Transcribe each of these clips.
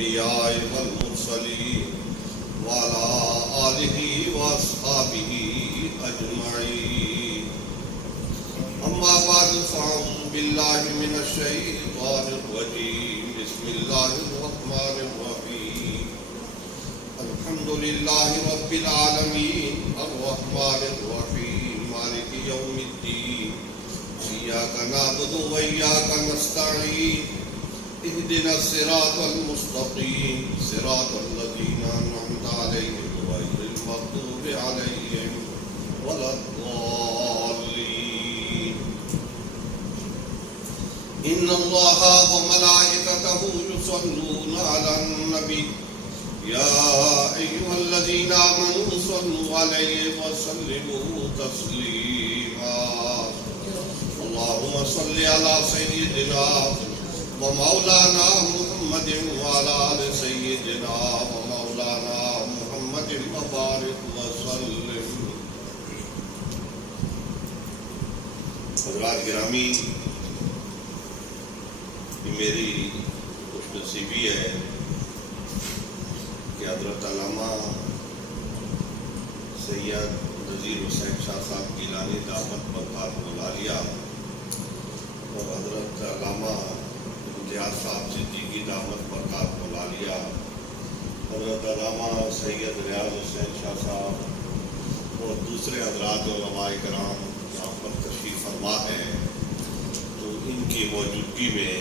الأنبياء والمرسلين وعلى آله وأصحابه أجمعين. أما بعد فأعوذ بالله من الشيطان الرجيم. بسم الله الرحمن الرحيم. الحمد لله رب العالمين الرحمن الرحيم مالك يوم الدين. إياك نعبد وإياك نستعين. اهدنا الصراط المستقيم صراط الذين أنعمت عليهم غير المغضوب عليهم ولا الضالين. إن الله وملائكته يصلون على النبي يا أيها الذين آمنوا صلوا عليه وسلموا تسليما. اللهم صل على سيدنا ومولانا محمد وعلى آل سيدنا ومولانا محمد وبارك وسلم. حضرات گرامی، میری خوش نصیبی ہے کہ حضرت علامہ سید نذیر حسین شاہ صاحب گیلانی دعوت برکات بلا لیا اور حضرت علامہ امتیاز صاحب صدیقی دعوت برکات بلا لیا. حضرت علامہ سید ریاض حسین شاہ صاحب اور دوسرے حضرات علماء کرام یہاں پر تشریف فرما ہے، تو ان کی موجودگی میں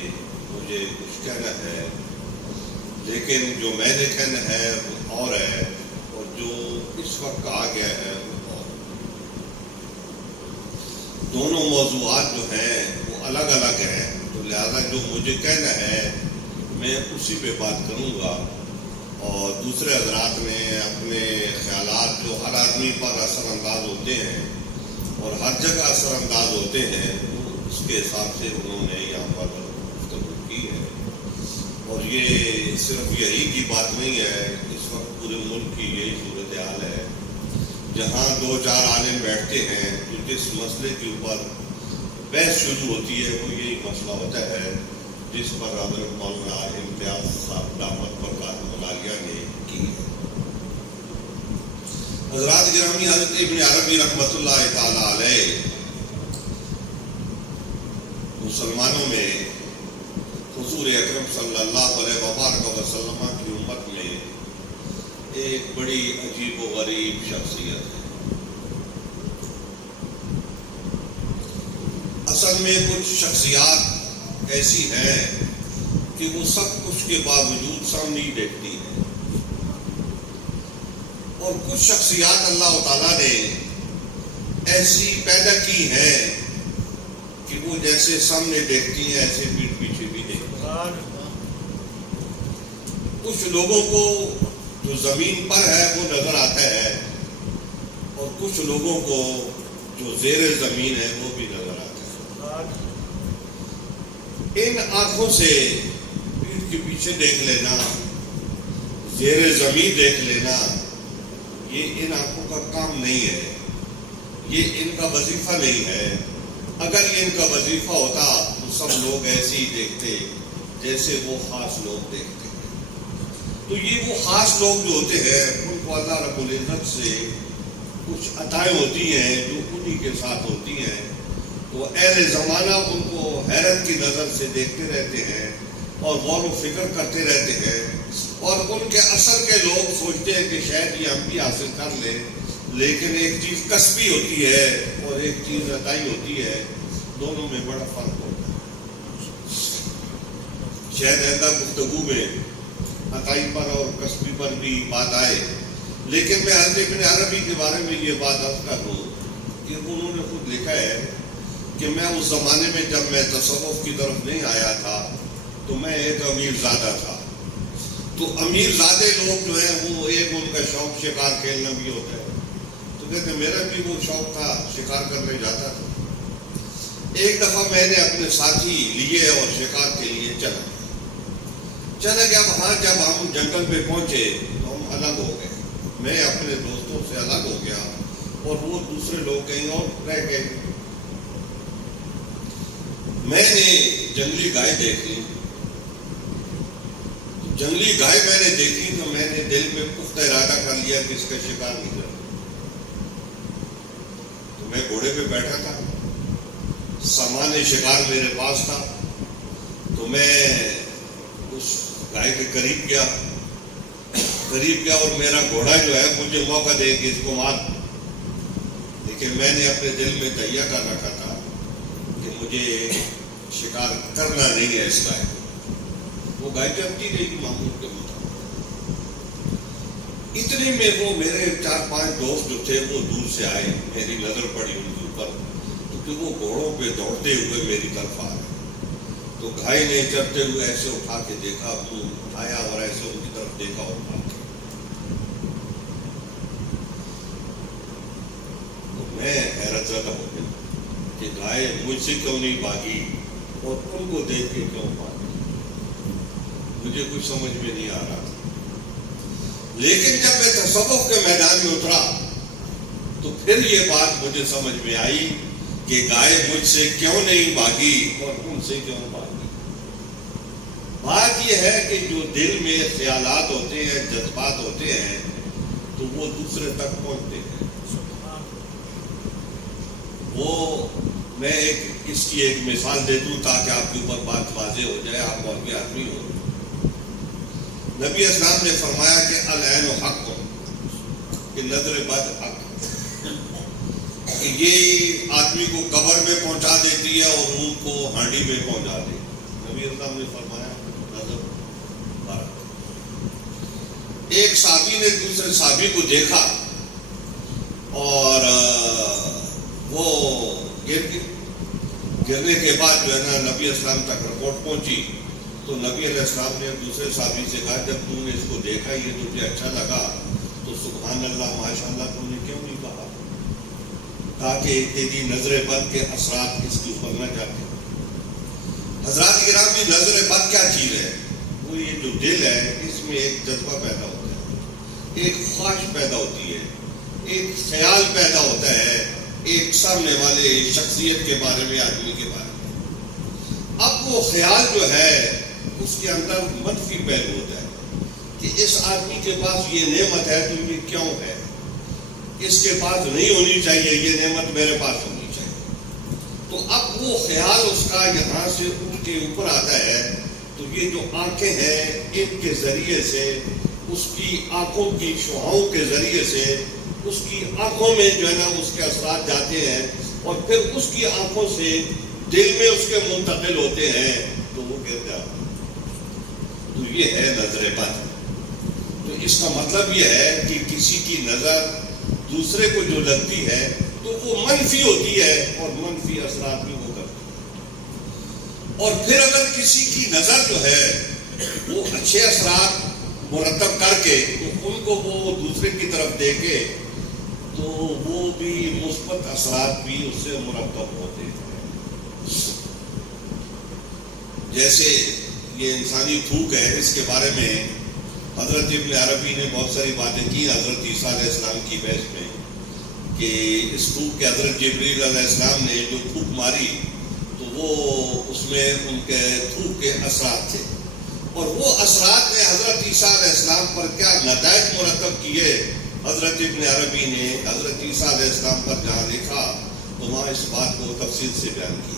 مجھے کچھ کہنا ہے، لیکن جو میں نے کہنا ہے وہ اور ہے اور جو اس وقت کہا گیا ہے وہ اور. دونوں موضوعات جو ہیں وہ الگ الگ ہیں، تو لہذا جو مجھے کہنا ہے میں اسی پہ بات کروں گا، اور دوسرے حضرات نے اپنے خیالات جو ہر آدمی پر اثر انداز ہوتے ہیں اور ہر جگہ اثر انداز ہوتے ہیں اس کے حساب سے انہوں نے یہاں پر گفتگو کی ہے. اور یہ صرف یہی کی بات نہیں ہے، اس وقت پورے ملک کی یہی صورتحال ہے. جہاں دو چار عالم بیٹھتے ہیں تو جس مسئلے کے اوپر بحث شروع ہوتی ہے وہ یہی مسئلہ ہوتا ہے جس پر حضرت مولانا امتیاز صاحب دعوت برکات ملالیہ نے کی ہے. حضرات گرامی، حضرت ابن عربی رحمۃ اللہ تعالی علیہ مسلمانوں میں حضور اکرم صلی اللہ علیہ وآلہ وسلم کی امت میں ایک بڑی عجیب و غریب شخصیت ہے. اصل میں کچھ شخصیات ایسی ہیں کہ وہ سب کچھ کے باوجود سامنے ہی دیکھتی ہیں، اور کچھ شخصیات اللہ تعالیٰ نے ایسی پیدا کی ہیں کہ وہ جیسے سامنے دیکھتی ہیں ایسے پیٹھ پیچھے بھی دیکھتی ہیں. کچھ لوگوں کو جو زمین پر ہے وہ نظر آتا ہے، اور کچھ لوگوں کو جو زیر زمین ہے وہ بھی نظر آتا ہے. ان آنکھوں سے پیٹھ کے پیچھے دیکھ لینا، زیر زمین دیکھ لینا، یہ ان آنکھوں کا کام نہیں ہے، یہ ان کا وظیفہ نہیں ہے. اگر یہ ان کا وظیفہ ہوتا تو سب لوگ ایسے ہی دیکھتے جیسے وہ خاص لوگ دیکھتے. تو یہ وہ خاص لوگ جو ہوتے ہیں ان کو اللہ رب العزت سے کچھ عطائیں ہوتی ہیں جو انہی کے ساتھ ہوتی ہیں، تو اہل زمانہ ان کو حیرت کی نظر سے دیکھتے رہتے ہیں اور غور و فکر کرتے رہتے ہیں، اور ان کے اثر کے لوگ سوچتے ہیں کہ شاید یہ ہم بھی حاصل کر لیں. لیکن ایک چیز کسبی ہوتی ہے اور ایک چیز عطائی ہوتی ہے، دونوں میں بڑا فرق ہوتا ہے. شاید آئندہ گفتگو میں عطائی پر اور کسبی پر بھی بات آئے، لیکن میں حضرت ابن عربی کے بارے میں یہ بات عرض کر دوں کہ انہوں نے خود لکھا ہے کہ میں اس زمانے میں جب میں تصوف کی طرف نہیں آیا تھا تو میں ایک امیر زادہ تھا. تو امیر زادے لوگ جو ہیں وہ ایک ان کا شوق شکار کھیلنا بھی ہوتا ہے، تو کہتے میرا بھی وہ شوق تھا، شکار کرنے جاتا تھا. ایک دفعہ میں نے اپنے ساتھی لیے اور شکار کے لیے چلا گیا. وہاں جب ہم جنگل پہ پہنچے تو ہم الگ ہو گئے. میں اپنے دوستوں سے الگ ہو گیا اور وہ دوسرے لوگ کہیں اور رہ گئے. میں نے جنگلی گائے دیکھ لی. جنگلی گائے میں نے دیکھی تو میں نے دل میں پختہ ارادہ کر لیا کہ اس کا شکار نہیں کرنا. تو میں گھوڑے پہ بیٹھا تھا، سامان شکار میرے پاس تھا، تو میں اس گائے کے قریب گیا اور میرا گھوڑا جو ہے مجھے موقع دے کہ اس کو مار. لیکن میں نے اپنے دل میں تہیا کر رکھا تھا کہ مجھے شکار کرنا نہیں ہے اس گائے. وہ گائے چلتی رہی معمول کے مطابق. اتنے میں وہ میرے 4-5 دوست جو تھے وہ دور سے آئے، میری نظر پڑی ان کے اوپر، کیونکہ وہ گھوڑوں پہ دوڑتے ہوئے میری طرف آ رہے. تو گائے نے چڑھتے ہوئے ایسے اٹھا کے دیکھا، اٹھایا اور ایسے ان کی طرف دیکھا اور اٹھا کے. تو میں حیرت زدہ ہو گیا کہ گائے مجھ سے کیوں نہیں بھاگی اور ان کو دیکھ کے کیوں بھاگی. مجھے کچھ سمجھ میں نہیں آ رہا تھا. لیکن جب میں تصوف کے میدان میں اترا تو پھر یہ بات مجھے سمجھ میں آئی کہ گائے مجھ سے کیوں نہیں بھاگی اور ان سے کیوں بھاگی. بات یہ ہے کہ جو دل میں خیالات ہوتے ہیں، جذبات ہوتے ہیں، تو وہ دوسرے تک پہنچتے ہیں. وہ میں اس کی ایک مثال دے دوں تاکہ آپ کے اوپر بات واضح ہو جائے. آپ مولوی آدمی ہو. نبی اسلام نے فرمایا کہ العین حق، کہ نظر بد حق، کہ یہ آدمی کو قبر میں پہنچا دیتی ہے اور روح کو ہانڈی میں پہنچا دے. نبی اسلام نے فرمایا نظر بد. ایک صحابی نے دوسرے صحابی کو دیکھا اور وہ گرنے کے بعد جو ہے نا نبی اسلام تک رپورٹ پہنچی. تو نبی علیہ السلام نے دوسرے صحابی سے کہا جب تم نے اس کو دیکھا یہ تجھے اچھا لگا تو سبحان اللہ ماشاء اللہ تم نے کیوں نہیں کہا تاکہ تیری نظر بد کے اثرات اس کی اوپر نہ جاتے. حضرات گرامی، نظر بد کیا چیز ہے؟ وہ یہ جو دل ہے اس میں ایک جذبہ پیدا ہوتا ہے، ایک خواہش پیدا ہوتی ہے، ایک خیال پیدا ہوتا ہے ایک سامنے والے شخصیت کے بارے میں، آدمی کے بارے میں. اب وہ خیال جو ہے اس کے اندر منفی پہلو ہوتا ہے کہ اس آدمی کے پاس یہ نعمت ہے تو یہ کیوں ہے، اس کے پاس نہیں ہونی چاہیے، یہ نعمت میرے پاس ہونی چاہیے. تو اب وہ خیال اس کا یہاں سے اٹھ کے اوپر آتا ہے. تو یہ جو آنکھیں ہیں ان کے ذریعے سے، اس کی آنکھوں کی شعاعوں کے ذریعے سے اس کی آنکھوں میں جو ہے نا اس کے اثرات جاتے ہیں اور پھر اس کی آنکھوں سے دل میں اس کے منتقل ہوتے ہیں تو وہ گر جاتا ہے. تو یہ ہے نظر بد. تو اس کا مطلب یہ ہے کہ کسی کی نظر دوسرے کو جو لگتی ہے تو وہ منفی ہوتی ہے اور منفی اثرات بھی وہ کرتی ہے. اور پھر اگر کسی کی نظر جو ہے وہ اچھے اثرات مرتب کر کے تو ان کو وہ دوسرے کی طرف دے کے تو وہ بھی مثبت اثرات بھی اس سے مرتب ہوتے ہیں. جیسے یہ انسانی تھوک ہے، اس کے بارے میں حضرت ابن عربی نے بہت ساری باتیں کی حضرت عیسیٰ علیہ السلام کی بحث میں کہ اس تھوک کے حضرت جبریل علیہ السلام نے جو تھوک ماری تو وہ اس میں ان کے تھوک کے اثرات تھے اور وہ اثرات نے حضرت عیسیٰ علیہ السلام پر کیا نتائج مرتب کیے. حضرت ابن عربی نے حضرت عیسیٰ علیہ السلام پر جہاں لکھا تو وہاں اس بات کو تفصیل سے بیان کیا.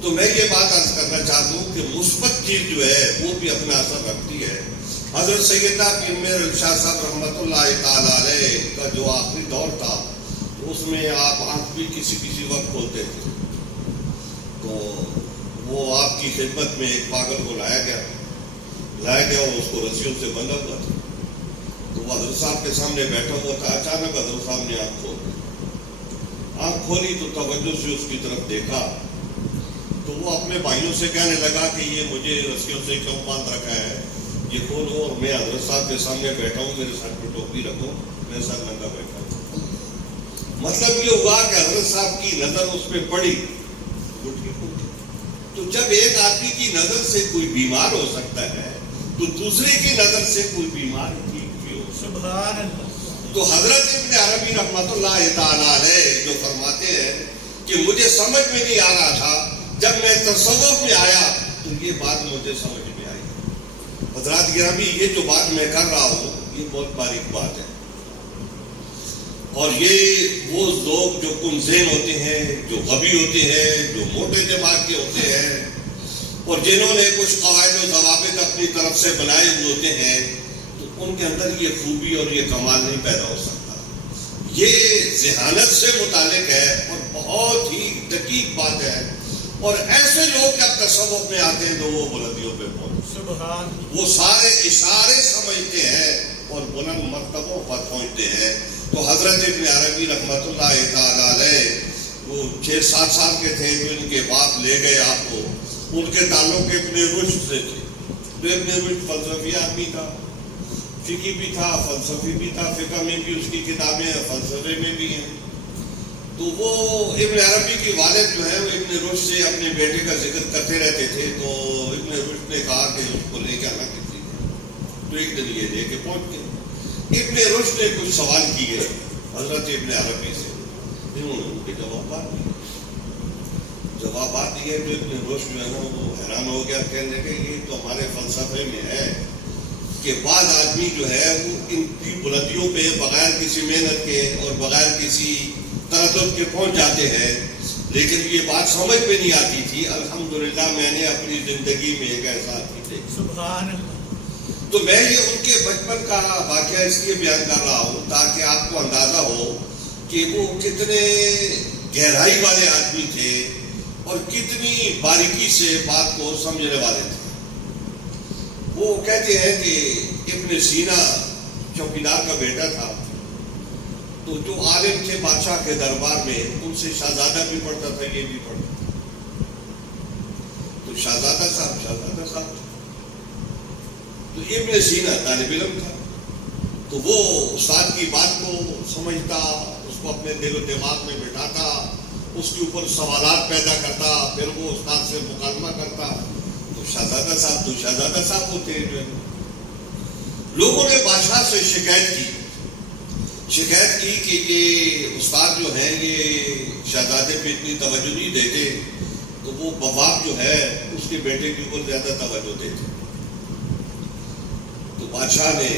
تو میں یہ بات عرض کرنا چاہتا ہوں کہ مثبت چیز جو ہے وہ بھی اپنا اثر رکھتی ہے. حضرت سیدنا پیر میر شاہ صاحب رحمۃ اللہ تعالی علیہ کا جو آخری دور تھا اس میں آپ آنکھ بھی کسی وقت کھولتے تھے تو وہ آپ کی خدمت میں ایک پاگل کو لایا گیا اور اس کو رسیوں سے بندھا ہوا تھا. تو وہ حضرت صاحب کے سامنے بیٹھا ہوا تھا. اچانک حضرت صاحب نے آنکھ کھولی تو توجہ سے اس کی طرف دیکھا تو وہ اپنے بھائیوں سے کہنے لگا کہ یہ مجھے رسیوں سے کیوں باندھ رکھا ہے، یہ کھولو اور میں حضرت صاحب کے سامنے بیٹھا ہوں، میرے سر پہ ٹوپی رکھو، میں سر ننگا بیٹھا ہوں. مطلب یہ ہوا کہ حضرت صاحب کی نظر اس پہ پڑی. تو جب ایک آدمی کی نظر سے کوئی بیمار ہو سکتا ہے تو دوسرے کی نظر سے کوئی بیمار ٹھیک بھی ہو سکتا ہے. تو حضرت ابن عربی رحمۃ اللہ تعالی علیہ جو فرماتے ہیں کہ مجھے سمجھ میں نہیں آ رہا تھا، جب میں تصوف میں آیا تو یہ بات مجھے سمجھ میں آئی. حضرات گرامی، یہ جو بات میں کر رہا ہوں یہ بہت باریک بات ہے، اور یہ وہ لوگ جو کم ذہن ہوتے ہیں، جو غبی ہوتے ہیں، جو موٹے دماغ کے ہوتے ہیں، اور جنہوں نے کچھ قواعد و ضوابط اپنی طرف سے بنائے ہوئے ہوتے ہیں، تو ان کے اندر یہ خوبی اور یہ کمال نہیں پیدا ہو سکتا۔ یہ ذہانت سے متعلق ہے اور بہت ہی دقیق بات ہے، اور ایسے لوگ جب تصوف میں آتے ہیں تو وہ بلندیوں پہ پہنچتے، وہ سارے اشارے سمجھتے ہیں اور بلند مرتبوں پر پہنچتے ہیں۔ تو حضرت ابن عربی رحمۃ اللہ تعالی علیہ وہ 6-7 سال کے تھے تو ان کے باپ لے گئے آپ کو، ان کے تعلق ابن رشد سے تھے، تو ابن رشد فلسفی آدمی تھا، فقی بھی تھا، فلسفی بھی تھا، فقہ میں بھی اس کی کتابیں ہیں، فلسفے میں بھی ہیں۔ تو وہ ابن عربی کی والد جو ہے وہ ابن رشد سے اپنے بیٹے کا ذکر کرتے رہتے تھے، تو ابن رشد نے کہا کہ اس کو لے کے آنا کسی کو، تو ایک دن یہ لے کے پہنچ گئے۔ ابن رشد نے کچھ سوال کیے حضرت ابن عربی سے، انہوں نے ان کے جوابات دیے تو ابن رشد جو ہے نا وہ حیران ہو گیا، کہنے لگے یہ تو ہمارے فلسفے میں ہے کہ بعض آدمی جو ہے وہ ان کی بلندیوں پہ بغیر کسی محنت کے اور بغیر کسی تردد کے پہنچ جاتے ہیں، لیکن یہ بات سمجھ میں نہیں آتی تھی۔ الحمدللہ میں نے اپنی زندگی میں ایک ایسا سبحان اللہ۔ تو میں یہ ان کے بچپن کا واقعہ اس لیے بیان کر رہا ہوں تاکہ آپ کو اندازہ ہو کہ وہ کتنے گہرائی والے آدمی تھے اور کتنی باریکی سے بات کو سمجھنے والے تھے۔ وہ کہتے ہیں کہ ابن سینا چوکیدار کا بیٹا تھا، تو جو عالم تھے بادشاہ کے دربار میں ان سے شہزادہ بھی پڑھتا تھا، یہ بھی پڑھتا تھا، تو شہزادہ صاحب تو ابن سینا طالب علم تھا، تو وہ استاد کی بات کو سمجھتا، اس کو اپنے دل و دماغ میں بٹھاتا، اس کے اوپر سوالات پیدا کرتا، پھر وہ استاد سے مکالمہ کرتا۔ تو شہزادہ صاحب ہوتے ہیں جو لوگوں نے بادشاہ سے شکایت کی کہ یہ استاد جو ہیں یہ شہزادے پہ اتنی توجہ نہیں دیتے، تو وہ باپ جو ہے اس کے بیٹے کے اوپر زیادہ توجہ دیتے۔ تو بادشاہ نے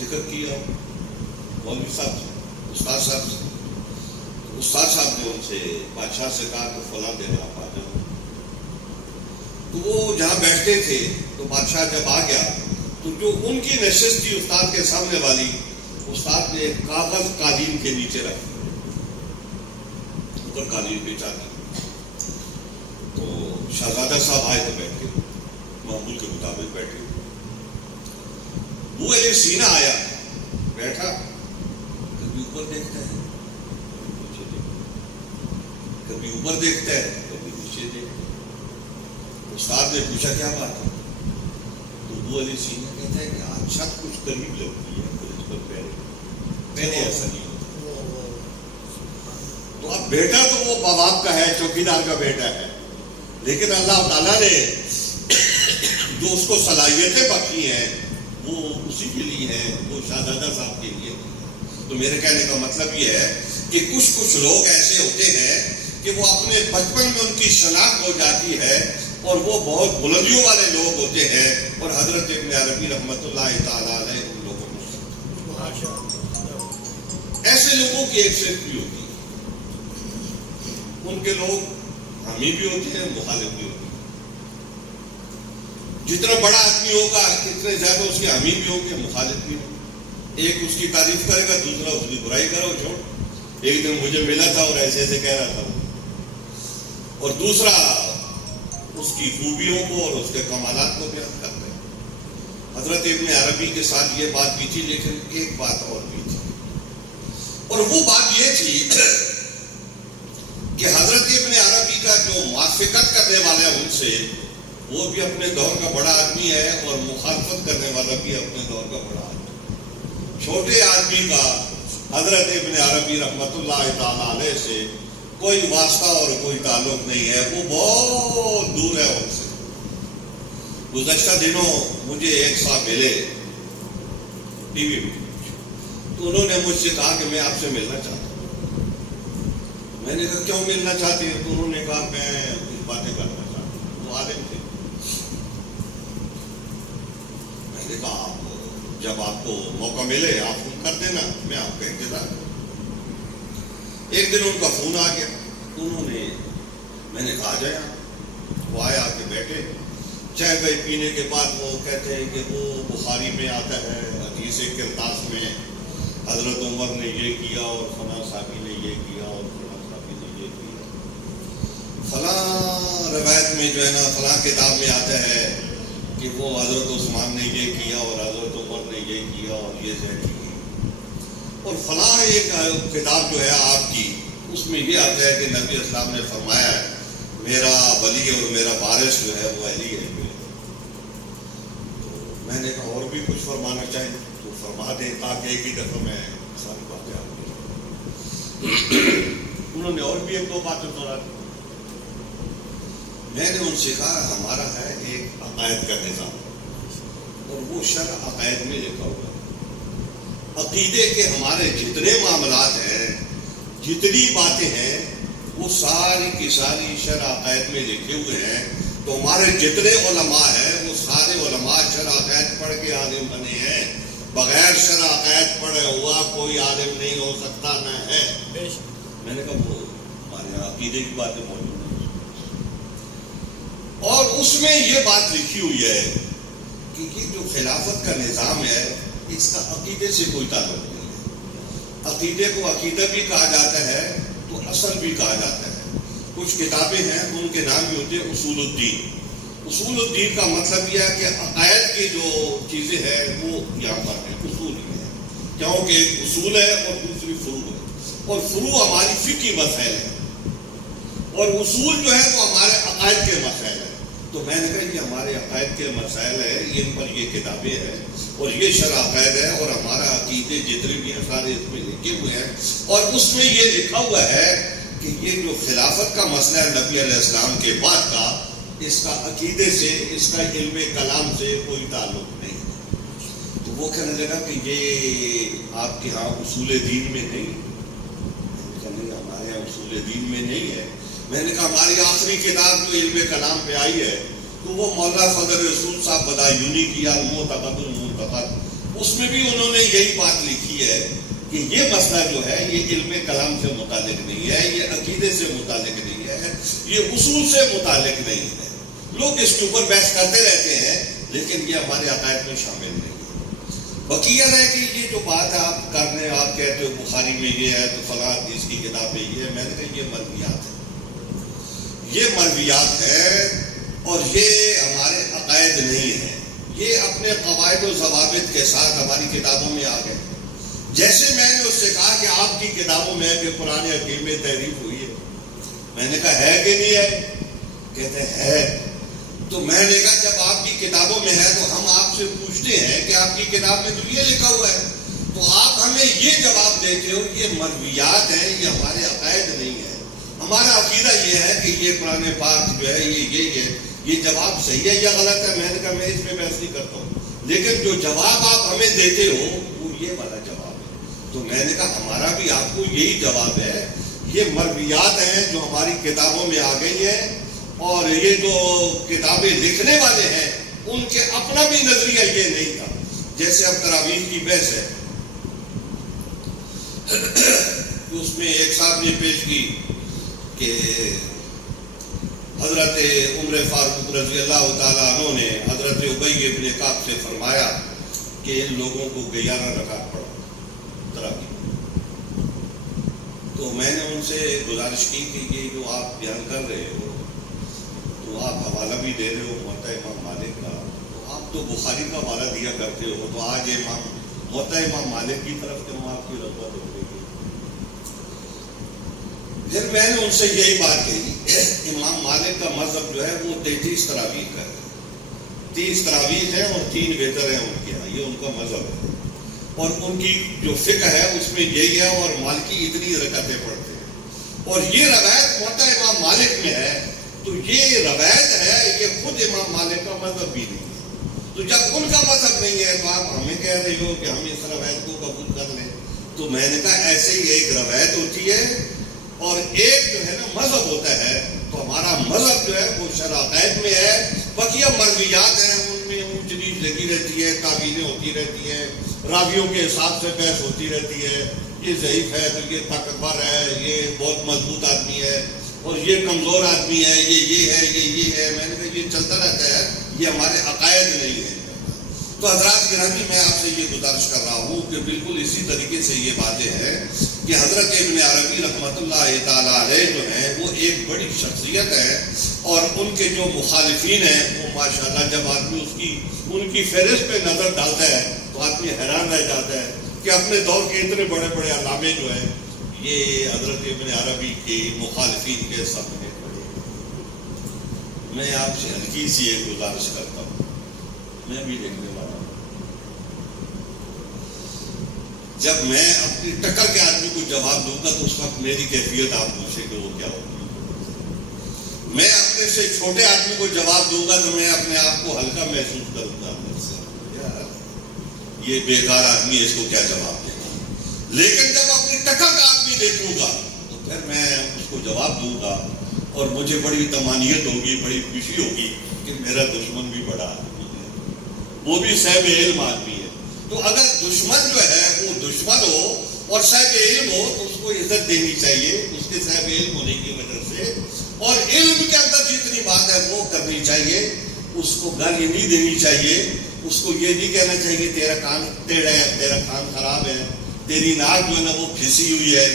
ذکر کیا مولوی صاحب سے، استاد صاحب نے ان سے بادشاہ سے کہا کہ فلاں دن آپ آ جاؤ۔ تو وہ جہاں بیٹھتے تھے تو بادشاہ جب آ گیا تو جو ان کی نشست تھی استاد کے سامنے والی، استاد نے ایک کاغذ قالین کے نیچے رکھ اوپر قالین بچھا دی، تو شہزادہ صاحب آئے تو بیٹھ کے معمول کے مطابق بیٹھے، وہ علی سینا آیا بیٹھا، کبھی اوپر دیکھتا ہے کبھی اوپر دیکھتا ہے کبھی نیچے دیکھتا ہے۔ استاد نے پوچھا کیا بات ہے، تو وہ علی سینا کہتا ہے کہ آج چھت کچھ قریب لگتی ہے تو اس پر پہلے ایسا نہیں ہوتا۔ تو اب بیٹا تو وہ باپ کا ہے، چوکیدار کا بیٹا ہے، لیکن اللہ تعالیٰ نے جو اس کو صلاحیتیں بخشی ہیں وہ اسی کے لیے ہے، وہ شہزادہ صاحب کے لیے۔ تو میرے کہنے کا مطلب یہ ہے کہ کچھ لوگ ایسے ہوتے ہیں کہ وہ اپنے بچپن میں ان کی شناخت ہو جاتی ہے اور وہ بہت بلندیوں والے لوگ ہوتے ہیں، اور حضرت ابن عربی رحمۃ اللہ تعالی علیہ ان لوگوں کو ایسے لوگوں کی ایک صفت بھی ہوتی ہے، ان کے لوگ حامی بھی ہوتے ہیں، مخالف بھی ہوتے ہیں۔ جتنا بڑا آدمی ہوگا اتنے زیادہ اس کے حامی بھی ہوں گے، مخالف بھی ہوں گے۔ ایک اس کی تعریف کرے گا، دوسرا اس کی برائی کرو چھوڑ، ایک دن مجھے ملا تھا اور ایسے کہہ رہا تھا، اور دوسرا اس کی خوبیوں کو اور اس کے کمالات کو بیان کرتے ہیں۔ حضرت ابن عربی کے ساتھ یہ بات بھی تھی، لیکن ایک بات اور بھی تھی، اور وہ بات یہ تھی کہ حضرت ابن عربی کا جو موافقت کرنے والا ہے ان سے، وہ بھی اپنے دور کا بڑا آدمی ہے، اور مخالفت کرنے والا بھی اپنے دور کا بڑا آدمی۔ چھوٹے آدمی کا حضرت ابن عربی رحمۃ اللہ تعالی علیہ سے کوئی واسطہ اور کوئی تعلق نہیں ہے، وہ بہت دور ہے ان سے۔ گزشتہ دنوں مجھے ایک صاحب ملے ٹی وی میں، تو انہوں نے مجھ سے کہا کہ میں آپ سے ملنا چاہتا ہوں۔ میں نے کہا کیوں ملنا چاہتے ہیں؟ تو انہوں نے کہا میں کچھ باتیں کرنا چاہتا ہوں۔ وہ عالم تھے، کہا آپ جب آپ کو موقع ملے آپ فون کر دینا، میں آپ کا انتظار کروں۔ ایک دن ان کا فون آ گیا، میں نے کہا جائے وہ آئے، آ کے بیٹھے، چائے بھائی پینے کے بعد وہ کہتے ہیں کہ وہ بخاری میں آتا ہے حدیث کرتاس میں حضرت عمر نے یہ کیا اور فلاں صحابی نے یہ کیا اور فلاں صحابی نے یہ کیا، فلاں روایت میں جو ہے نا فلاں کتاب میں آتا ہے کہ وہ حضرت عثمان نے یہ کیا اور حضرت عمر نے یہ کیا اور یہ زیادتی کی، اور فلاں ایک کتاب جو ہے آپ کی اس میں یہ آتا ہے کہ نبی اسلام نے فرمایا ہے میرا ولی اور میرا وارث جو ہے وہ علی ہے۔ میں نے کہا اور بھی کچھ فرمانا چاہیے تو فرما دیں تاکہ ایک ہی دفعہ میں ساری باتیں آپ کو۔ انہوں نے اور بھی ایک دو باتیں سنا دی۔ میں نے ان سے کہا ہمارا ہے ایک عقائد کا نظام اور وہ شرع عقائد میں لکھا ہوا ہے، عقیدے کے ہمارے جتنے معاملات ہیں جتنی باتیں ہیں وہ ساری کی ساری شرع عقائد میں لکھے ہوئے ہیں، تو ہمارے جتنے علماء ہیں وہ سارے علماء شرع عقائد پڑھ کے عالم بنے ہیں، بغیر شرع عقائد پڑھے ہوا کوئی عالم نہیں ہو سکتا نہ ہے۔ میں نے کہا وہ ہمارے یہاں عقیدے کی باتیں موجود ہیں اور اس میں یہ بات لکھی ہوئی ہے کہ یہ جو خلافت کا نظام ہے اس کا عقیدے سے کوئی تعلق نہیں ہے۔ عقیدے کو عقیدہ بھی کہا جاتا ہے تو اصل بھی کہا جاتا ہے۔ کچھ کتابیں ہیں ان کے نام بھی ہوتے ہیں اصول الدین۔ اصول الدین کا مطلب یہ ہے کہ عقائد کی جو چیزیں ہیں وہ یہاں پر ہیں، اصول میں ہے، کیونکہ ایک اصول ہے اور دوسری فروع ہے، اور فروع ہماری فقہی مسائل ہے اور اصول جو ہے وہ ہمارے عقائد کے مسائل ہیں۔ تو میں نے کہا یہ ہمارے عقائد کے مسائل ہیں، ان پر یہ کتابیں ہیں اور یہ شرع عقائد ہے اور ہمارا عقیدے جتنے بھی ہیں سارے اس میں لکھے ہوئے ہیں، اور اس میں یہ لکھا ہوا ہے کہ یہ جو خلافت کا مسئلہ ہے نبی علیہ السلام کے بعد کا، اس کا عقیدے سے اس کا علم کلام سے کوئی تعلق نہیں ہے۔ تو وہ کہنے لگا کہ یہ آپ کے ہاں اصول دین میں نہیں، ہمارے یہاں اصول دین میں نہیں ہے۔ میں نے کہا ہماری آخری کتاب جو علم کلام پہ آئی ہے تو وہ مولانا فضل رسول صاحب بدایونی کی المعتقد المنتقد، اس میں بھی انہوں نے یہی بات لکھی ہے کہ یہ مسئلہ جو ہے یہ علم کلام سے متعلق نہیں ہے، یہ عقیدے سے متعلق نہیں ہے، یہ اصول سے متعلق نہیں ہے۔ لوگ اس کے اوپر بحث کرتے رہتے ہیں لیکن یہ ہمارے عقائد میں شامل نہیں ہے۔ بقیہ ہے کہ یہ جو بات آپ کرنے آپ کہتے ہو بخاری میں یہ ہے تو فلاں حدیث کی کتاب میں یہ ہے، میں نے کہا یہ مرویات ہے، یہ مرویات ہے اور یہ ہمارے عقائد نہیں ہے، یہ اپنے قواعد و ضوابط کے ساتھ ہماری کتابوں میں آ گئے۔ جیسے میں نے اس سے کہا کہ آپ کی کتابوں میں کہ قرآن حکیم میں تحریف ہوئی ہے، میں نے کہا ہے کہ نہیں ہے؟ کہتے ہے۔ تو میں نے کہا جب آپ کی کتابوں میں ہے تو ہم آپ سے پوچھتے ہیں کہ آپ کی کتاب میں تو یہ لکھا ہوا ہے، تو آپ ہمیں یہ جواب دیتے ہو یہ مرویات ہیں، یہ ہمارے عقائد نہیں ہے۔ ہمارا عقیدہ یہ ہے کہ یہ قرآن پاک جو ہے یہ جواب صحیح ہے یا غلط ہے۔ میں نے کہا میں اس میں بحث نہیں کرتا ہوں، لیکن جو جواب آپ ہمیں دیتے ہو وہ یہ والا جواب ہے۔ تو میں نے کہا ہمارا بھی آپ کو یہی جواب ہے، یہ مرویات ہیں جو ہماری کتابوں میں آ گئی ہیں، اور یہ جو کتابیں لکھنے والے ہیں ان کے اپنا بھی نظریہ یہ نہیں تھا۔ جیسے اب تراویح کی بحث ہے، اس میں ایک صاحب نے پیش کی کہ حضرت عمر فاروق رضی اللہ تعالیٰ عنہ نے حضرت ابی ابن کعب سے فرمایا کہ ان لوگوں کو 11 رکعت پڑھو تراویح۔ تو میں نے ان سے گزارش کی کہ یہ جو آپ بیان کر رہے ہو تو آپ حوالہ بھی دے رہے ہو موطا امام مالک کا، تو آپ تو بخاری کا حوالہ دیا کرتے ہو، تو آج موطا امام مالک کی طرف سے ہم آپ کی رغبت ہو گئی۔ پھر میں نے ان سے یہی بات کہی امام مالک کا مذہب جو ہے وہ 33 تراویح کا ہے، 30 تراویح ہے اور 3 وتر ہیں ان کے یہاں، یہ ان کا مذہب ہے، اور ان کی جو فقہ ہے اس میں یہی ہے، اور مالکی اتنی رکعتیں پڑھتے ہیں، اور یہ روایت موطا امام مالک میں ہے، تو یہ روایت ہے، یہ خود امام مالک کا مذہب بھی نہیں ہے۔ تو جب ان کا مذہب نہیں ہے تو آپ ہمیں کہہ رہے ہو کہ ہم اس روایت کو قبول کر لیں؟ تو میں نے کہا ایسے ہی ایک روایت ہوتی ہے اور ایک جو ہے نا مذہب ہوتا ہے، تو ہمارا مذہب جو ہے وہ شرع عقائد میں ہے، بقیہ مرویات ہیں ان میں اونچ نیچ لگی رہتی ہے، تعویلیں ہوتی رہتی ہیں، راویوں کے حساب سے بحث ہوتی رہتی ہے، یہ ضعیف ہے تو یہ طاقتور ہے، یہ بہت مضبوط آدمی ہے، اور یہ کمزور آدمی ہے، یہ ہے، یہ ہے۔ میں نے کہا یہ چلتا رہتا ہے، یہ ہمارے عقائد نہیں ہے۔ تو حضرات گرامی، میں آپ سے یہ گزارش کر رہا ہوں کہ بالکل اسی طریقے سے یہ باتیں ہیں کہ حضرت ابن عربی رحمۃ اللہ تعالیٰ علیہ جو ہیں وہ ایک بڑی شخصیت ہے، اور ان کے جو مخالفین ہیں وہ ماشاءاللہ جب آدمی ان کی فہرست پہ نظر ڈالتا ہے تو آدمی حیران رہ جاتا ہے کہ اپنے دور کے اتنے بڑے بڑے علامے جو ہیں یہ حضرت ابن عربی کے مخالفین کے سامنے پڑے۔ میں آپ سے ہلکی سی ایک گزارش کرتا ہوں، میں بھی دیکھنے والا ہوں۔ جب میں اپنی ٹکر کے آدمی کو جواب دوں گا تو اس وقت میری کیفیت آپ پوچھیں کہ وہ کیا ہوگی۔ میں اپنے سے چھوٹے آدمی کو جواب دوں گا تو میں اپنے آپ کو ہلکا محسوس کروں گا، یار یہ بیکار آدمی ہے، اس کو کیا جواب دے گا۔ لیکن جب اپنی ٹکر کا آدمی دیکھوں گا تو پھر میں اس کو جواب دوں گا اور مجھے بڑی طمانینت ہوگی، بڑی خوشی ہوگی کہ میرا دشمن بھی بڑا آدمی ہے، وہ بھی صاحب علم آدمی ہے۔ تو اگر دشمن جو ہے وہ دشمن ہو اور صاحب علم ہو تو اس کو عزت دینی چاہیے اس کے صاحب علم ہونے کی وجہ سے، اور علم کے اندر جتنی بات ہے وہ کرنی چاہیے، اس کو گالی نہیں دینی چاہیے، اس کو یہ نہیں کہنا چاہیے تیرا کان ٹیڑھا ہے، تیرا کان خراب ہے، تیری ناک جو ہے نا وہ پھنسی ہوئی ہے،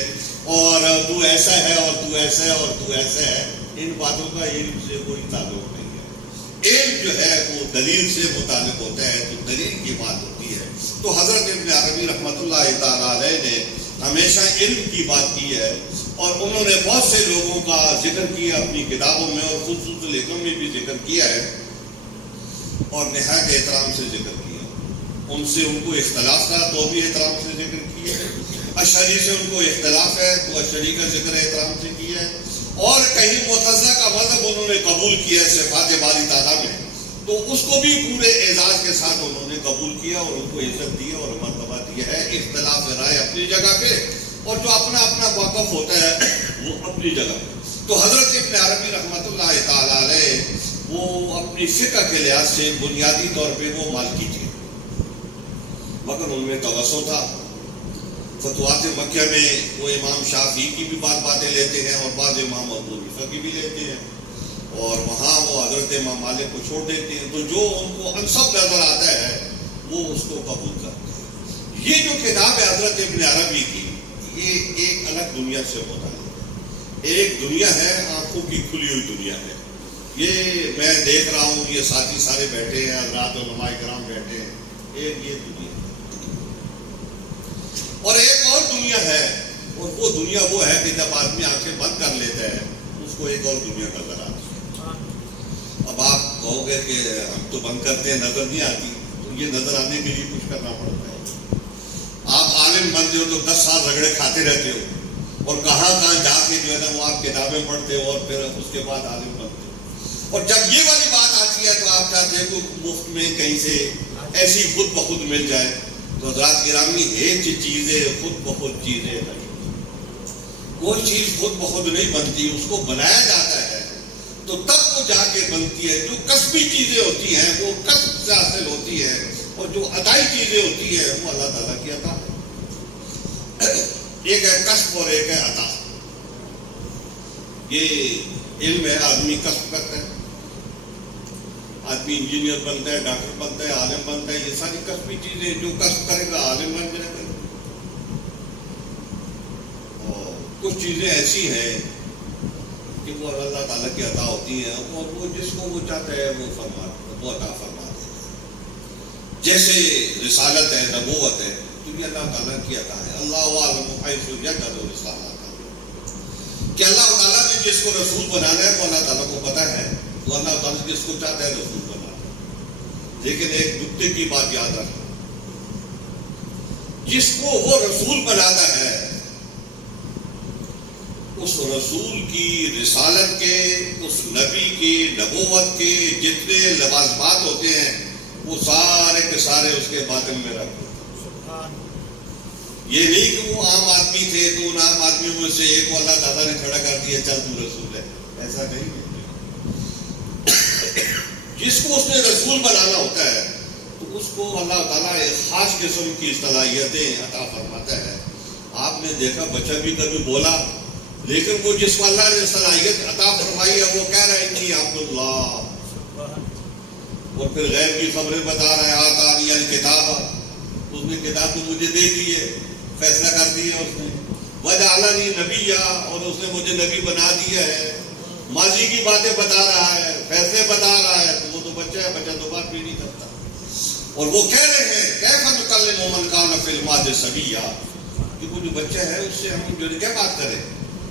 اور تو ایسا ہے، اور تو ایسا ہے، اور تو ایسا ہے۔ ان باتوں کا علم سے کوئی تعلق نہیں ہے۔ علم جو ہے وہ دلیل سے متعلق ہوتا ہے، تو دلیل کی بات ہوتی ہے۔ تو حضرت ابن عربی رحمۃ اللہ تعالیٰ علیہ نے ہمیشہ علم کی بات کی ہے، اور انہوں نے بہت سے لوگوں کا ذکر کیا اپنی کتابوں میں، اور خصوصی لیکھوں میں بھی ذکر کیا ہے، اور نہایت احترام سے ذکر کیا۔ ان سے ان کو اختلاف تھا تو بھی احترام سے ذکر کیا ہے، اشعری سے ان کو اختلاف ہے تو اشعری کا ذکر احترام سے کیا ہے، اور کہیں معتزلہ کا مذہب انہوں نے قبول کیا ہے صفات باری تعالیٰ میں، تو اس کو بھی پورے اعزاز کے ساتھ انہوں نے قبول کیا اور ان کو عزت دی اور مرتبہ دیا ہے۔ اختلاف رائے اپنی جگہ پہ، اور جو اپنا اپنا موقف ہوتا ہے وہ اپنی جگہ پہ۔ تو حضرت ابن عربی رحمۃ اللہ تعالیٰ علیہ وہ اپنی فقہ کے لحاظ سے بنیادی طور پہ وہ مالکی تھے، مگر ان میں توسع تھا۔ فتوحات مکہ میں وہ امام شافعی کی بھی باتیں لیتے ہیں، اور بعض امام ابو حنیفہ کی بھی لیتے ہیں، اور وہاں وہ حضرت امام مالک کو چھوڑ دیتے ہیں۔ تو جو ان کو انسب نظر آتا ہے وہ اس کو قبول کرتے ہیں۔ یہ جو کتاب ہے حضرت ابن عربی کی، یہ ایک الگ دنیا سے متعلق ہے، ایک دنیا ہے آنکھوں کی کھلی ہوئی دنیا ہے۔ یہ میں دیکھ رہا ہوں، یہ ساتھی سارے بیٹھے ہیں، حضرات علماء کرام بیٹھے ہیں، ایک یہ دنیا ہے، اور ایک اور دنیا ہے، اور وہ دنیا وہ ہے کہ جب آدمی آنکھیں بند کر لیتا ہے اس کو ایک اور دنیا نظر آتی ہے۔ اب آپ کہو گے کہ ہم تو بند کرتے ہیں نظر نہیں آتی، تو یہ نظر آنے کے لیے کچھ کرنا پڑتا ہے۔ آپ عالم بنتے ہو تو 10 سال رگڑے کھاتے رہتے ہو، اور کہاں جا کے جو ہے نا وہ آپ کتابیں پڑھتے ہو، اور پھر اس کے بعد عالم بنتے ہو، اور جب یہ والی بات آتی ہے تو آپ چاہتے ہیں کہ مفت میں کہیں سے ایسی خود بخود مل جائے۔ تو حضرات گرامی، ایک چیزیں خود بخود چیزیں نہیں، کوئی چیز خود بخود نہیں بنتی، اس کو بنایا جاتا ہے تو تب وہ جا کے بنتی ہے۔ جو کسبی چیزیں ہوتی ہیں وہ کسب سے حاصل ہوتی ہے، اور جو عطائی چیزیں ہوتی ہیں وہ اللہ تعالیٰ کی عطا ہے۔ ایک ہے کسب اور ایک ہے عطا۔ یہ علم ہے، آدمی کسب کرتا ہے، آدمی انجینئر بنتا ہے، ڈاکٹر بنتا ہے، عالم بنتا ہے، یہ ساری کسبی چیزیں، جو کسب کرے گا عالم بن جائے گا۔ اور کچھ چیزیں ایسی ہیں کہ وہ اللہ تعالیٰ کی عطا ہوتی ہیں، اور وہ جس کو وہ چاہتا ہے وہ عطا فرما دیتا ہے۔ جیسے رسالت ہے، نبوت ہے، تو یہ اللہ تعالیٰ کی عطا ہے۔ اللہ اعلم حیث یجعل رسالتہ، کہ اللہ تعالیٰ نے جس کو رسول بنانا ہے وہ اللہ تعالیٰ کو پتہ ہے، تو اللہ تعالیٰ جس کو چاہتا ہے رسول بنانا ہے۔ لیکن ایک نکتے کی بات یاد رکھنا، جس کو وہ رسول بناتا ہے اس رسول کی رسالت کے، اس نبی کی نبوت کے جتنے لوازمات ہوتے ہیں وہ سارے کے سارے اس کے باطن میں رکھتے ہیں۔ یہ نہیں کہ وہ عام آدمی تھے تو ان عام آدمیوں میں سے ایک کو اللہ تعالیٰ نے کھڑا کر دیا چل تو رسول ہے، ایسا نہیں ہے۔ جس کو اس نے رسول بنانا ہوتا ہے تو اس کو اللہ تعالیٰ ایک خاص قسم کی صلاحیتیں عطا فرماتا ہے. آپ نے دیکھا بچہ بھی کبھی بولا، لیکن وہ جس کو اللہ نے صلاحیت عطا فرمائی ہے وہ کہہ رہا ہے انی عبداللہ، اور پھر غیب کی خبریں بتا رہا ہے آتانی الکتاب، اس نے کتاب تو مجھے دے دی ہے، فیصلہ کر دیا اس نے، وجعلنی نبیا، اور اس نے مجھے نبی بنا دیا ہے. ماضی کی باتیں بتا رہا ہے، فیصلے بتا رہا ہے. تو وہ تو بچہ ہے، بچہ تو بات بھی نہیں کرتا. اور وہ کہہ رہے ہیں کیف نکلم من کان فی المہد صبیا، کہ وہ جو بچہ ہے اس سے ہم جو کیا بات کریں،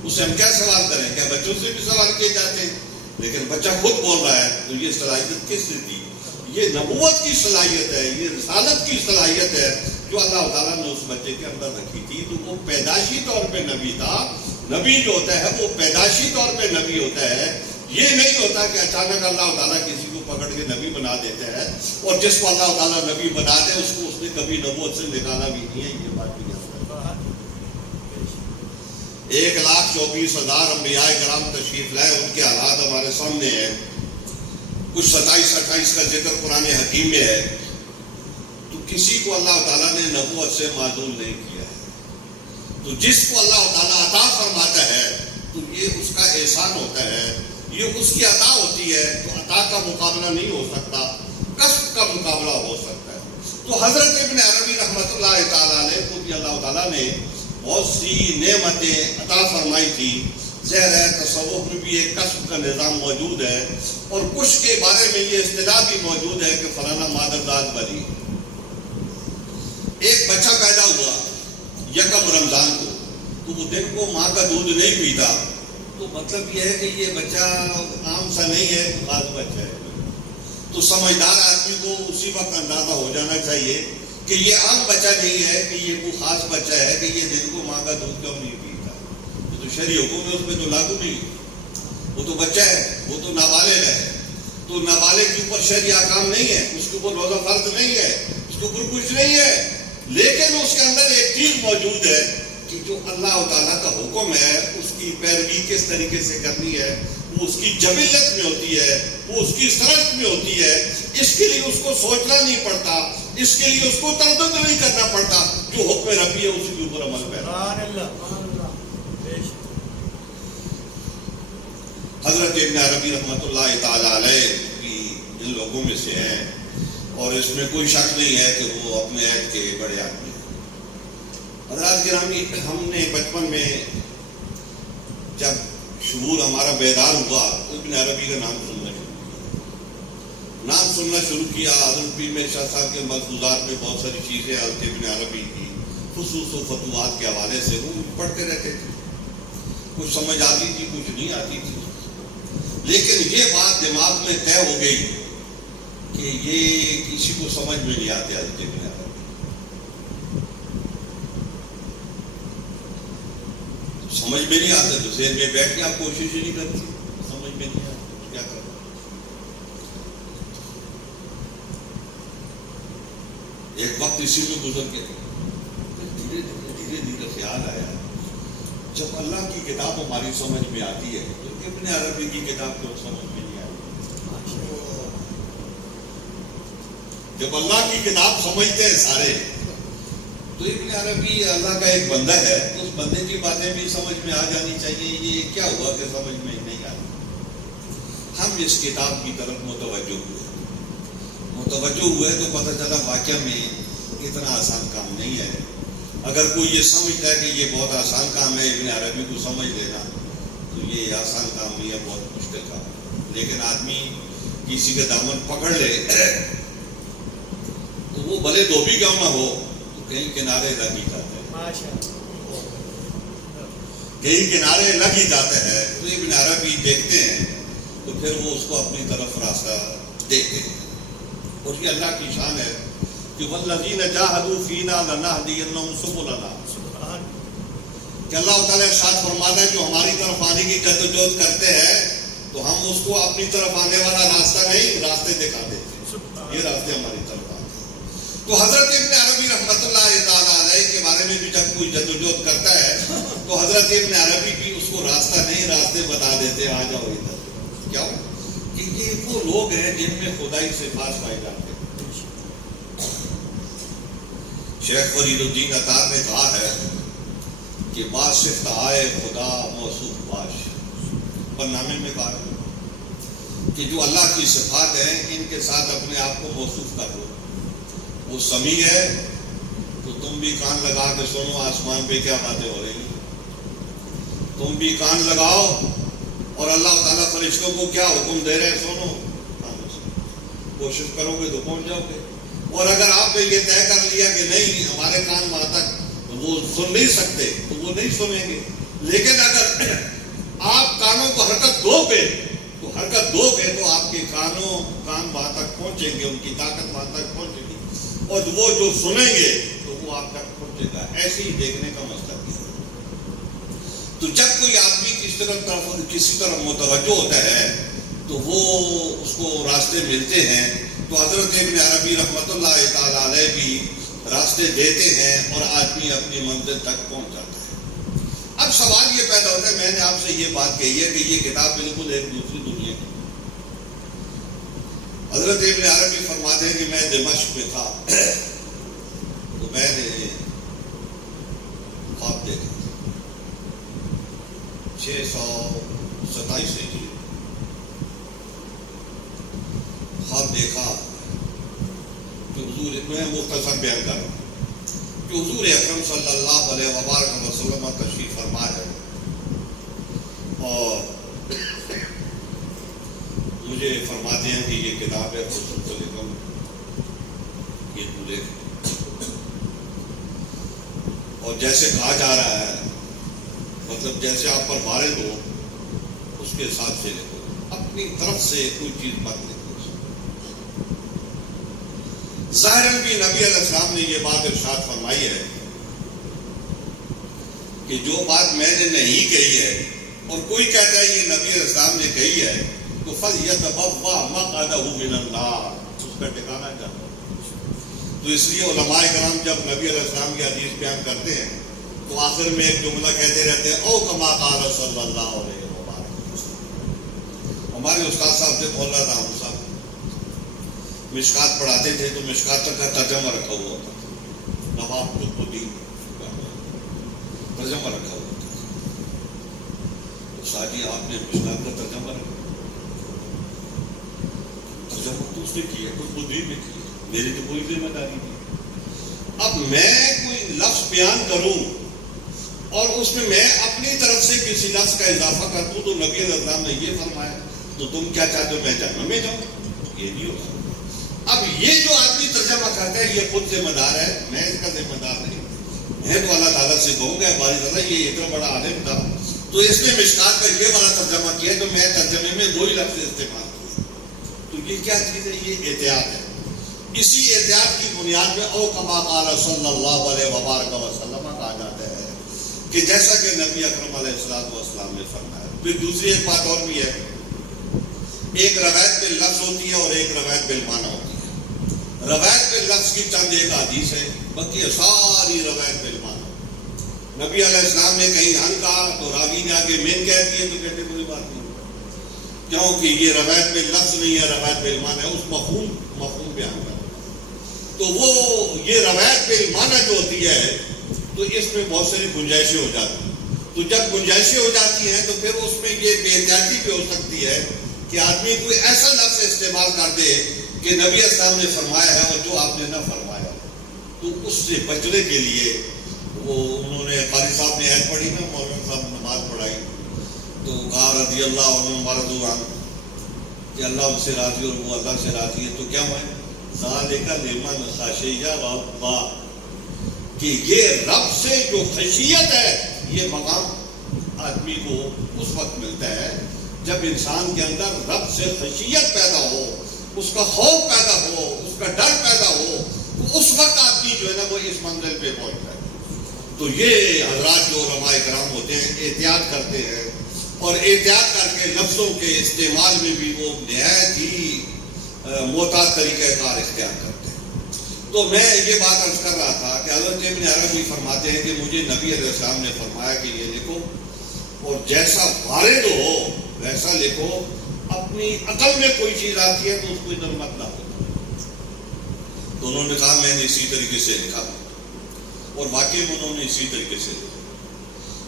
اس سے ہم کیا سوال کریں؟ کیا بچوں سے بھی سوال کیے جاتے ہیں؟ لیکن بچہ خود بول رہا ہے. تو یہ صلاحیت کس نے دی؟ یہ نبوت کی صلاحیت ہے، یہ رسالت کی صلاحیت ہے جو اللہ تعالیٰ نے اس بچے کے اندر رکھی تھی. تو وہ پیدائشی طور پہ نبی تھا. نبی جو ہوتا ہے وہ پیدائشی طور پہ نبی ہوتا ہے. یہ نہیں ہوتا کہ اچانک اللہ تعالیٰ کسی کو پکڑ کے نبی بنا دیتا ہے، اور جس کو اللہ تعالیٰ نبی بنا دے اس کو اس نے کبھی نبوت سے نکالا بھی نہیں ہے. یہ بات بھی 1,24,000 انبیاء کرام تشریف لائے، ان کے حالات ہمارے سامنے ہیں. کچھ 27-28 کا ذکر قرآن حکیم میں ہے. تو کسی کو اللہ تعالیٰ نے نبوت سے معزول نہیں کیا ہے. تو جس کو اللہ تعالیٰ عطا فرماتا ہے تو یہ اس کا احسان ہوتا ہے، یہ اس کی عطا ہوتی ہے. تو عطا کا مقابلہ نہیں ہو سکتا، کسب کا مقابلہ ہو سکتا ہے. تو حضرت ابن عربی رحمۃ اللہ تعالیٰ علیہ کو بھی اللہ تعالیٰ نے بہت سی نعمتیں عطا فرمائی تھی. ظاہر ہے تصوف میں بھی ایک کسب کا نظام موجود ہے، اور کچھ کے بارے میں یہ اصطلاح بھی موجود ہے کہ فلانا مادر ذات بنی. ایک بچہ پیدا ہوا یکم رمضان کو، تو وہ دن کو ماں کا دودھ نہیں پیتا. تو مطلب یہ ہے کہ یہ بچہ عام سا نہیں ہے، خاص بچہ ہے. تو سمجھدار آدمی کو اسی وقت اندازہ ہو جانا چاہیے کہ یہ عام بچہ نہیں ہے، کہ یہ کوئی خاص بچہ ہے کہ یہ دن کو ماں کا دودھ کیوں نہیں پیتا. تو شرعی حکم ہے اس پہ تو لاگو نہیں، وہ تو بچہ ہے، وہ تو نابالغ ہے. تو نابالغ کے اوپر شرعی احکام نہیں ہے، اس کے اوپر روزہ فرض نہیں ہے، اس کے اوپر کچھ نہیں ہے. لیکن اس کے اندر ایک چیز موجود ہے کہ جو اللہ تعالیٰ کا حکم ہے اس کی پیروی کس طریقے سے کرنی ہے، وہ اس کی جبلت میں ہوتی ہے، وہ اس کی صنعت میں ہوتی ہے. اس کے لیے اس کو سوچنا نہیں پڑتا، اس کے لیے اس کو تردد نہیں کرنا پڑتا. جو حکم ربی ہے اسی کے اوپر عمل پیرا. حضرت ابن عربی رحمۃ اللہ تعالی علیہ کی ان لوگوں میں سے ہیں، اور اس میں کوئی شک نہیں ہے کہ وہ اپنے عہد کے بڑے آدمی ہیں. حضرات گرامی، ہم نے بچپن میں جب شعور ہمارا بیدار ہوا تو ابن عربی کا نام سننا شروع کیا. حضرت پیر میر شاہ صاحب کے ملفوظات میں بہت ساری چیزیں حضرت ابن عربی کی خصوص و فتوحات کے حوالے سے وہ پڑھتے رہتے تھے. کچھ سمجھ آتی تھی، کچھ نہیں آتی تھی. لیکن یہ بات دماغ میں طے ہو گئی کہ یہ کسی کو سمجھ میں نہیں آتے. حضرت ابن عربی سمجھ میں نہیں آتا تو ذہن میں بیٹھ کے آپ کوشش ہی نہیں کرتی. سمجھ میں نہیں آتا کیا کرنا. ایک وقت اسی میں گزر کے دھیرے دھیرے خیال آیا جب اللہ کی کتاب ہماری سمجھ میں آتی ہے تو ابن عربی کی کتاب کیوں سمجھ میں نہیں آئی. جب اللہ کی کتاب سمجھتے ہیں سارے تو ابن عربی اللہ کا ایک بندہ ہے، اس بندے کی باتیں بھی سمجھ میں آ جانی چاہیے. یہ کیا ہوا کہ سمجھ میں نہیں آئی. ہم اس کتاب کی طرف متوجہ ہوئے تو پتہ چلا واقعہ میں اتنا آسان کام نہیں ہے. اگر کوئی یہ سمجھتا ہے کہ یہ بہت آسان کام ہے ابن عربی کو سمجھ لینا، تو یہ آسان کام نہیں ہے، بہت مشکل کام ہے. لیکن آدمی کسی کا دامن پکڑ لے تو وہ بھلے دھوبی کیوں نہ ہو کہیں کنارے لگ ہی جاتے ہیں. کہیں کنارے لگ ہی جاتے ہیں. تو ابن عربی دیکھتے ہیں تو پھر وہ اس کو اپنی طرف راستہ دیکھتے ہیں. اور یہ اللہ کی شان ہے کہ والذین جاہدوا فینا لنہدینہم سبلنا، کہ اللہ تعالیٰ ارشاد فرماتا ہے جو ہماری طرف آنے کی جدوجہد کرتے ہیں تو ہم اس کو اپنی طرف آنے والا راستہ نہیں، راستے دکھا دیتے ہیں. یہ راستے ہماری طرف آتے ہیں. تو حضرت ابن عربی رحمۃ اللہ تعالیٰ علیہ کے بارے میں بھی جب کوئی جدوجہد کرتا ہے تو حضرت ابن عربی بھی اس کو راستہ نہیں، راستے بتا دیتے، آ جاؤ ادھر. کیا کہ یہ وہ لوگ ہیں جن میں خدائی صفات پائی جاتے ہیں. شیخ فرید الدین عطار نے کہا ہے کہ با صفت آئے خدا موصوف باش، پر نامے میں کہا ہے کہ جو اللہ کی صفات ہیں ان کے ساتھ اپنے آپ کو موصوف کر لو. وہ سمیع ہے تو تم بھی کان لگا کے سنو آسمان پہ کیا باتیں ہو رہی ہیں. تم بھی کان لگاؤ اور اللہ تعالیٰ فرشتوں کو کیا حکم دے رہے ہیں سنو. کوشش کرو گے تو پہنچ جاؤ گے. اور اگر آپ نے یہ طے کر لیا کہ نہیں ہمارے کان وہاں تک وہ سن نہیں سکتے تو وہ نہیں سنیں گے. لیکن اگر آپ کانوں کو حرکت دو گے تو آپ کے کان وہاں تک پہنچیں گے، ان کی طاقت وہاں تک پہنچے گی اور وہ جو سنیں گے تو وہ آپ تک پہنچے گا. ایسے ہی دیکھنے کا مسئلہ ہے. تو جب کوئی آدمی کسی طرف متوجہ ہوتا ہے تو وہ اس کو راستے ملتے ہیں. تو حضرت ابن عربی رحمۃ اللہ تعالیٰ علیہ بھی راستے دیتے ہیں اور آدمی اپنی منزل تک پہنچ جاتا ہے. اب سوال یہ پیدا ہوتا ہے، میں نے آپ سے یہ بات کہی ہے کہ یہ کتاب بالکل ایک دوسری دنیا کی. حضرت ابن عربی فرماتے ہیں کہ میں دمشق میں تھا تو میں نے خواب دیکھا 627 ہجری. خواب دیکھا کہ حضور، میں مختصر بیان کر رہا ہوں، کہ حضور اکرم صلی اللہ علیہ وبارک وسلم تشریف فرما ہے اور مجھے فرماتے ہیں کہ یہ کتاب ہے خود کو لکھوں یہ تو لکھ، اور جیسے کہا جا رہا ہے مطلب جیسے آپ پر وارد ہو اس کے حساب سے لکھو، اپنی طرف سے کوئی چیز مت لکھو. ظاہراً بھی نبی علیہ السلام نے یہ بات ارشاد فرمائی ہے کہ جو بات میں نے نہیں کہی ہے اور کوئی کہتا ہے یہ نبی علیہ السلام نے کہی ہے تو فَلْيَتَبَوَّأْ مَقْعَدَهُ مِنَ النَّارِ، اس کا ٹھکانہ جانا. تو اس لیے علماء کرام جب نبی علیہ السلام کی حدیث بیان کرتے ہیں تو آخر میں ایک جملہ کہتے رہتے ہیں او کما قال صلی اللہ علیہ وسلم. ہمارے استاد صاحب سے مولانا رام صاحب مشکات پڑھاتے تھے تو مشکات کا ترجمہ رکھا ہوا ہوتا تھا، نواب قطب الدین ترجمہ رکھا ہوا ہوتا تھا. استاد جی آپ نے مشکات کا ترجمہ رکھا، ترجمہ تو اس نے کیا، قطب الدین نے کیا، میری تو کوئی ذمہ داری نہیں. اب میں کوئی لفظ بیان کروں اور اس میں اپنی طرف سے کسی لفظ کا اضافہ کر دوں تو نبی علیہ السلام نے یہ فرمایا تو تم کیا چاہتے ہو میں جہنم میں جاؤں؟ یہ نہیں ہوگا. اب یہ جو آدمی ترجمہ کرتا ہے یہ خود ذمہ دار ہے، میں اس کا ذمہ دار نہیں. میں تو اللہ تعالیٰ سے کہوں گا باری تعالیٰ یہ اتنا بڑا عالم تھا تو اس نے مشکات کا یہ والا ترجمہ کیا تو میں ترجمے میں وہی لفظ استعمال کیا. تو یہ کیا چیز ہے؟ یہ احتیاط ہے. اسی احتیاط کی بنیاد میں او کما قال صلی اللہ علیہ وبارک وسلم کہا جاتا ہے کہ جیسا کہ نبی اکرم علیہ السلام نے فرمایا. پھر دوسری ایک بات اور بھی ہے، ایک روایت بال لفظ ہوتی ہے اور ایک روایت بالمعنی ہوتی ہے. روایت بال لفظ کی چند ایک حدیث ہے، باقی ساری روایت بالمعنی. نبی علیہ السلام نے کہیں ہن کہا تو راوی نے آگے مین کہہ دیا تو کہتے کوئی بات نہیں، کیونکہ یہ روایت بال لفظ نہیں ہے، روایت بالمعنی ہے. اس مفہوم بیان کر تو وہ یہ روایت بالمعنی جو ہوتی ہے تو اس میں بہت ساری گنجائشیں ہو جاتی ہیں. تو جب گنجائشیں ہو جاتی ہیں تو پھر اس میں یہ بے احتیاطی بھی ہو سکتی ہے کہ آدمی کوئی ایسا لفظ استعمال کر دے کہ نبی اسلام نے فرمایا ہے اور جو آپ نے نہ فرمایا. تو اس سے بچنے کے لیے وہ انہوں نے قاری صاحب نے عید پڑھی نا، مولانا صاحب نے نماز پڑھائی تو کہا رضی اللہ عنہ ورضوا عنہ کہ اللہ ان سے راضی اور وہ اللہ سے راضی ہے. تو کیا ہوا ہے ذالک لمن خشی رب، کہ یہ رب سے جو خشیت ہے یہ مقام آدمی کو اس وقت ملتا ہے جب انسان کے اندر رب سے خشیت پیدا ہو، اس کا خوف پیدا ہو، اس کا ڈر پیدا ہو، تو اس وقت آدمی جو ہے نا وہ اس منزل پہ پہنچتا ہے. تو یہ حضرات جو علماء کرام ہوتے ہیں احتیاط کرتے ہیں اور احتیاط کر کے لفظوں کے استعمال میں بھی وہ نہایت ہی محتاط طریقہ کار اختیار کرتے ہیں. تو میں یہ بات عرض کر رہا تھا کہ حضرت ابن عربی فرماتے ہیں کہ مجھے نبی علیہ السلام نے فرمایا کہ یہ لکھو اور جیسا وارد ہو ویسا لکھو. اپنی عقل میں کوئی چیز آتی ہے تو اس کو ادھر مت لاؤ. تو انہوں نے کہا میں نے اسی طریقے سے لکھا. اور واقعی میں انہوں نے اسی طریقے سے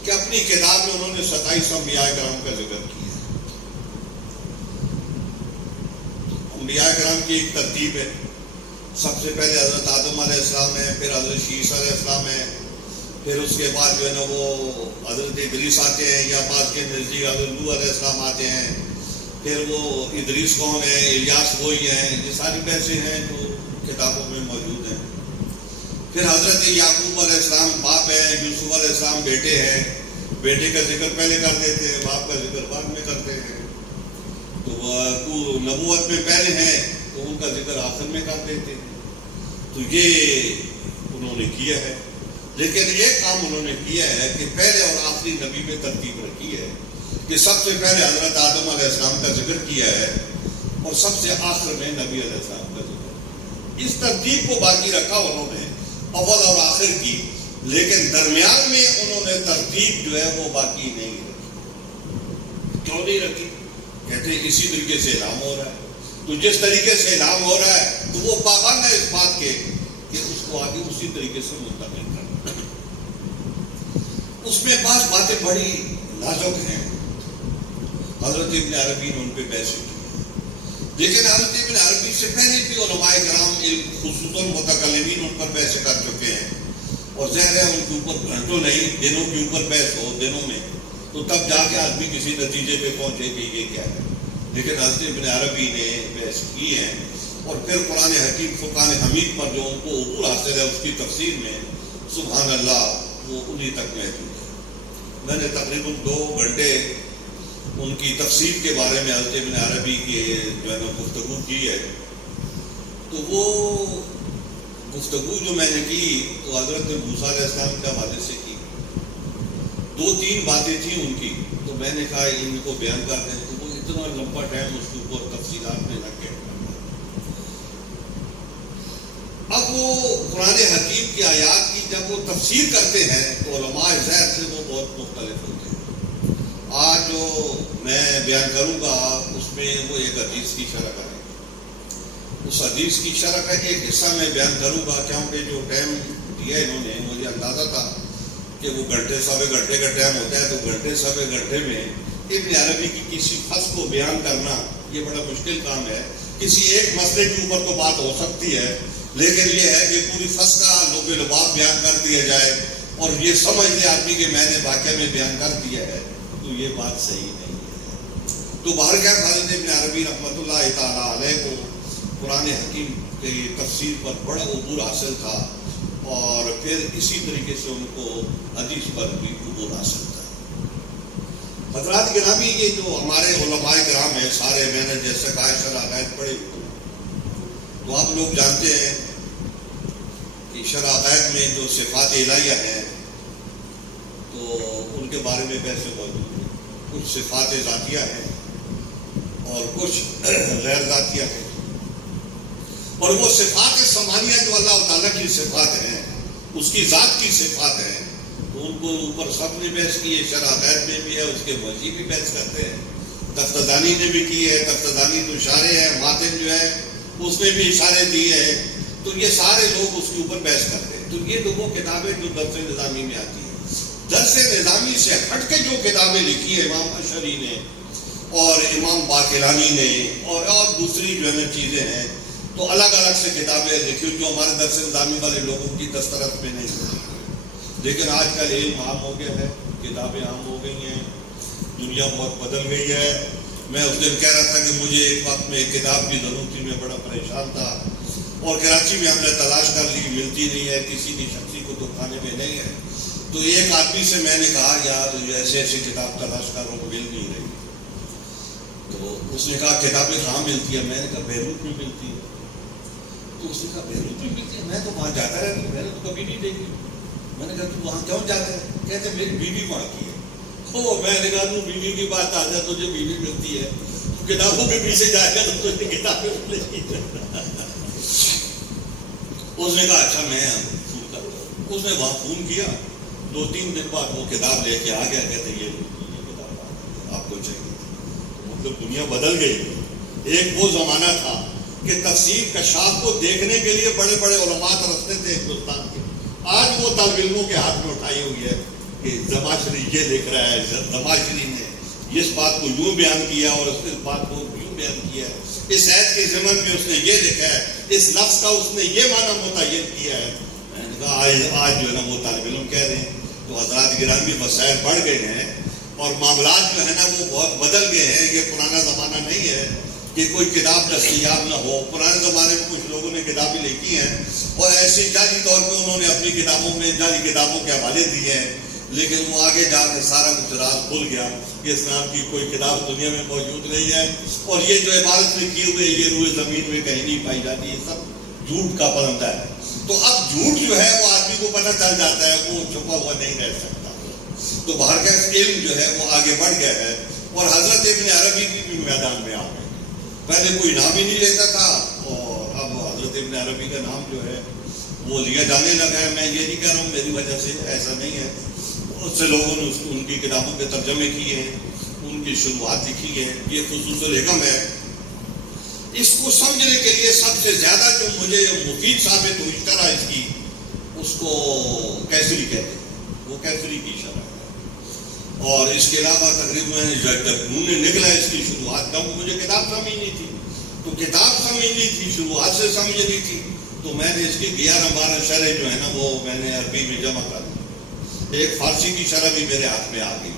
کہ اپنی کتاب میں انہوں نے 27 انبیاء کرام کا ذکر کیا. انبیاء کرام کی ایک ترتیب ہے. سب سے پہلے حضرت آدم علیہ السلام ہے، پھر حضرت عیسیٰ علیہ السلام ہے، پھر اس کے بعد جو ہے نا وہ حضرت ادریس آتے ہیں، یا بعض کے نزدیک حضرت نوح علیہ السلام آتے ہیں. پھر وہ ادریس کون ہے، الیاس وہی ہیں. یہ ساری بحثیں ہیں جو کتابوں میں موجود ہیں. پھر حضرت یعقوب علیہ السلام باپ ہیں، یوسف علیہ السلام بیٹے ہیں. بیٹے کا ذکر پہلے کر دیتے ہیں، باپ کا ذکر بعد میں کرتے ہیں. تو وہ نبوت میں پہلے ہیں تو ان کا ذکر آخر میں کر دیتے ہیں. تو یہ انہوں نے کیا ہے. لیکن ایک کام انہوں نے کیا ہے کہ پہلے اور آخری نبی میں ترتیب رکھی ہے کہ سب سے پہلے حضرت آدم علیہ السلام کا ذکر کیا ہے اور سب سے آخر میں نبی علیہ السلام کا ذکر. اس ترتیب کو باقی رکھا انہوں نے اول اور آخر کی، لیکن درمیان میں انہوں نے ترتیب جو ہے وہ باقی نہیں رکھی. کیوں نہیں رکھی؟ کہتے ہیں اسی طریقے سے اعلان ہو رہا ہے. تو جس طریقے سے اعلان ہو رہا ہے تو وہ پابند ہے اس بات کے کہ اس کو آگے اسی طریقے سے منتقل کرنا. اس میں بعض باتیں بڑی نازک ہیں. حضرت ابن عربی نے ان پہ بحث کی، لیکن حضرت ابن عربی سے پہلے بھی علماء کرام خصوصاً متکلمین ان پر بحث کر چکے ہیں. اور ظاہر ہے ان کے اوپر گھنٹوں نہیں دنوں کے اوپر بحث ہو دنوں میں تو تب جا کے آدمی کسی نتیجے پہ پہنچے کہ یہ کیا ہے. لیکن حضرت ابن عربی نے بحث کی ہے اور پھر قرآن حکیم فرقان حمید پر جو ان کو عبور حاصل ہے اس کی تفسیر میں سبحان اللہ وہ انہی تک محدود ہے. میں نے تقریباً 2 گھنٹے ان کی تفسیر کے بارے میں حضرت ابن عربی کے جو ہے نا گفتگو کی ہے. تو وہ گفتگو جو میں نے کی تو حضرت موسیٰ علیہ السلام کے حوالے سے کی. 2-3 باتیں تھیں ان کی تو میں نے کہا ان کو بیان کرتے ہیں. تو وہ اتنا لمبا ٹائم اس کے اوپر تفصیلات میں لگ گئے. اب وہ قرآن حکیم کی آیات کی جب وہ تفسیر کرتے ہیں تو علماء ظاہر سے وہ بہت مختلف ہوتے ہیں. آج جو میں بیان کروں گا اس میں وہ ایک حدیث کی شرح کریں. اس حدیث کی شرح کا ایک حصہ میں بیان کروں گا کیونکہ جو ٹائم دیا انہوں نے مجھے اندازہ تھا کہ وہ گھنٹے سوے گھنٹے کا ٹائم ہوتا ہے. تو گھنٹے سوے گھنٹے میں ابن عربی کی کسی فصل کو بیان کرنا یہ بڑا مشکل کام ہے. کسی ایک مسئلے کے اوپر تو بات ہو سکتی ہے، لیکن یہ ہے کہ پوری فصل کا لب لباب بیان کر دیا جائے اور یہ سمجھ لے آدمی کہ میں نے واقعہ میں بیان کر دیا ہے تو یہ بات صحیح نہیں ہے. تو بہرکیف حضرت ابن عربی رحمۃ اللہ تعالیٰ علیہ کو قرآن حکیم کی تفسیر پر بڑا عبور حاصل تھا اور پھر اسی طریقے سے ان کو حدیث پر بھی عبور حاصل تھا. حضرات گرامی یہ جو ہمارے علماء کرام ہیں سارے میں نے جیسے کہا شرح عقائد پڑھے تو آپ لوگ جانتے ہیں کہ شرح عقائد میں جو صفات الہیہ ہیں تو ان کے بارے میں بحث موجود ہے. کچھ صفات ذاتیہ ہیں اور کچھ غیر ذاتیہ ہیں. اور وہ صفات سمانیہ جو اللہ تعالیٰ کی صفات ہیں اس کی ذات کی صفات ہیں تو ان کو اوپر سب نے بحث کی ہے. شرح عقائد میں بھی ہے، اس کے مرجی بھی بحث کرتے ہیں. تفتزانی نے بھی کی ہے. تفتزانی تو اشارے ہے، ماتن جو ہے اس نے بھی اشارے دیے ہیں. تو یہ سارے لوگ اس کے اوپر بحث کرتے ہیں. تو یہ تو وہ کتابیں جو درس نظامی میں آتی ہیں. درس نظامی سے ہٹ کے جو کتابیں لکھی ہیں امام اشعری نے اور امام باقرانی نے اور دوسری جو ہے نا چیزیں ہیں تو الگ الگ سے کتابیں لکھی جو ہمارے درس نظامی والے لوگوں کی دسترس میں نہیں ہوتی. لیکن آج کل علم عام ہو گیا ہے، کتابیں عام ہو گئی ہیں، دنیا بہت بدل گئی ہے. میں اس دن کہہ رہا تھا کہ مجھے ایک وقت میں کتاب کی ضرورت تھی، میں بڑا پریشان تھا اور کراچی میں ہم نے تلاش کر لی، ملتی نہیں ہے، کسی بھی شخصی کو تو کھانے میں نہیں ہے. تو ایک آدمی سے میں نے کہا یار ایسے ایسی کتاب تلاش کر رہا ہوں مل نہیں رہی. تو اس نے کہا کتابیں کہاں ملتی ہے؟ میں نے کہا بیروت میں ملتی ہے. تو اس نے کہا بیروت میں ملتی ہے؟ میں تو وہاں جاتا رہتا ہوں، میں نے تو کبھی نہیں دیکھی. میں نے کہا تو وہاں کیوں جاتا ہے؟ کہتے میری بیوی وہاں کی ہے. میں نے کہا تو بیوی کی بات آ جائے تجھے بیوی ملتی ہے، کتابوں کے پیچھے جائے گا تو تجھے کتابیں ملیں. اس نے کہا اچھا میں فون کرتا ہوں. اس نے وہاں فون کیا، 2-3 دن بعد وہ کتاب لے کے آ گیا. کہتے یہ کتاب آپ کو چاہیے. مطلب دنیا بدل گئی. ایک وہ زمانہ تھا کہ تفسیر کشاف کو دیکھنے کے لیے بڑے بڑے علماء ترستے تھے ہندوستان کے. آج وہ طالب علموں کے ہاتھ میں اٹھائی ہوئی ہے کہ زماشری یہ لکھ رہا ہے، زماشری نے اس بات کو یوں بیان کیا اور اس بات کو یوں بیان کیا ہے، اس عید کے ضمن میں اس نے یہ لکھا ہے، اس لفظ کا اس نے یہ معنی متعین کیا ہے۔ میں نے کہا آج جو ہے نا وہ طالب علم کہہ رہے ہیں۔ تو حضرات گرامی وسائل بڑھ گئے ہیں اور معاملات جو ہے نا وہ بہت بدل گئے ہیں۔ یہ پرانا زمانہ نہیں ہے کہ کوئی کتاب دستیاب نہ ہو۔ پرانے زمانے میں کچھ لوگوں نے کتابیں لکھی ہیں اور ایسے جعلی طور پہ انہوں نے اپنی کتابوں میں جعلی کتابوں کے حوالے دیے ہیں، لیکن وہ آگے جا کے سارا کچھ راز کھل گیا کہ اسلام کی کوئی کتاب دنیا میں موجود نہیں ہے، اور یہ جو عبارت لکھی ہوئی ہے یہ روئے زمین میں کہیں نہیں پائی جاتی، یہ سب جھوٹ کا پرندہ ہے۔ تو اب جھوٹ جو ہے وہ آدمی کو پتہ چل جاتا ہے، وہ چھپا ہوا نہیں رہ سکتا۔ تو باہر کا علم جو ہے وہ آگے بڑھ گیا ہے، اور حضرت ابن عربی بھی میدان میں آ گئے۔ پہلے کوئی نام ہی نہیں لیتا تھا، اور اب حضرت ابن عربی کا نام جو ہے وہ لیا جانے لگا ہے۔ میں یہ نہیں کہہ رہا ہوں میری وجہ سے، ایسا نہیں ہے، بہت سے لوگوں نے ان کی کتابوں کے ترجمے کیے ہیں، ان کی شروعات لکھی ہے۔ یہ خصوص الحکم ہے۔ اس کو سمجھنے کے لیے سب سے زیادہ جو مجھے مفید ثابت ہوئی شرح اس کی، اس کو کیسری کہتے ہیں، وہ کیسری کی شرح ہے۔ اور اس کے علاوہ تقریباً انہوں نے نکلا اس کی شروعات، جب مجھے کتاب سمجھنی تھی تو کتاب سمجھنی تھی، شروعات سے سمجھنی تھی، تو میں نے اس کی 11-12 شرح جو ہے نا وہ میں نے عربی میں جمع کر دی۔ ایک فارسی کی شرح بھی میرے ہاتھ میں آ گئی۔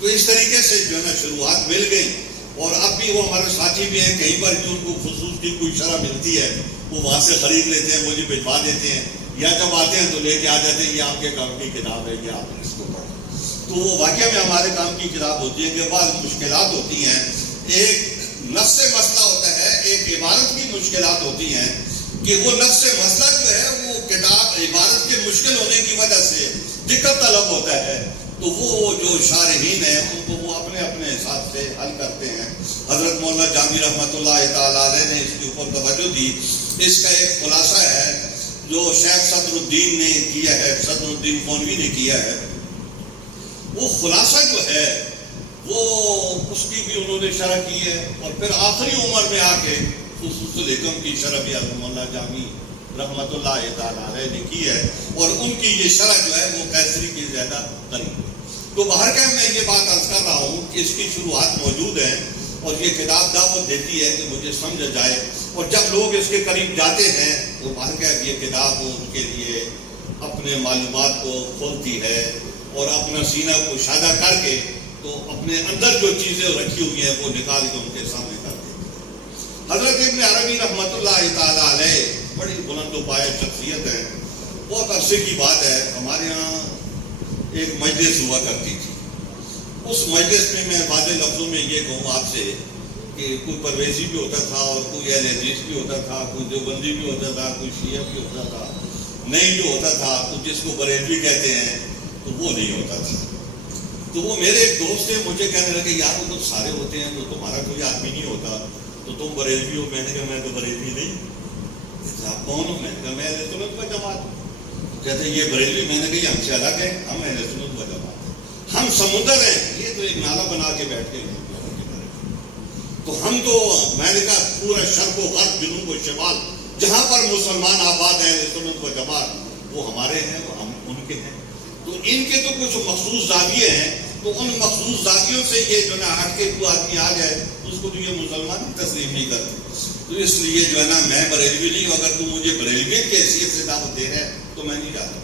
تو اس طریقے سے جو ہے نا شروعات مل گئی، اور اب بھی وہ ہمارے ساتھی بھی ہیں، کہیں پر بھی ان کو خصوص کی کوئی شرح ملتی ہے وہ وہاں سے خرید لیتے ہیں، مجھے بھجوا دیتے ہیں، یا جب آتے ہیں تو لے کے آ جاتے ہیں، یہ آپ کے کام کی کتاب ہے، یہ آپ اس کو پڑھیں۔ تو وہ واقعہ میں ہمارے کام کی کتاب ہوتی ہے کہ بعض مشکلات ہوتی ہیں، ایک نفس مسئلہ ہوتا ہے، ایک عبارت کی مشکلات ہوتی ہیں کہ وہ نفس مسئلہ جو ہے وہ کتاب عبارت کے مشکل ہونے کی وجہ سے دقت طلب ہوتا ہے، تو وہ جو شارحین ہیں ان کو وہ اپنے اپنے حساب سے حل کرتے ہیں۔ حضرت مولانا جامی رحمۃ اللہ تعالیٰ علیہ نے اس کے اوپر توجہ دی۔ اس کا ایک خلاصہ ہے جو شیخ صدر الدین نے کیا ہے، صدر الدین کونوی نے کیا ہے۔ وہ خلاصہ جو ہے وہ اس کی بھی انہوں نے شرح کی ہے، اور پھر آخری عمر میں آ کے خصوص الحکم کی شرح بھی حضرت مولانا جامی رحمۃ اللہ تعالیٰ علیہ نے کی ہے، اور ان کی یہ شرح جو ہے وہ قیصری کی زیادہ قریب۔ تو باہر کا میں یہ بات عرض کر رہا ہوں کہ اس کی شروعات موجود ہیں، اور یہ کتاب دعوت دیتی ہے کہ مجھے سمجھ جائے، اور جب لوگ اس کے قریب جاتے ہیں تو باہر کا یہ کتاب ان کے لیے اپنے معلومات کو کھولتی ہے، اور اپنا سینہ کو شادہ کر کے تو اپنے اندر جو چیزیں رکھی ہوئی ہیں وہ نکال کے ان کے سامنے کر دیتے ہیں۔ حضرت ابن عربی رحمۃ اللہ تعالیٰ علیہ بڑی بلند و پایہ شخصیت ہے۔ بہت عرصے کی بات ہے، ہمارے ہاں ایک مجلس ہوا کرتی تھی۔ اس مجلس میں میں واضح لفظوں میں یہ کہوں آپ سے کہ کوئی پرویزی بھی ہوتا تھا، اور کوئی اہل حدیث بھی ہوتا تھا، کوئی دیوبندی بھی ہوتا تھا، کوئی شیعہ بھی ہوتا تھا، نہیں جو ہوتا تھا تو جس کو بریلوی کہتے ہیں تو وہ نہیں ہوتا تھا۔ تو وہ میرے ایک دوست تھے، مجھے کہنے لگے یار وہ تو سارے ہوتے ہیں تو تمہارا کوئی آدمی نہیں ہوتا، تو تم بریلوی ہو؟ میں نے کہا میں تو بریلوی نہیں۔ آپ کون ہو؟ میں نے کہا میں اہل سنت و جماعت۔ کہتے ہیں یہ بریلوی؟ میں نے کہا یہ ہم سے الگ ہے، ہم اہل سنت و جماعت، ہم سمندر ہیں، یہ تو ایک نالا بنا کے بیٹھ کے تو ہم تو، میں نے کہا پورا شرق و غرب، جنوب و شمال، جہاں پر مسلمان آباد ہیں اہل سنت و جماعت، وہ ہمارے ہیں، وہ ہم ان کے ہیں۔ تو ان کے تو کچھ مخصوص زاویے ہیں، تو ان مخصوص زاویوں سے یہ جو نا ہٹ کے کوئی آدمی آ جائے اس کو تو یہ مسلمان بھی تسلیم نہیں کرتے۔ تو اس لیے جو ہے نا میں بریلوی نہیں ہوں، اگر تم مجھے بریلوی کی حیثیت سے دعوت دے رہے ہیں تو میں نہیں جاتا۔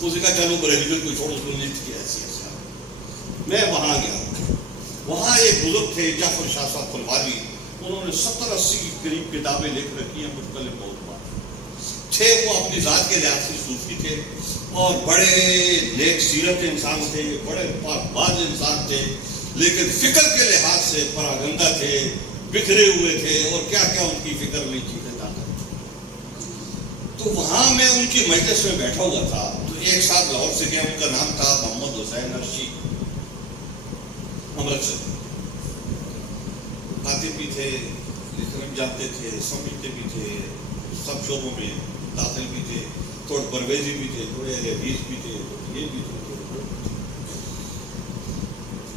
اس نے کہا چلو بریلوی کو چھوڑو، سنت کی حیثیت سے۔ میں وہاں گیا، وہاں ایک بزرگ تھے جعفر شاہ صاحب فلواری، انہوں نے 70-80 کی قریب کتابیں لکھ رکھی ہیں مختلف موضوعات تھے۔ وہ اپنی ذات کے لحاظ سے صوفی تھے، اور بڑے نیک سیرت انسان تھے، بڑے پاک باز انسان تھے، لیکن فکر کے لحاظ سے پراگندہ تھے، بکھرے ہوئے تھے، اور کیا کیا ان کی فکر میں چیزیں طاقت۔ تو وہاں میں ان کی مجلس میں بیٹھا ہوا تھا، تو ایک صاحب لاہور سے گیا، ان کا نام تھا محمد حسین ارشی، امرتسر، کاتب بھی تھے، لکھنا بھی جانتے تھے، سمجھتے بھی تھے، سب شعبوں میں داخل بھی تھے، تھوڑے پرویزی بھی تھے، تھوڑے اہل حدیث بھی تھے، یہ بھی تھے۔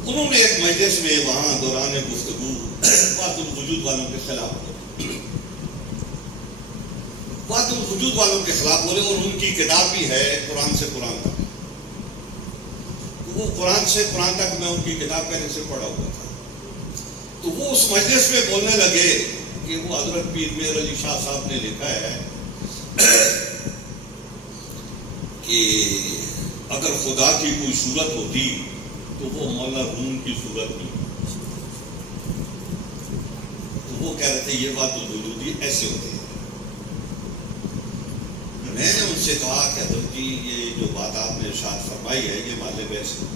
انہوں نے ایک مجلس میں وہاں دوران گفتگو وحدت الوجود والوں کے خلاف، وحدت وجود والوں کے خلاف بولے، اور ان کی کتاب بھی ہے قرآن سے قرآن تک. وہ قرآن سے قرآن تک میں ان کی کتاب پہلے سے پڑھا ہوا تھا. تو وہ اس مجلس میں بولنے لگے کہ وہ حضرت پیر میر علی شاہ صاحب نے لکھا ہے کہ اگر خدا کی کوئی صورت ہوتی تو وہ مولانا روم کی صورت نہیں. تو وہ کہہ رہے تھے یہ بات تو وجودی ایسے ہوتے ہیں. میں نے ان سے کہا کہ حضرت جی یہ جو بات آپ نے ارشاد فرمائی ہے یہ محل بحث ہے.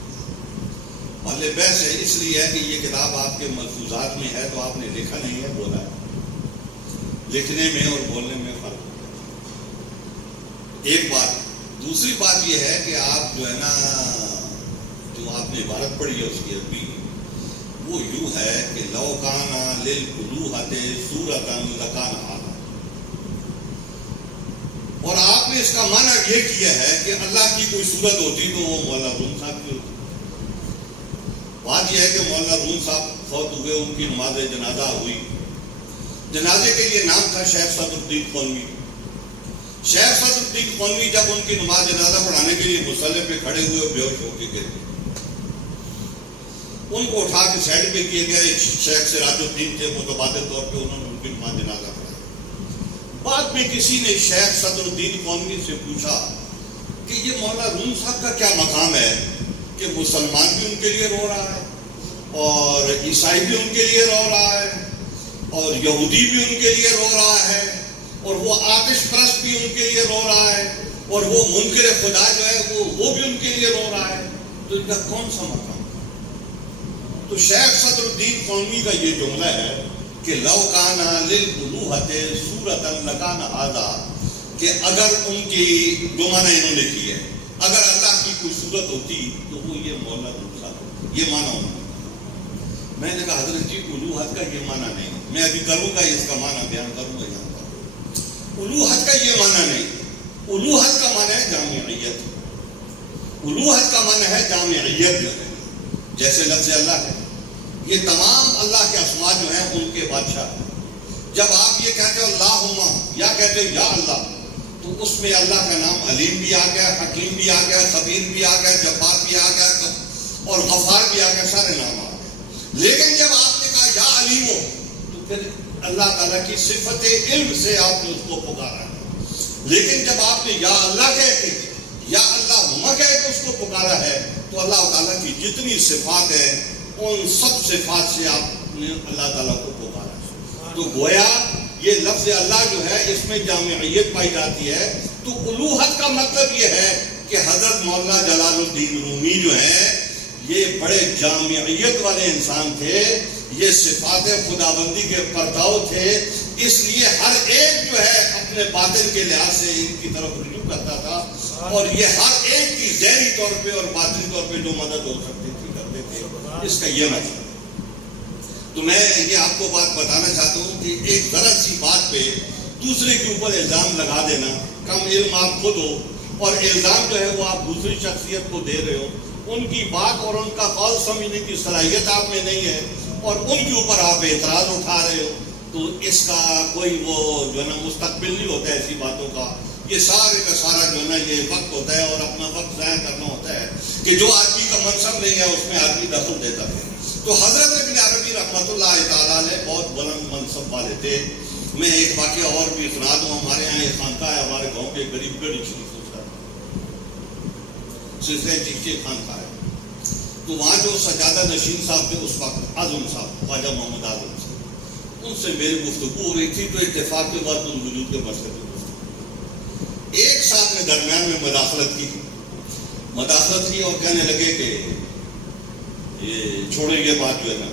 محل بحث ہے اس لیے ہے کہ یہ کتاب آپ کے ملفوظات میں ہے تو آپ نے لکھا نہیں ہے، بولا ہے. لکھنے میں اور بولنے میں فرق ہے. ایک بات. دوسری بات یہ ہے کہ آپ جو ہے نا جو آپ نے عبارت پڑھی ہے اس کی عربی وہ یوں ہے کہ لو کانا للالوہۃ صورۃ لکان ھذا، اور آپ نے اس کا معنی یہ کیا ہے کہ اللہ کی کوئی صورت ہوتی تو وہ مولانا روم صاحب کی ہوتی. بات یہ ہے کہ مولانا روم صاحب فوت ہوئے، ان کی نماز جنازہ ہوئی. جنازے کے لیے نام تھا شیخ صدر الدین قونوی. شیخ صدر الدین قونوی جب ان کی نماز جنازہ پڑھانے کے لیے مصلی پہ کھڑے ہوئے اور بے ہوش ہو کے گر گئے. ان کو اٹھا کے سائڈ پہ کیا گیا. ایک شیخ سراج الدین تھے، متبادل طور پہ انہوں نے ان کی نماز جنازہ پڑھائی. بعد میں کسی نے شیخ صدر الدین قونوی سے پوچھا کہ یہ مولانا روم صاحب کا کیا مقام ہے کہ مسلمان بھی ان کے لیے رو رہا ہے اور عیسائی بھی ان کے لیے رو رہا ہے اور یہودی بھی ان کے لیے رو رہا ہے اور وہ آتش پرست بھی ان کے لیے رو رہا ہے اور وہ منکر خدا جو ہے وہ بھی ان کے لیے رو رہا ہے، تو ان کا کون سا مقام؟ تو شیخ صدر الدین قونوی کا یہ جملہ ہے کہ لو کانا للالوہۃ صورۃ لکان ھذا، کہ اگر ان کی جو معنی انہوں نے کی ہے اگر اللہ کی کوئی صورت ہوتی تو وہ یہ مولانا روم صاحب، یہ معنی انہوں نے. میں نے کہا حضرت جی الوہت کا یہ معنی نہیں. میں ابھی کروں گا اس کا معنی بیان کروں گا یہاں پر. الوہت کا یہ معنی نہیں. الوہت کا معنی ہے جامعیت. الوہت کا معنی ہے جامعیت جو ہے، جیسے لفظ اللہ ہے. یہ تمام اللہ کے اسماء جو ہیں ان کے بادشاہ. جب آپ یہ کہتے ہو اللہم یا کہتے ہو یا اللہ، تو اس میں اللہ کا نام علیم بھی آ گیا، حکیم بھی آ گیا، خبیر بھی آ گیا، جبار بھی آ گیا اور غفار بھی آ گیا، سارے نام آ گئے. لیکن جب آپ نے کہا یا علیم ہو تو پھر اللہ تعالیٰ کی صفت علم سے آپ نے اس کو پکارا ہے. لیکن جب آپ نے یا اللہ کہہ کے یا اللہ کہہ کے اس کو پکارا ہے تو اللہ تعالیٰ کی جتنی صفات ہیں ان سب صفات سے آپ نے اللہ تعالیٰ کو پکارا ہے. تو گویا یہ لفظ اللہ جو ہے اس میں جامعیت پائی جاتی ہے. تو الوہت کا مطلب یہ ہے کہ حضرت مولانا جلال الدین رومی جو ہیں یہ بڑے جامعیت والے انسان تھے. یہ صفات خداوندی کے پرتاؤ تھے. اس لیے ہر ایک جو ہے اپنے باطن کے لحاظ سے ان کی طرف رجوع کرتا تھا اور یہ ہر ایک کی ظاہری طور پہ اور باطنی طور پہ جو مدد ہو سکتی تھی کرتے تھے. اس کا یہ مطلب. تو میں یہ آپ کو بات بتانا چاہتا ہوں کہ ایک ذرا سی بات پہ دوسرے کے اوپر الزام لگا دینا، کم علم آپ خود ہو اور الزام جو ہے وہ آپ دوسری شخصیت کو دے رہے ہو. ان کی بات اور ان کا قول سمجھنے کی صلاحیت آپ میں نہیں ہے اور ان کے اوپر آپ اعتراض اٹھا رہے ہو. تو اس کا کوئی وہ جو ہے نا مستقبل نہیں ہوتا ہے ایسی باتوں کا. یہ سارے کا سارا جو ہے نا یہ وقت ہوتا ہے اور اپنا وقت ضائع کرنا ہوتا ہے کہ جو آدمی کا منصب نہیں ہے اس میں آدمی دخل دیتا ہے. تو حضرت ابن عربی رحمۃ اللہ تعالیٰ نے بہت بلند منصب والے تھے. میں ایک واقعہ اور بھی سنا دوں. ہمارے یہاں یہ خانقاہ ہے ہمارے گاؤں کے غریب گڑھ شریف سلسلہ چشتی خانقاہ ہے. تو وہاں جو سجادہ نشین صاحب تھے اس وقت اعظم صاحب خواجہ محمد اعظم صاحب، ان سے میری گفتگو ہو رہی تھی تو اتفاق کے بعد ان وجود کے مسئلے پہ ایک صاحب نے درمیان میں مداخلت کی اور کہنے لگے کہ یہ چھوڑیں یہ بات جو ہے نا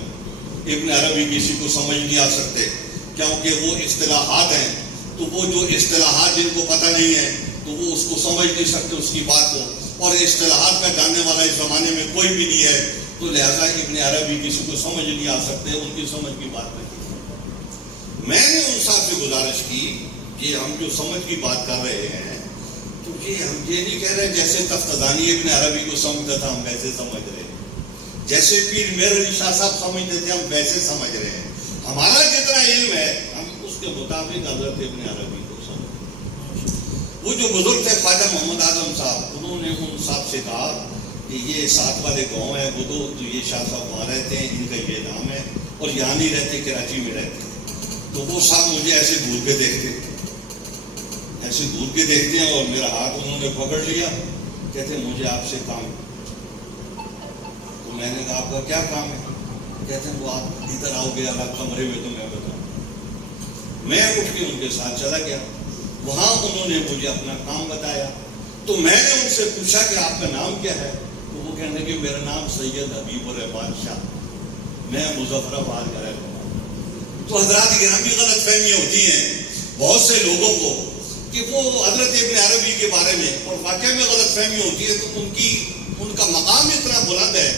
ابن عربی کسی کو سمجھ نہیں آ سکتے کیونکہ وہ اصطلاحات ہیں. تو وہ جو اصطلاحات جن کو پتہ نہیں ہے تو وہ اس کو سمجھ نہیں سکتے اس کی بات کو، اور اصطلاحات کا جاننے والا اس زمانے میں کوئی بھی نہیں ہے. تو لہٰذا ابن عربی کسی کو سمجھ نہیں آ سکتے، ان کی سمجھ کی بات نہیں. میں نے ان صاحب سے گزارش کی کہ ہم جو سمجھ کی بات کر رہے ہیں تو ہم یہ نہیں کہہ رہے جیسے تفتزانی ابن عربی کو سمجھتا تھا ہم ویسے سمجھ رہے ہیں، جیسے پیر میر علی شاہ صاحب سمجھتے تھے ہم ویسے سمجھ رہے ہیں. ہمارا جتنا علم ہے ہم اس کے مطابق حضرت ابن عربی کو سمجھتے ہیں. وہ جو بزرگ تھے خواجہ محمد اعظم صاحب، انہوں نے ان صاحب سے کہا کہ یہ ساتھ والے گاؤں ہیں وہ تو یہ شاہ صاحب وہاں رہتے ہیں، ان کا یہ نام ہے، اور یہاں نہیں رہتے، کراچی میں رہتے۔ تو وہ صاحب مجھے ایسے گھور کے دیکھتے ہیں اور میرا ہاتھ انہوں نے پکڑ لیا، کہتے ہیں مجھے آپ سے کام ہے۔ تو میں نے کہا آپ کا کیا کام ہے؟ کہتے ہیں وہ آپ ادھر آؤ گے الگ کمرے میں تو میں بتاؤں۔ میں اٹھ کے ان کے ساتھ چلا گیا، وہاں انہوں نے مجھے اپنا کام بتایا۔ تو میں نے ان سے پوچھا کہ آپ کا نام کیا ہے؟ تو وہ کہنے کہ میرا نام سید حبیب الرحمان شاہ، میں مظفر آباد کا رہنے والا ہوں۔ تو حضرات گرامی غلط فہمیاں ہوتی ہیں بہت سے لوگوں کو کہ وہ حضرت ابن عربی کے بارے میں، اور واقعہ میں غلط فہمی ہوتی ہے تو ان کا مقام اتنا بلند ہے۔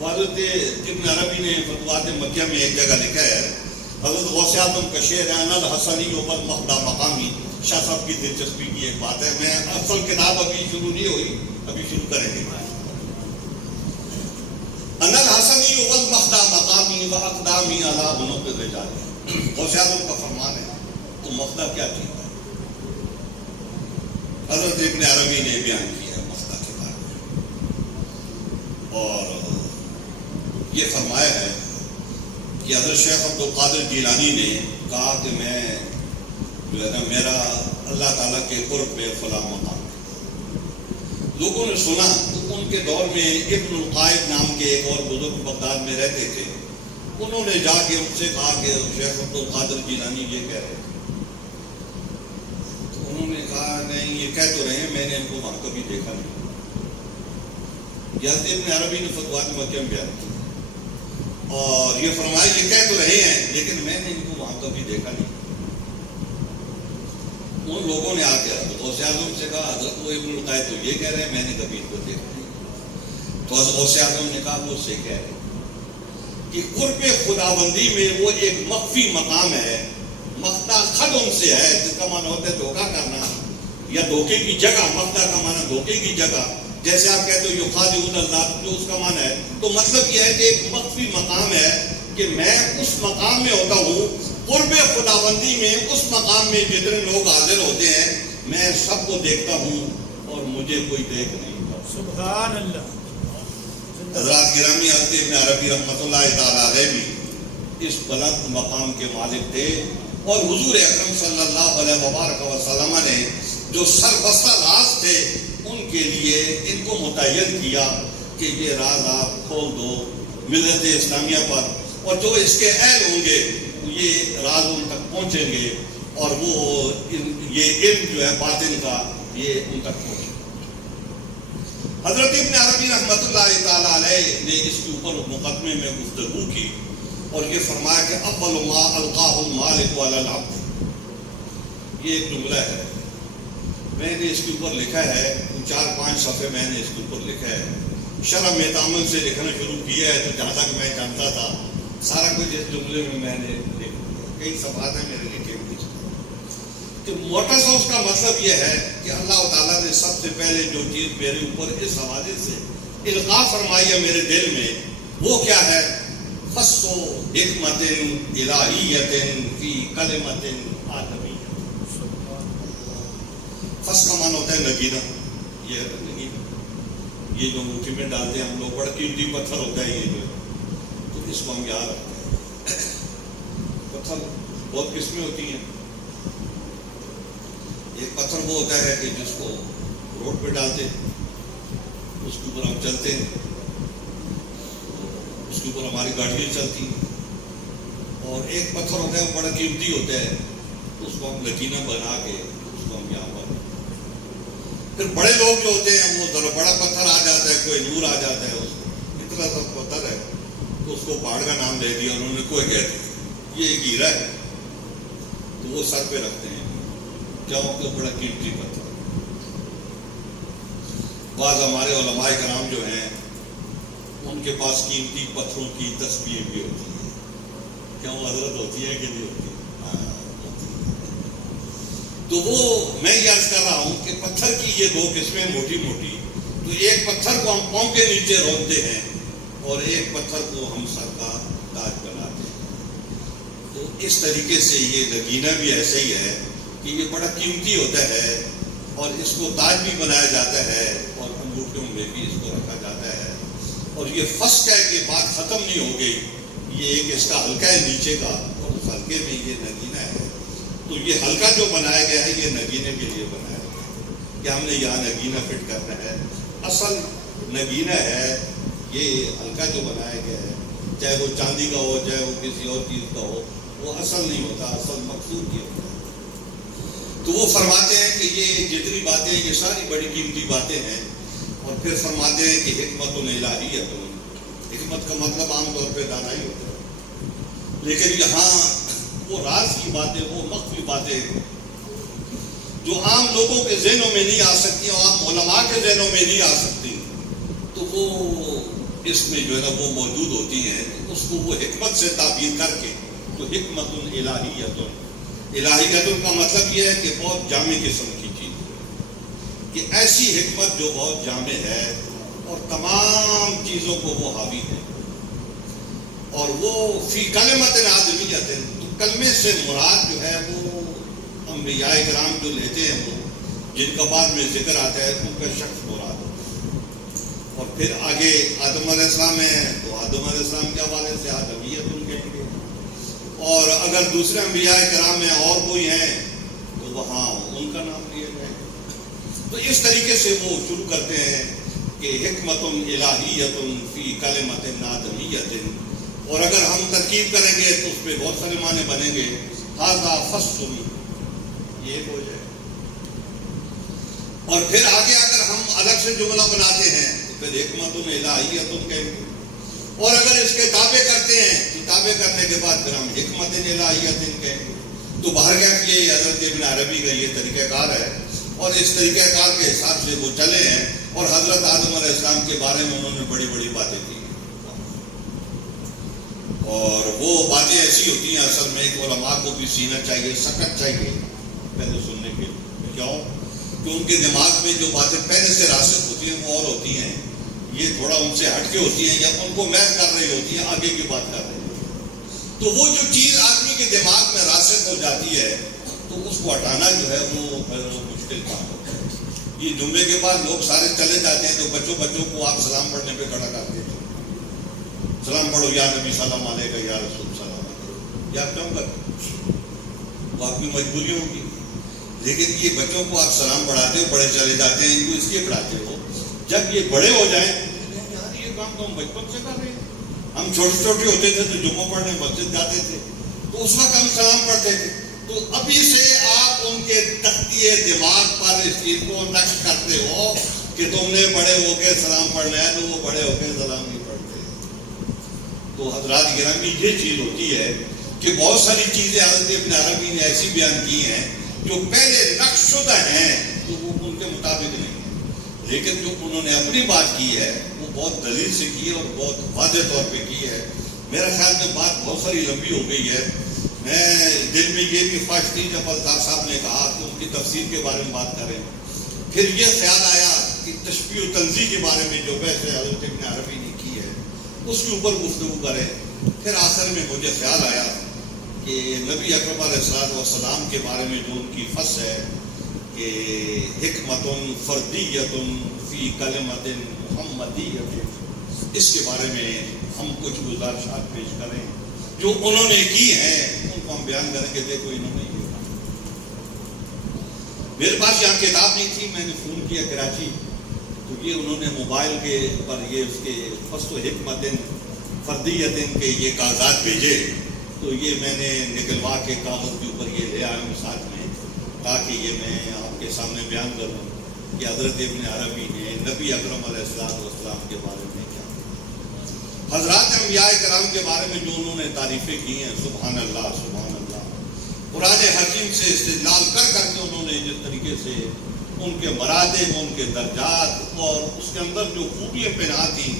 حضرت ابن عربی نے فتوحات مکیہ میں ایک جگہ لکھا ہے، حضرت غوث اعظم کا شعر ہے، انا الحسنی وقد مخدا مقامی۔ شاہ صاحب کی دلچسپی کی ایک بات ہے، میں اصل کتاب ابھی شروع نہیں ہوئی، ابھی شروع کریں گے۔ انا الحسنی وقد مخدا مقامی واقدامی علی عنق الرجال۔ غوث اعظم کا فرمان ہے، تو مخدا کیا چیز ہے؟ حضرت ابن عربی نے بیان کیا مخدا کے بارے میں، اور یہ فرمایا ہے کہ حضرت شیخ عبد القادر جیلانی نے کہا کہ میں جو ہے نا میرا اللہ تعالیٰ کے قرب میں فلاں مقام ہے۔ لوگوں نے سنا تو ان کے دور میں ابن القائد نام کے ایک اور بزرگ بغداد میں رہتے تھے، انہوں نے جا کے ان سے کہا کہ شیخ عبد القادر جیلانی یہ کہہ رہے ہیں۔ تو انہوں نے کہا نہیں یہ کہہ تو رہے ہیں، میں نے ان کو وہاں کبھی دیکھا نہیں۔ حضرت ابن عربی نے فتوحات مکیہ میں بیان کیا اور یہ فرمایا یہ کہہ تو رہے ہیں لیکن میں نے ان کو وہاں کبھی دیکھا نہیں۔ ان لوگوں نے آ کے غوث اعظم سے کہا حضرت وہ ابن القائد تو یہ کہہ رہے ہیں، میں نے کبھی ان کو دیکھا نہیں۔ تو حضرت غوث اعظم نے کہا وہ سے کہہ رہے ہیں کہ قرب خداوندی میں وہ ایک مخفی مقام ہے، مختا خد ان سے ہے، جس کا معنی ہوتا ہے دھوکہ کرنا یا دھوکے کی جگہ۔ مختا کا معنی دھوکے کی جگہ، جیسے آپ کہتے ہو یخادعون اللہ، جو اس کا معنی ہے۔ تو مطلب یہ ہے کہ ایک مخفی مقام ہے کہ میں اس مقام میں ہوتا ہوں، قرب خداوندی میں اس مقام میں جتنے لوگ حاضر ہوتے ہیں میں سب کو دیکھتا ہوں اور مجھے کوئی دیکھ نہیں پاتا۔ سبحان اللہ۔ حضرات گرامی، حضرت ابن عربی رحمۃ اللہ تعالیٰ علیہ بھی اس بلند مقام کے مالک تھے، اور حضور اکرم صلی اللہ علیہ وبارک وسلم نے جو سربستہ راز تھے ان کے لیے ان کو متعین کیا کہ یہ راز آپ کھول دو ملت اسلامیہ پر، اور جو اس کے اہل ہوں گے یہ راز ان تک پہنچیں گے، اور وہ یہ علم جو ہے باطن کا یہ ان تک پہنچے۔ حضرت ابن عربی رحمۃ اللہ تعالیٰ علیہ نے اس کے اوپر مقدمے میں گفتگو کی اور یہ فرمایا کہ اول ما القاہ المالک علی العبد۔ یہ ایک جملہ ہے، میں نے اس کے اوپر لکھا ہے 4-5 صفحے میں نے اس کے اوپر لکھا ہے۔ شرح میں تعامل سے لکھنا شروع کیا ہے تو جہاں تک میں جانتا تھا سارا کچھ اس جملے میں نے لکھ دیا، کئی صفحات ہیں میرے لکھے ہوئے۔ کہ موٹا سا اس کا مطلب یہ ہے کہ اللہ تعالیٰ نے سب سے پہلے جو چیز میرے اوپر اس حوالے سے القاء فرمائی ہے میرے دل میں، وہ کیا ہے؟ فصو حکمت الہیت فی کلمت آدمی۔ فص کا معنی ہوتا ہے نگینا، یہ نگینا، یہ جو مٹھی میں ڈالتے ہیں ہم لوگ، بڑا قیمتی پتھر ہوتا ہے یہ جو، تو اس کو ہم یاد رکھتے ہیں۔ پتھر بہت قسمیں ہوتی ہیں، ایک پتھر وہ ہوتا ہے کہ جس کو روڈ پہ ڈالتے ہیں، اس کے اوپر ہم چلتے ہیں، اس کے اوپر ہماری گاڑیاں چلتی ہیں، اور ایک پتھر ہوتا ہے وہ بڑا قیمتی ہوتا ہے، اس کو ہم لکینہ بنا کے اس کو ہم یہاں پر، پھر بڑے لوگ جو ہوتے ہیں وہ ذرا بڑا پتھر آ جاتا ہے، کوئی نور آ جاتا ہے، اس کو اتنا سا پتھر ہے تو اس کو پہاڑ کا نام دے دیا انہوں نے، کوئی کہتے ہیں یہ ایک ہیرا ہے، تو وہ سر پہ رکھتے ہیں کیا کہ بڑا قیمتی پتھر۔ بعض ہمارے علماء کرام جو ہیں ان کے پاس قیمتی پتھروں کی تصویر بھی ہوتی ہے، کیا وہ حضرت ہوتی ہے کہ نہیں ہوتی؟ تو وہ میں یہ عرض کر رہا ہوں کہ پتھر کی یہ دو قسمیں موٹی موٹی، تو ایک پتھر کو ہم پاؤں کے نیچے روکتے ہیں اور ایک پتھر کو ہم سر کا تاج بناتے ہیں۔ تو اس طریقے سے یہ نگینہ بھی ایسے ہی ہے کہ یہ بڑا قیمتی ہوتا ہے اور اس کو تاج بھی بنایا جاتا ہے اور انگوٹھیوں میں بھی اس کو رکھا جاتا ہے، اور یہ فسق ہے کہ بات ختم نہیں ہو گئی، یہ ایک اس کا حلقہ ہے نیچے کا، اور اس حلقے میں یہ نگینہ ہے۔ تو یہ حلقہ جو بنایا گیا ہے یہ نگینے کے لیے بنایا گیا ہے کہ ہم نے یہاں نگینہ فٹ کرنا ہے۔ اصل نگینہ ہے یہ حلقہ جو بنایا گیا ہے، چاہے وہ چاندی کا ہو چاہے وہ کسی اور چیز کا ہو، وہ اصل نہیں ہوتا، اصل مقصود یہ ہوتا ہے۔ تو وہ فرماتے ہیں کہ یہ جتنی باتیں یہ ساری بڑی قیمتی باتیں ہیں، اور پھر فرماتے ہیں کہ حکمت الہیت، حکمت کا مطلب عام طور پہ دانائی ہوتا ہے، لیکن یہاں وہ راز کی باتیں، وہ مخفی باتیں جو عام لوگوں کے ذہنوں میں نہیں آ سکتی اور عام علماء کے ذہنوں میں نہیں آ سکتی، تو وہ اس میں جو ہے نا وہ موجود ہوتی ہیں۔ اس کو وہ حکمت سے تعبیر کر کے، تو حکمت الہیت، الہیت کا مطلب یہ ہے کہ بہت جامع قسم کی چیز ہے، کہ ایسی حکمت جو بہت جامع ہے اور تمام چیزوں کو وہ حاوی ہے، اور وہ فی کلمت آدمیت، تو کلمے سے مراد جو ہے وہ انبیاء کرام جو لیتے ہیں، وہ جن کا بعد میں ذکر آتا ہے ان کا شخص مراد ہے۔ اور پھر آگے آدم علیہ السلام ہے تو آدم علیہ السلام کے حوالے سے آدمیت ان کہیں گے، اور اگر دوسرے انبیاء کرام میں اور کوئی ہیں تو وہاں ان کا نام لیا جائے گا۔ تو اس طریقے سے وہ شروع کرتے ہیں کہ حکمت الہیت فی کلمت آدمیت، اور اگر ہم ترکیب کریں گے تو اس پہ بہت سارے معنی بنیں گے، ھذا فصل، یہ ہو جائے۔ اور پھر آگے اگر ہم الگ سے جملہ بناتے ہیں تو پھر حکمت الہیت کہیں گے، اور اگر اس کے تابع کرتے ہیں تو تابع کرنے کے بعد پھر ہم حکمت الہیت کہیں گے۔ تو بہرکیف یہ حضرت ابن عربی کا یہ طریقہ کار ہے، اور اس طریقہ کار کے حساب سے وہ چلے ہیں، اور حضرت آدم علیہ السلام کے بارے میں انہوں نے بڑی بڑی باتیں کی، اور وہ باتیں ایسی ہوتی ہیں اصل میں کہ علماء کو بھی سینا چاہیے، سکت چاہیے پہلے سننے کے لیے۔ کیوں کہ ان کے دماغ میں جو باتیں پہلے سے راسخ ہوتی ہیں وہ اور ہوتی ہیں، یہ تھوڑا ان سے ہٹ کے ہوتی ہیں یا ان کو محض کر رہی ہوتی ہیں، آگے کی بات کر رہی ہوتی ہیں۔ تو وہ جو چیز آدمی کے دماغ میں راسخ ہو جاتی ہے تو اس کو ہٹانا جو ہے وہ مشکل کام ہوتا ہے۔ یہ جمعے کے بعد لوگ سارے چلے جاتے ہیں تو بچوں کو آپ سلام پڑھنے پہ کھڑا کر دیتے ہیں، سلام پڑھو یا نبی سلام علیکہ یا رسول سلام علیکہ، یہ آپ کیوں کرتے؟ وہ آپ کی مجبوری ہوگی، لیکن یہ بچوں کو آپ سلام پڑھاتے ہو، بڑے چلے جاتے ہیں، ان کو اس لیے پڑھاتے ہو جب یہ بڑے ہو جائیں یار یہ کام تو ہم بچپن سے کر رہے ہیں، ہم چھوٹے ہوتے تھے تو جمعہ پڑھنے مسجد جاتے تھے تو اس وقت ہم سلام پڑھتے تھے، تو ابھی سے آپ ان کے تختی دماغ پر اس چیز کو نقش کرتے ہو کہ تم نے بڑے ہو کے سلام پڑھنا ہے، تو وہ بڑے ہو کے سلام نہیں پڑھتے۔ تو حضرات گرامی یہ چیز ہوتی ہے کہ بہت ساری چیزیں حضرت ابن عربی نے ایسی بیان کی ہیں جو پہلے نقش شدہ ہیں تو وہ ان کے مطابق نہیں ہے، لیکن جو انہوں نے اپنی بات کی ہے وہ بہت دلیل سے کی ہے اور بہت واضح طور پہ کی ہے۔ میرا خیال میں بات بہت ساری لمبی ہو گئی ہے، میں دل میں یہ بھی خواہش تھی جب الطاف صاحب نے کہا کہ ان کی تفسیر کے بارے میں بات کریں، پھر یہ خیال آیا کہ تشبیہ و تنزیہ کے بارے میں جو بحث حضرت ابن عربی نے کی ہے اس کے اوپر گفتگو کریں، پھر آخر میں مجھے خیال آیا کہ نبی اکرم علیہ السلام کے بارے میں جو ان کی فصل ہے کہ حکمت فردیت فی کلمت محمدیت، اس کے بارے میں ہم کچھ گزارشات پیش کریں جو انہوں نے کی ہیں، ان کو ہم بیان کریں کہ دیکھو انہوں نے یہ کہا۔ میرے پاس یہاں کتاب نہیں تھی، میں نے فون کیا کراچی تو یہ انہوں نے موبائل کے پر یہ اس کے فصل و حکمت فردیت کے یہ کاغذات بھیجے، تو یہ میں نے نکلوا کے کاغذ کے اوپر یہ لے آیا ہوں ساتھ میں، تاکہ یہ میں آپ کے سامنے بیان کروں کہ حضرت ابن عربی نے نبی اکرم علیہ السلام کے بارے میں کیا، حضرات انبیاء کرام کے بارے میں جو انہوں نے تعریفیں کی ہیں، سبحان اللہ سبحان اللہ، قرآن حکیم سے استدلال کر کر کے انہوں نے جس طریقے سے ان کے مراتب، ان کے درجات اور اس کے اندر جو خوبیاں پنہاں تھیں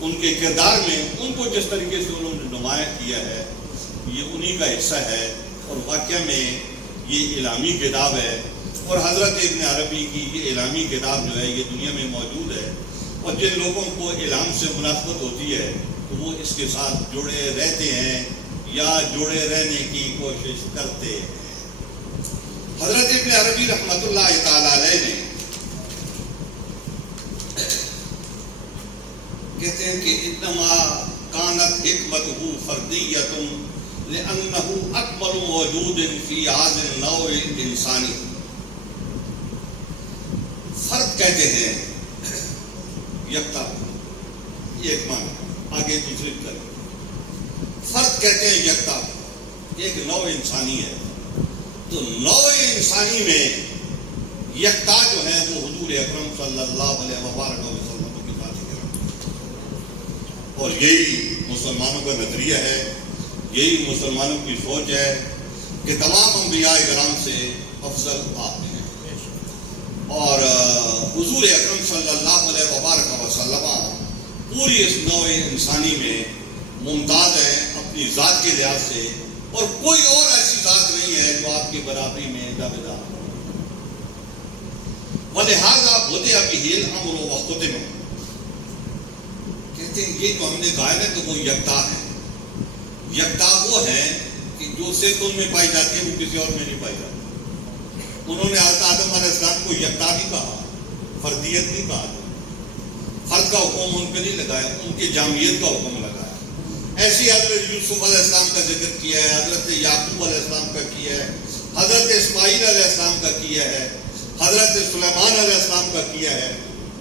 ان کے کردار میں، ان کو جس طریقے سے انہوں نے نمایاں کیا ہے، یہ انہی کا حصہ ہے، اور واقعہ میں یہ اعلامی کتاب ہے، اور حضرت ابن عربی کی یہ اعلامی کتاب جو ہے یہ دنیا میں موجود ہے، اور جن لوگوں کو اعلام سے مناسبت ہوتی ہے تو وہ اس کے ساتھ جڑے رہتے ہیں یا جڑے رہنے کی کوشش کرتے ہیں۔ حضرت ابن عربی رحمۃ اللہ تعالی علیہ نے کہتے ہیں کہ انما کانت حکمتہ فردیۃ لأنہ اکمل موجود فی ھذا النوع الانسانی. فرد کہتے ہیں یکتا، یہ ایک معنی، آگے دوسری طرف فرد کہتے ہیں یکتا، ایک نوع انسانی ہے. تو نوع انسانی میں یکتا جو ہے وہ حضور اکرم صلی اللہ علیہ وسلم کی ذات ہے. اور یہی مسلمانوں کا نظریہ ہے، یہی مسلمانوں کی سوچ ہے کہ تمام انبیاء کرام سے افضل آپ ہیں. اور حضور اکرم صلی اللہ علیہ وسلم پوری اس نوع انسانی میں ممتاز ہیں اپنی ذات کے لحاظ سے، اور کوئی اور ایسی ذات نہیں ہے جو آپ کی برابری میں دعویدار ہو. وَلِهَذَا بُدِئَ بِهِ الْأَمْرُ وَخُتِمَ. کہتے ہیں یہ جو ہم نے کہا ہے تو وہ یکتا ہے. یکتا وہ ہے کہ جو صرف ان میں پائی جاتی ہے وہ کسی اور میں نہیں پائی جاتی. انہوں نے حضرت آدم علیہ السلام کو یکتا بھی کہا، فردیت نہیں کہا. فرد کا حکم ان پہ نہیں لگایا، ان کی جامعیت کا حکم لگایا. ایسی حضرت یوسف علیہ السلام کا ذکر کیا ہے، حضرت یعقوب علیہ السلام کا کیا ہے، حضرت اسماعیل علیہ السلام کا کیا ہے، حضرت سلیمان علیہ السلام کا کیا ہے.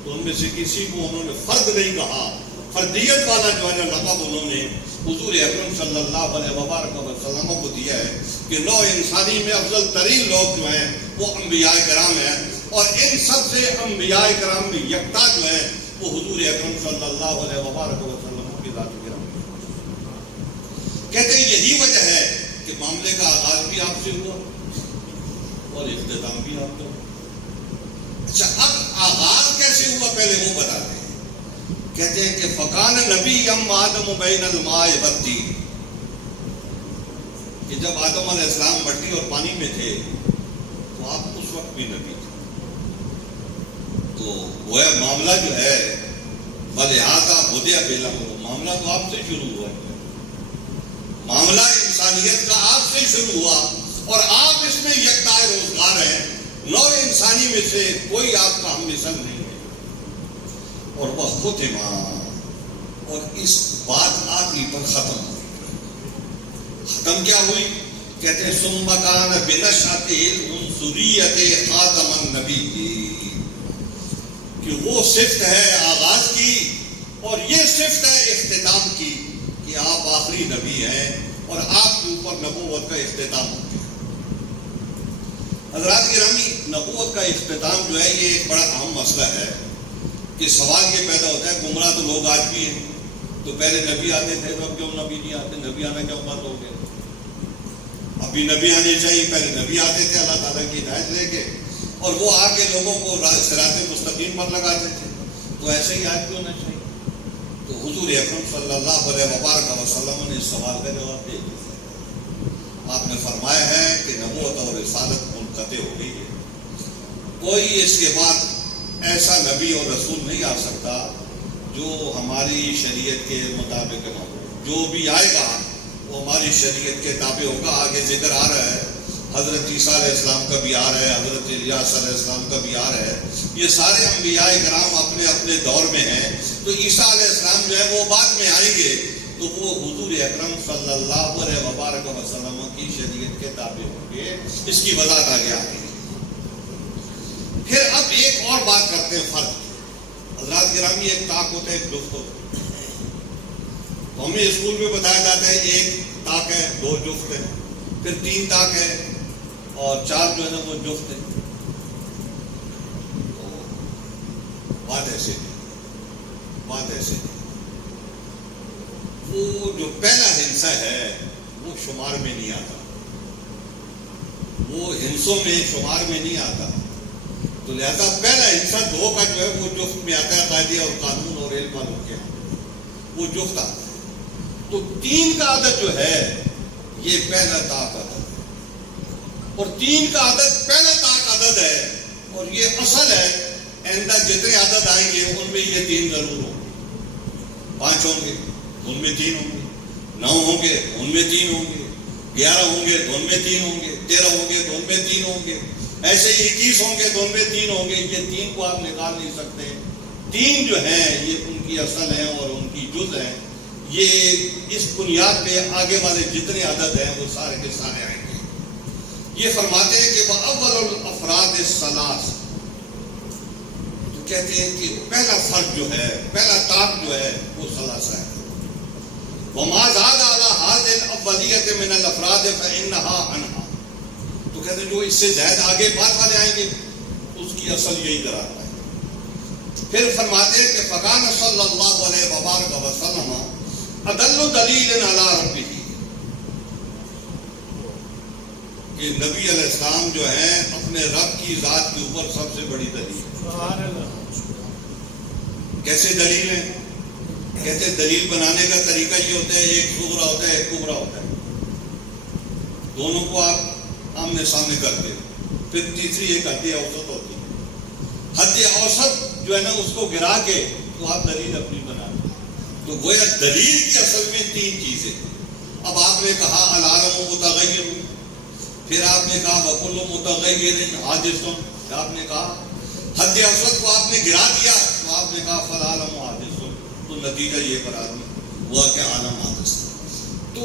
تو ان میں سے کسی کو انہوں نے فرد نہیں کہا. فردیت والا جو ہے لقب انہوں نے حضور اکرم صلی اللہ علیہ وسلم کو دیا ہے کہ نوع انسانی میں افضل ترین لوگ جو ہیں وہ انبیاء کرام ہیں. اور ان سب سے انبیاء کرام میں یکتا جو ہے وہ حضور اکرم صلی اللہ علیہ وسلم کی ذات کرام. کہتے ہیں یہی وجہ ہے کہ معاملے کا آغاز بھی آپ سے ہوا اور اختتام بھی آپ کا. اچھا اب آغاز کیسے ہوا پہلے وہ بتاتے ہیں. کہتے ہیں کہ فکان نبی آدم بین الماء والطین، کہ جب آدم علیہ السلام مٹی اور پانی میں تھے تو آپ اس وقت بھی نبی تھے. تو وہ معاملہ جو ہے بلحاظہ بدیہ بالامر، معاملہ تو آپ سے شروع ہوا ہے. معاملہ انسانیت کا آپ سے شروع ہوا اور آپ اس میں یکتا روزگار ہیں. نوع انسانی میں سے کوئی آپ کا ہم مثل نہیں ہے. اور وہ ختمہ، اور اس بات آپ ہی پر ختم ہوئی. ختم کیا ہوئی؟ کہتے ہیں ثم کان بنشأۃ العنصریۃ خاتم النبی، کہ وہ صفت ہے آغاز کی اور یہ صفت ہے اختتام کی کہ آپ آخری نبی ہیں اور آپ کے اوپر نبوت کا اختتام ہو گیا. حضرات گرامی، نبوت کا اختتام جو ہے یہ ایک بڑا اہم مسئلہ ہے کہ سوال یہ پیدا ہوتا ہے گمراہ تو لوگ آج بھی ہیں. تو پہلے نبی آتے تھے تو اب کیوں نبی نہیں آتے؟ نبی آنا کیا بات ہو گیا؟ ابھی نبی آنے چاہیے. پہلے نبی آتے تھے اللہ تعالیٰ کی ہدایت لے کے اور وہ آ کے لوگوں کو صراط مستقیم پر لگاتے تھے. تو ایسے ہی آج بھی ہونا چاہیے. تو حضور اکرم صلی اللہ علیہ وسلم نے اس سوال کا جواب دے دیا. آپ نے فرمایا ہے کہ نبوت اور رسالت منقطع ہو گئی ہے. کوئی اس کے بعد ایسا نبی اور رسول نہیں آ سکتا جو ہماری شریعت کے مطابق ہو. جو بھی آئے گا وہ ہماری شریعت کے تابع ہوگا. آگے ذکر آ رہا ہے حضرت عیسیٰ علیہ السلام کا بھی آ رہا ہے، حضرت الیاس علیہ السلام کا بھی آ رہا ہے. یہ سارے انبیاء کرام اپنے اپنے دور میں ہیں. تو عیسیٰ علیہ السلام جو ہے وہ بعد میں آئیں گے تو وہ حضور اکرم صلی اللہ علیہ وسلم کی شریعت کے تابع ہوں گے. اس کی وضاحت آگے آ گئی. پھر اب ایک اور بات کرتے ہیں فرق. حضرات گرامی، ایک طاق ہوتا ہے، ایک جفت ہوتا ہے. تو ہمیں اسکول میں بتایا جاتا ہے ایک طاق ہے، دو جفت ہے، پھر تین طاق ہے اور چار جو ہے نا وہ جفت ہے. تو بات ایسے وہ جو پہلا ہنسا ہے وہ شمار میں نہیں آتا، وہ ہنسوں میں شمار میں نہیں آتا. تو لہذا پہلا ہنسا دو کا جو ہے وہ جفت میں آتا ہے. قاعدے اور قانون اور علم والوں کے وہ جفت آتا ہے. تو تین کا عدد جو ہے یہ پہلا طاق عدد ہے اور تین کا عدد پہلا طاق عدد ہے. اور یہ اصل ہے. آئندہ جتنے عدد آئیں گے ان میں یہ تین ضرور ہوں گے. 5 ہوں گے ان میں 3 ہوں گے، 9 ہوں گے ان میں 3 ہوں گے، 11 ہوں گے ان میں 3 ہوں گے، 13 ہوں گے تو ان میں 3 ہوں گے، ایسے ہی 21 ہوں گے تو ان میں 3 ہوں گے. یہ 3 کو آپ نکال نہیں سکتے. 3 جو ہیں یہ ان کی اصل ہیں اور ان کی جز ہیں. یہ اس بنیاد پہ آگے والے جتنے عدد ہیں وہ سارے کے سارے آئیں گے. یہ فرماتے ہیں کہ وہ اول الافراد الثلاث، تو کہتے ہیں کہ پہلا فرد جو ہے، پہلا تاب جو ہے وہ ثلاثہ ہے. وما زاد على هذه الاوليه من الافراد فانها عنها، تو کہتے ہیں جو اس سے زائد آگے بعد والے آئیں گے اس کی اصل یہی کراتا ہے. پھر فرماتے ہیں کہ فکان صلی اللہ علیہ وبارک وسلم ادل دلیل علی ربہ، کہ نبی علیہ السلام جو ہیں اپنے رب کی ذات کے اوپر سب سے بڑی دلیل. سبحان اللہ. کیسے دلیل ہے؟ کہتے ہیں دلیل بنانے کا طریقہ یہ ہوتا ہے، ایک صغرا ہوتا ہے ایک کبرا ہوتا ہے، دونوں کو آپ آمنے سامنے کرتے ہو. پھر تیسری ایک حد اوسط ہوتی ہے. حد اوسط جو ہے نا اس کو گرا کے تو آپ دلیل اپنی بناتے. تو گویا دلیل کی اصل میں 3 چیزیں. اب آپ نے کہا العالم متغیر، پھر آپ نے کہا وکل متغیر حادث، آپ نے کہا حد اوسط کو آپ نے گرا دیا تو آپ نے کہا فالعالم حادث، تو نتیجہ یہ قرار ہوا کہ عالم حادث. تو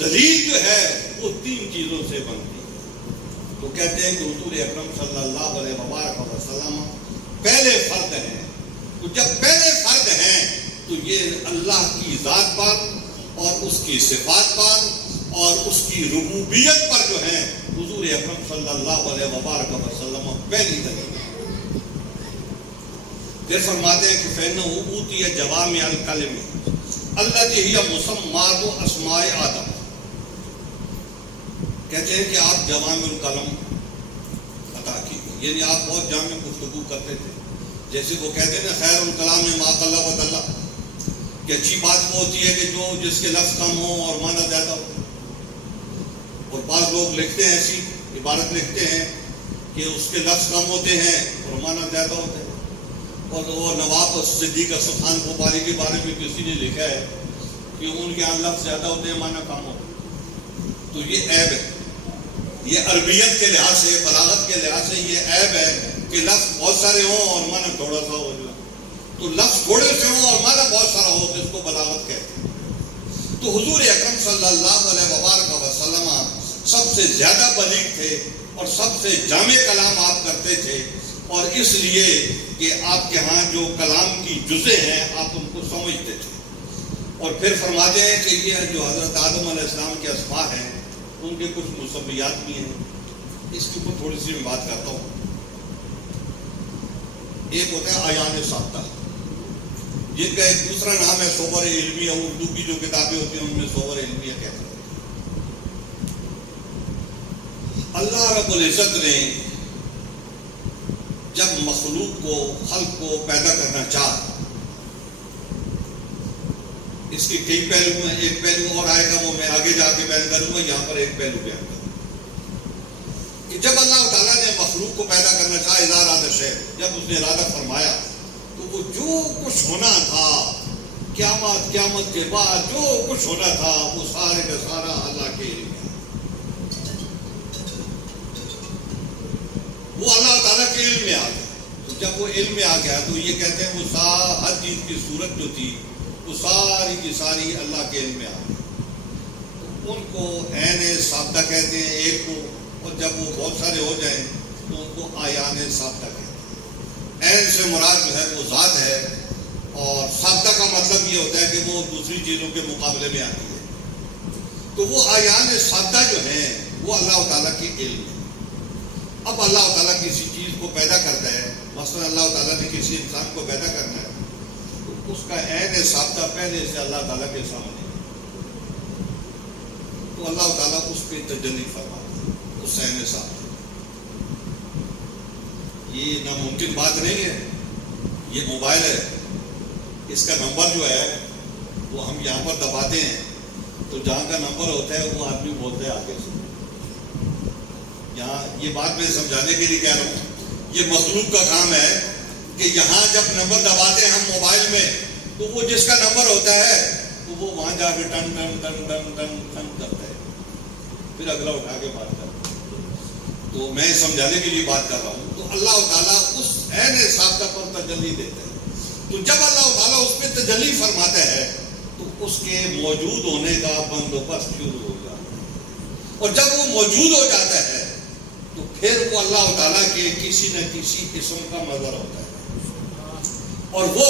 دلیل جو ہے وہ 3 چیزوں سے بنتی ہے. تو کہتے ہیں کہ حضور اکرم صلی اللہ علیہ وبارک وسلم پہلے فرد ہیں. تو جب پہلے فرد ہیں تو یہ اللہ کی ذات پر اور اس کی صفات پر اور اس کی ربوبیت پر جو ہے حضور اکرم صلی اللہ علیہ وبارک وسلم پہلی دلیل. پھر فرماتے ہیں کہ فَإِنَّهُ أُوتِيَ جَوَامِعَ الْكَلِمِ الَّتِي هِيَ مُسَمَّاتُ أَسْمَاءِ آدَم. کہتے ہیں کہ آپ جوامع الکلم عطا کی، یعنی آپ بہت جامع گفتگو کرتے تھے. جیسے وہ کہتے ہیں نا خیر الکلام ما قل ودل، کہ اچھی بات وہ ہوتی ہے کہ جو جس کے لفظ کم ہو اور معنی زیادہ ہو. اور بعض لوگ لکھتے ہیں ایسی عبارت لکھتے ہیں کہ اس کے لفظ کم ہوتے ہیں اور معنی زیادہ ہوتے ہیں. اور وہ نواب صدیق اصفر خان بھوپالی کے بارے میں کسی نے لکھا ہے کہ ان کے یہاں لفظ زیادہ ہوتے ہیں معنی کم ہوتے ہیں. تو یہ عیب ہے، یہ عربیت کے لحاظ سے، بلاغت کے لحاظ سے یہ عیب ہے کہ لفظ بہت سارے ہوں اور معنی تھوڑا سا ہو جائے. تو لفظ تھوڑے سے ہوں اور معنی بہت سارا ہو تو اس کو بلاغت کہتے ہیں. تو حضور اکرم صلی اللہ علیہ وبارک وسلم سب سے زیادہ بلیغ تھے اور سب سے جامع کلام آپ کرتے تھے. اور اس لیے کہ آپ کے ہاں جو کلام کی جزیں ہیں آپ ان کو سمجھتے تھے. اور پھر فرماتے ہیں کہ یہ جو حضرت آدم علیہ السلام کے اسماء ہیں ان کے کچھ مسمیات بھی ہیں. اس کے اوپر تھوڑی سی میں بات کرتا ہوں. ایک ہوتا ہے آیان ساختہ، جن کا ایک دوسرا نام ہے صور علمیہ. اردو کی جو کتابیں ہوتی ہیں ان میں صور علمیہ کہتے ہیں. اللہ رب العزت نے جب مخلوق کو، خلق کو پیدا کرنا چاہ، اس کے کئی پہلو ہیں. ایک پہلو اور آئے گا وہ میں آگے جا کے بیان کروں گا. یہاں پر ایک پہلو بیان کروں کہ جب اللہ تعالیٰ نے مخلوق کو پیدا کرنا چاہا، اذا اراد شیء، جب اس نے ارادہ فرمایا تو وہ جو کچھ ہونا تھا قیامت کے بعد جو کچھ ہونا تھا وہ سارے کا سارا اللہ کے علم، وہ اللہ تعالیٰ کے علم میں آ گیا. تو جب وہ علم میں آ گیا تو یہ کہتے ہیں وہ ہر چیز کی صورت جو تھی وہ ساری کی ساری اللہ کے علم میں آ گئی. ان کو عین ثابتہ کہتے ہیں ایک کو، اور جب وہ بہت سارے ہو جائیں تو ان کو آیان ثابتہ کہتے ہیں. عین سے مراد جو ہے وہ ذات ہے، اور ثابتہ کا مطلب یہ ہوتا ہے کہ وہ دوسری چیزوں کے مقابلے میں آتی ہے. تو وہ آیان ثابتہ جو ہیں وہ اللہ تعالیٰ کے علم ہے. اب اللہ تعالیٰ کسی چیز کو پیدا کرتا ہے، مثلا اللہ تعالیٰ نے کسی انسان کو پیدا کرنا ہے تو اس کا عین ثابتہ پہلے سے اللہ تعالیٰ کے سامنے ہے. تو اللہ تعالیٰ اس پہ تجلی فرماتا ہے، اس عین ثابتہ. یہ ناممکن بات نہیں ہے. یہ موبائل ہے، اس کا نمبر جو ہے وہ ہم یہاں پر دباتے ہیں تو جہاں کا نمبر ہوتا ہے وہ آدمی بولتا ہے آگے سے. یہاں یہ بات میں سمجھانے کے لیے کہہ رہا ہوں، یہ مخلوق کا کام ہے کہ یہاں جب نمبر دباتے ہیں ہم موبائل میں تو وہ جس کا نمبر ہوتا ہے تو وہ وہاں جا کے ٹن ٹن ٹن ٹن ٹن ٹن کرتا ہے. پھر اگلا اٹھا کے بات کر رہا ہوں، تو میں سمجھانے کے لیے بات کر رہا ہوں. تو اللہ تعالیٰ اس عین ثابتہ پر تجلی دیتے ہیں. تو جب اللہ تعالیٰ اس پہ تجلی فرماتا ہے تو اس کے موجود ہونے کا بندوبست شروع ہو جاتا ہے، اور جب وہ موجود ہو جاتا ہے تو پھر وہ اللہ تعالیٰ کے کسی نہ کسی قسم کا مظہر ہوتا ہے، اور وہ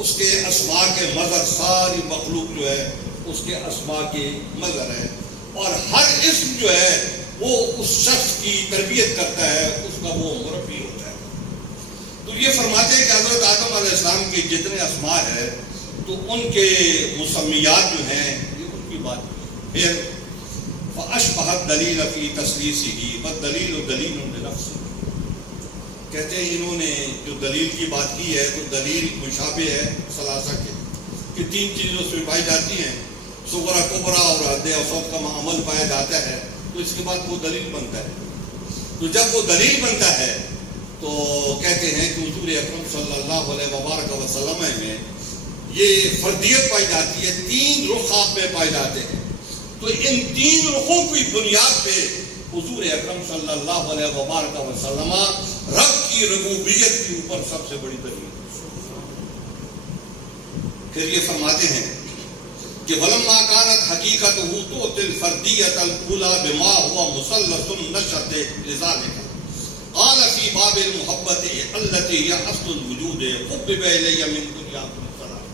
اس کے اسماء کے مظہر، ساری مخلوق جو ہے اس کے اسماء کے مظہر ہے، اور ہر اسم جو ہے وہ اس شخص کی تربیت کرتا ہے، اس کا وہ مربی ہوتا ہے. تو یہ فرماتے ہیں کہ حضرت آدم علیہ السلام کے جتنے اسماء ہیں تو ان کے مسمیات جو ہیں یہ ان کی بات ہے. پھر فَأَشْبَهَتْ دَلِيلَ فِي تَسْلِيسِهِ وَالدَّلِيلُ دَلِيلٌ بِنَفْسِهِ. کہتے ہیں انہوں نے جو دلیل کی بات کی ہے تو دلیل مشابہ ہے ثلاثہ کے، کہ تین چیزوں سے پائی جاتی ہیں، صغرا کبرا اور حد اوسط کا عمل پایا جاتا ہے، تو اس کے بعد وہ دلیل بنتا ہے. تو جب وہ دلیل بنتا ہے تو کہتے ہیں کہ حضور اکرم صلی اللہ علیہ وبارک وسلم میں یہ فردیت پائی جاتی ہے، تین رخ آپ میں پائے جاتے ہیں. تو ان تین رخوں کی بنیاد پہ حضور اکرم صلی اللہ علیہ وبارک وسلم رب کی ربوبیت کے اوپر سب سے بڑی دلیل. پھر یہ فرماتے ہیں کہ وَلَمَّا كَانَتْ حَقِيقَتُهُ تُؤْتِي الْفَرْدِيَّةَ الْأُولَىٰ بِمَا هُوَ مُثَلَّثُ النَّشْأَةِ لِذَٰلِكَ قَالَ فِي بَابِ الْمُحَبَّةِ الَّتِي هِيَ أَصْلُ الْوُجُودِ حُبِّبَ إِلَيَّ مِن دُنْيَاكُمْ الثَّلَاثَ.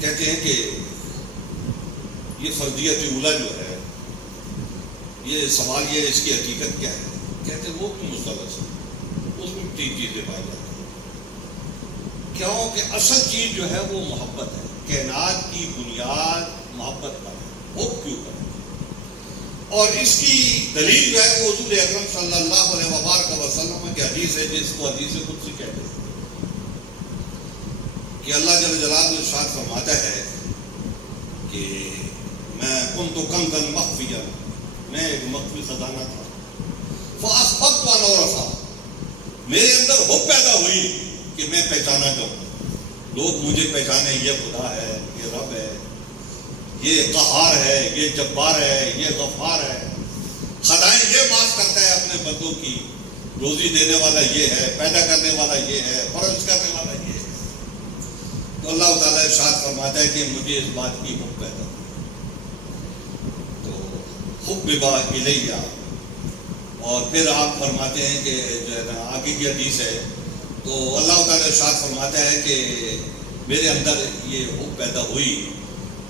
کہتے ہیں کہ یہ فردیت اولا جو ہے، یہ سوال یہ اس کی حقیقت کیا ہے. کہتے ہیں وہ کیوں مثلث ہے، اس میں تین چیزیں پائی جاتی ہیں. کیوں کہ اصل چیز جو ہے وہ محبت ہے، کائنات کی بنیاد محبت پر ہے، حب کیوں پر ہے. اور اس کی دلیل جو ہے وہ حضور اکرم صلی اللہ علیہ وبارک وسلم کی حدیث ہے، جس کو حدیث قدسی کہتے ہیں، کہ اللہ جل جلالہ ارشاد فرماتا ہے کہ میں کنت کنزا مخفیا، میں ایک مخفی خزانہ تھا، فاحببت ان اعرف، میرے اندر حب پیدا ہوئی کہ میں پہچانا جاؤں، لوگ مجھے پہچانے، یہ خدا ہے، یہ رب ہے، یہ قہار ہے، یہ جبار ہے، یہ غفار ہے، خدائیں یہ معاف کرتا ہے اپنے بندوں کی، روزی دینے والا یہ ہے، پیدا کرنے والا یہ ہے، فرض کرنے والا یہ ہے. تو اللہ تعالیٰ ارشاد فرماتا ہے کہ مجھے اس بات کی حب پیدا ہوئی. تو حب الیہ. اور پھر آپ فرماتے ہیں کہ جو ہے نا آگے کی حدیث ہے، تو اللہ تعالیٰ ارشاد فرماتا ہے کہ میرے اندر یہ حب پیدا ہوئی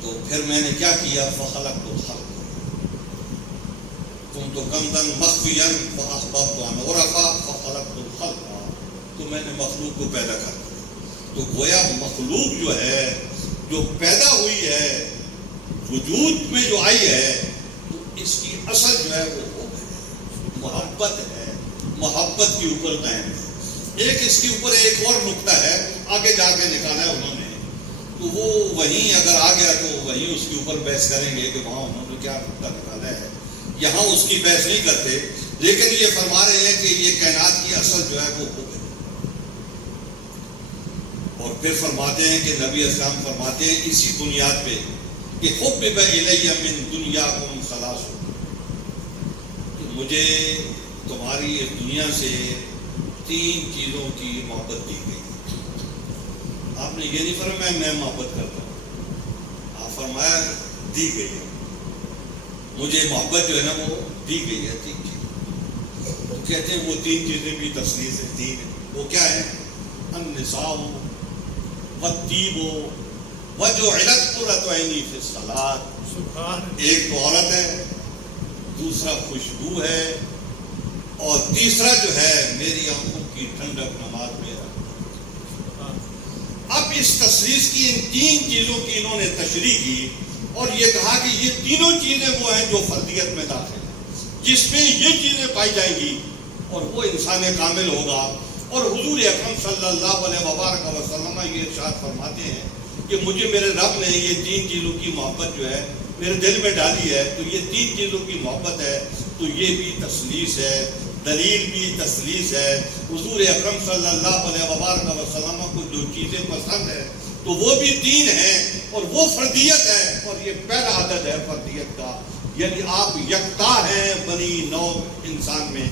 تو پھر میں نے کیا کیا، فخلقت الخلق، کنت کنزا مخفیا فاحببت ان اعرف فخلقت الخلق، تو میں نے مخلوق کو پیدا کر دیا. تو گویا مخلوق جو ہے، جو پیدا ہوئی ہے، وجود میں جو آئی ہے، تو اس کی اصل جو ہے وہ حب ہے، محبت ہے، محبت کے اوپر قائم ہے. ایک اس کے اوپر ایک اور نقطہ ہے، آگے جا کے نکالا ہے انہوں نے، تو وہ وہیں اگر آ گیا تو وہیں اس کے اوپر بحث کریں گے کہ وہاں انہوں نے کیا نقطہ نکالا ہے. یہاں اس کی بحث نہیں کرتے، لیکن یہ فرما رہے ہیں کہ یہ کائنات کی اصل جو ہے وہ حب ہے. اور پھر فرماتے ہیں کہ نبی اسلام فرماتے ہیں اسی بنیاد پہ کہ حُبِّبَ إِلَيَّ مِن دُنْيَاكُمْ ثَلَاثٌ، کہ مجھے تمہاری اس دنیا سے تین چیزوں کی محبت دی گئی. آپ نے یہ نہیں فرمایا میں محبت کرتا ہوں، آپ فرمایا دی گئی ہے، مجھے محبت جو ہے نا وہ دی گئی ہے تین چیزیں. تو کہتے ہیں وہ تین چیزیں بھی تسلیث ہے، تین ہے. وہ کیا ہے؟ النساء والطیب وجعلت قرۃ عینی فی الصلاۃ. ایک تو عورت ہے، دوسرا خوشبو ہے، اور تیسرا جو ہے میری آنکھوں کی ٹھنڈک نماز میں. اب اس تسلیث کی ان تین چیزوں کی انہوں نے تشریح کی اور یہ کہا کہ یہ تینوں چیزیں وہ ہیں جو فردیت میں داخل ہیں، جس میں یہ چیزیں پائی جائیں گی اور وہ انسان کامل ہوگا. اور حضور اکرم صلی اللہ علیہ وبارک وسلم یہ ارشاد فرماتے ہیں کہ مجھے میرے رب نے یہ تین چیزوں کی محبت جو ہے میرے دل میں ڈالی ہے، تو یہ تین چیزوں کی محبت ہے، تو یہ بھی تسلیث ہے، دلیل بھی تسلیث ہے. حضور اکرم صلی اللہ علیہ وبارک وسلم کو جو چیزیں پسند ہے تو تو وہ بھی دین ہے اور وہ فردیت ہے، اور یہ پہلا عدد ہے فردیت کا، یعنی آپ یکتا ہیں بنی نو انسان میں،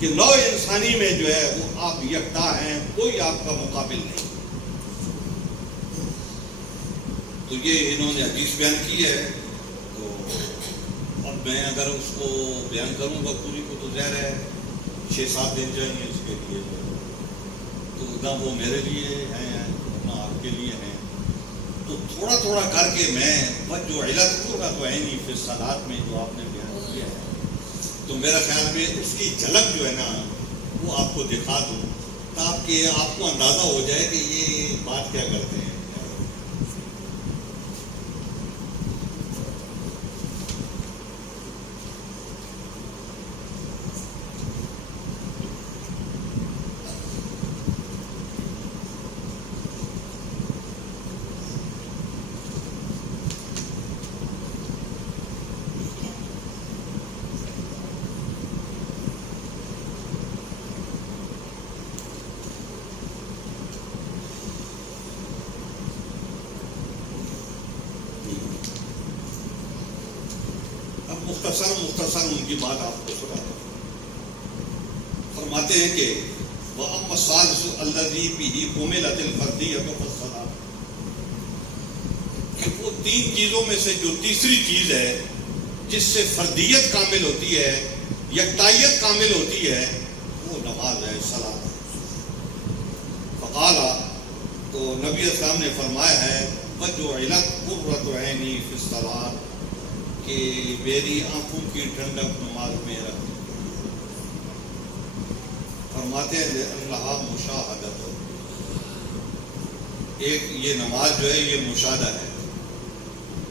کہ نو انسانی میں جو ہے وہ آپ یکتا ہیں، کوئی آپ کا مقابل نہیں۔ تو یہ انہوں نے حدیث بیان کی ہے، تو اب میں اگر اس کو بیان کروں گا پوری کو تو ظاہر ہے 6-7 دن جائیں گے اس کے لیے، تو نہ وہ میرے لیے ہیں نہ آپ کے لیے ہیں، تو تھوڑا تھوڑا کر کے میں جو علت ہوگا تو عینی فی الصلاۃ میں جو آپ نے بیان کیا ہے، تو میرا خیال میں اس کی جھلک جو ہے نا وہ آپ کو دکھا دوں تاکہ آپ کو اندازہ ہو جائے کہ یہ بات کیا کرتے ہیں۔ مختصر ان کی بات آپ کو سناتا ہوں۔ فرماتے ہیں کہ وَأَمَّا الثَّالِثُ الَّذِي بِهِ كُمِلَتِ الْفَرْدِيَّةُ فَالصَّلَاةُ، کہ وہ 3 چیزوں میں سے جو تیسری چیز ہے جس سے فردیت کامل ہوتی ہے، یکتائیت کامل ہوتی ہے، وہ نماز ہے، صلاۃ۔ فقال، تو نبی اسلام نے فرمایا ہے وَجُعِلَتْ قُرَّةُ عَيْنِي فِي الصَّلَاةِ، کہ میری آنکھوں کی ٹھنڈک نماز میں رکھ۔ فرماتے ہیں اللہ مشاہدت، ایک یہ نماز جو ہے یہ مشاہدہ ہے۔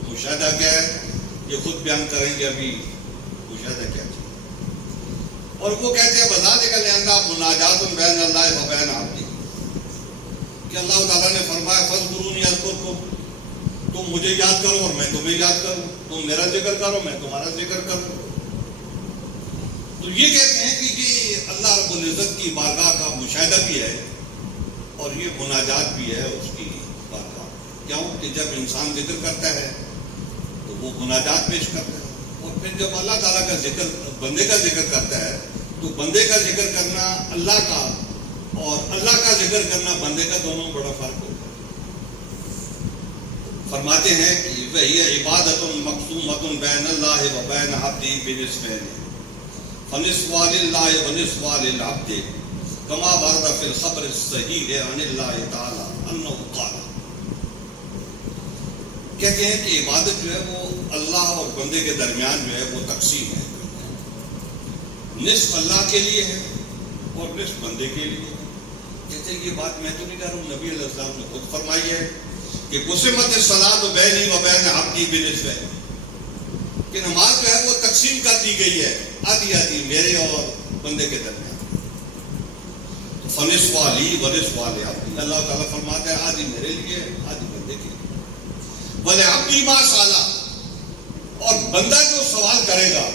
مشاہدہ کیا ہے یہ خود بیان کریں گے ابھی، مشاہدہ کیا ہے، اور وہ کہتے ہیں بذالک لأنہ مناجات بین اللہ و بین عبدہ، کہ اللہ تعالیٰ نے فرمایا فاذکرونی اذکرکم، تم مجھے یاد کرو اور میں تمہیں یاد کروں، تم میرا ذکر کرو میں تمہارا ذکر کروں۔ تو یہ کہتے ہیں کہ یہ اللہ رب العزت کی بارگاہ کا مشاہدہ بھی ہے اور یہ مناجات بھی ہے اس کی بارگاہ۔ کیوں کہ جب انسان ذکر کرتا ہے تو وہ مناجات پیش کرتا ہے، اور پھر جب اللہ تعالیٰ کا ذکر بندے کا ذکر کرتا ہے تو بندے کا ذکر کرنا اللہ کا اور اللہ کا ذکر کرنا بندے کا، دونوں بڑا فرق ہوتا ہے۔ فرماتے ہیں کہ وہی عبادت مقسومۃ بین اللہ و بین عبدہ بنصفین، فنصف للہ ونصف للعبد، کما ورد فی الخبر الصحیح عن اللہ تعالی انہ قال، کہتے ہیں کہ عبادت جو ہے وہ اللہ اور بندے کے درمیان جو ہے وہ تقسیم ہے، نصف اللہ کے لیے ہے اور نصف بندے کے لیے۔ کہتے ہیں یہ بات میں تو نہیں کہہ رہا ہوں، نبی علیہ السلام نے خود فرمائی ہے کہ قسمت الصلاۃ بینی و بین عبدی بنصفین، کہ نماز جو ہے وہ تقسیم کر دی گئی ہے آدھی آدھی میرے اور بندے کے درمیان، فنصف لی ونصف لعبدی، اللہ تعالیٰ فرماتا ہے آدھی میرے لیے آدھی بندے کے لیے، ولعبدی ما سأل، اور بندہ جو سوال کرے گا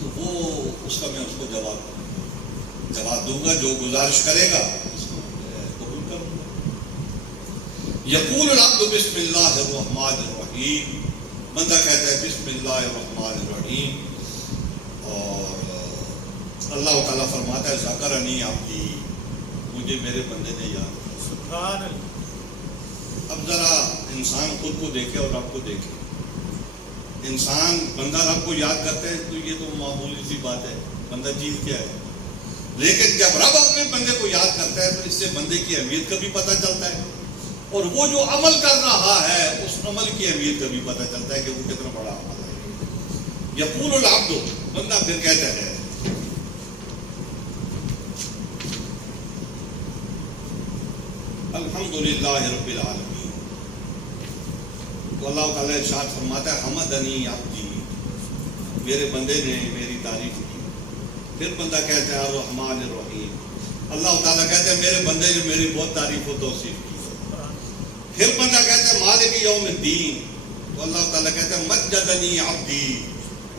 تو وہ اس کا میں اس کو جواب دوں گا، جو گزارش کرے گا اس کو قبول کروں گا۔ یقول العبد بسم اللہ الرحمن الرحیم، بندہ کہتا ہے بسم اللہ الرحمن الرحیم، اور اللہ تعالیٰ فرماتا ہے ذکرنی عبدی، مجھے میرے بندے نے یاد کیا۔ سبحان اللہ۔ اب ذرا انسان خود کو دیکھے اور رب کو دیکھے، انسان بندہ رب کو یاد کرتا ہے تو یہ تو معمولی سی بات ہے، بندہ چیز کیا ہے، لیکن جب رب اپنے بندے کو یاد کرتا ہے تو اس سے بندے کی اہمیت کا بھی پتہ چلتا ہے، اور وہ جو عمل کر رہا ہے اس عمل کی اہمیت کا بھی پتہ چلتا ہے کہ وہ کتنا بڑا عمل ہے۔ یقول العبد، بندہ پھر کہتا ہے الحمدللہ رب العالمین، تو اللہ تعالیٰ ارشاد فرماتا ہے حمدنی عبدی، میرے بندے نے میری تعریف کی۔ پھر بندہ کہتا ہے الرحمن الرحیم، اللہ تعالیٰ کہتا ہے میرے بندے نے میری بہت تعریف و توصیف کی۔ پھر بندہ کہتا ہے مالک یوم الدین، تو اللہ تعالیٰ کہتا ہے مجدنی عبدی،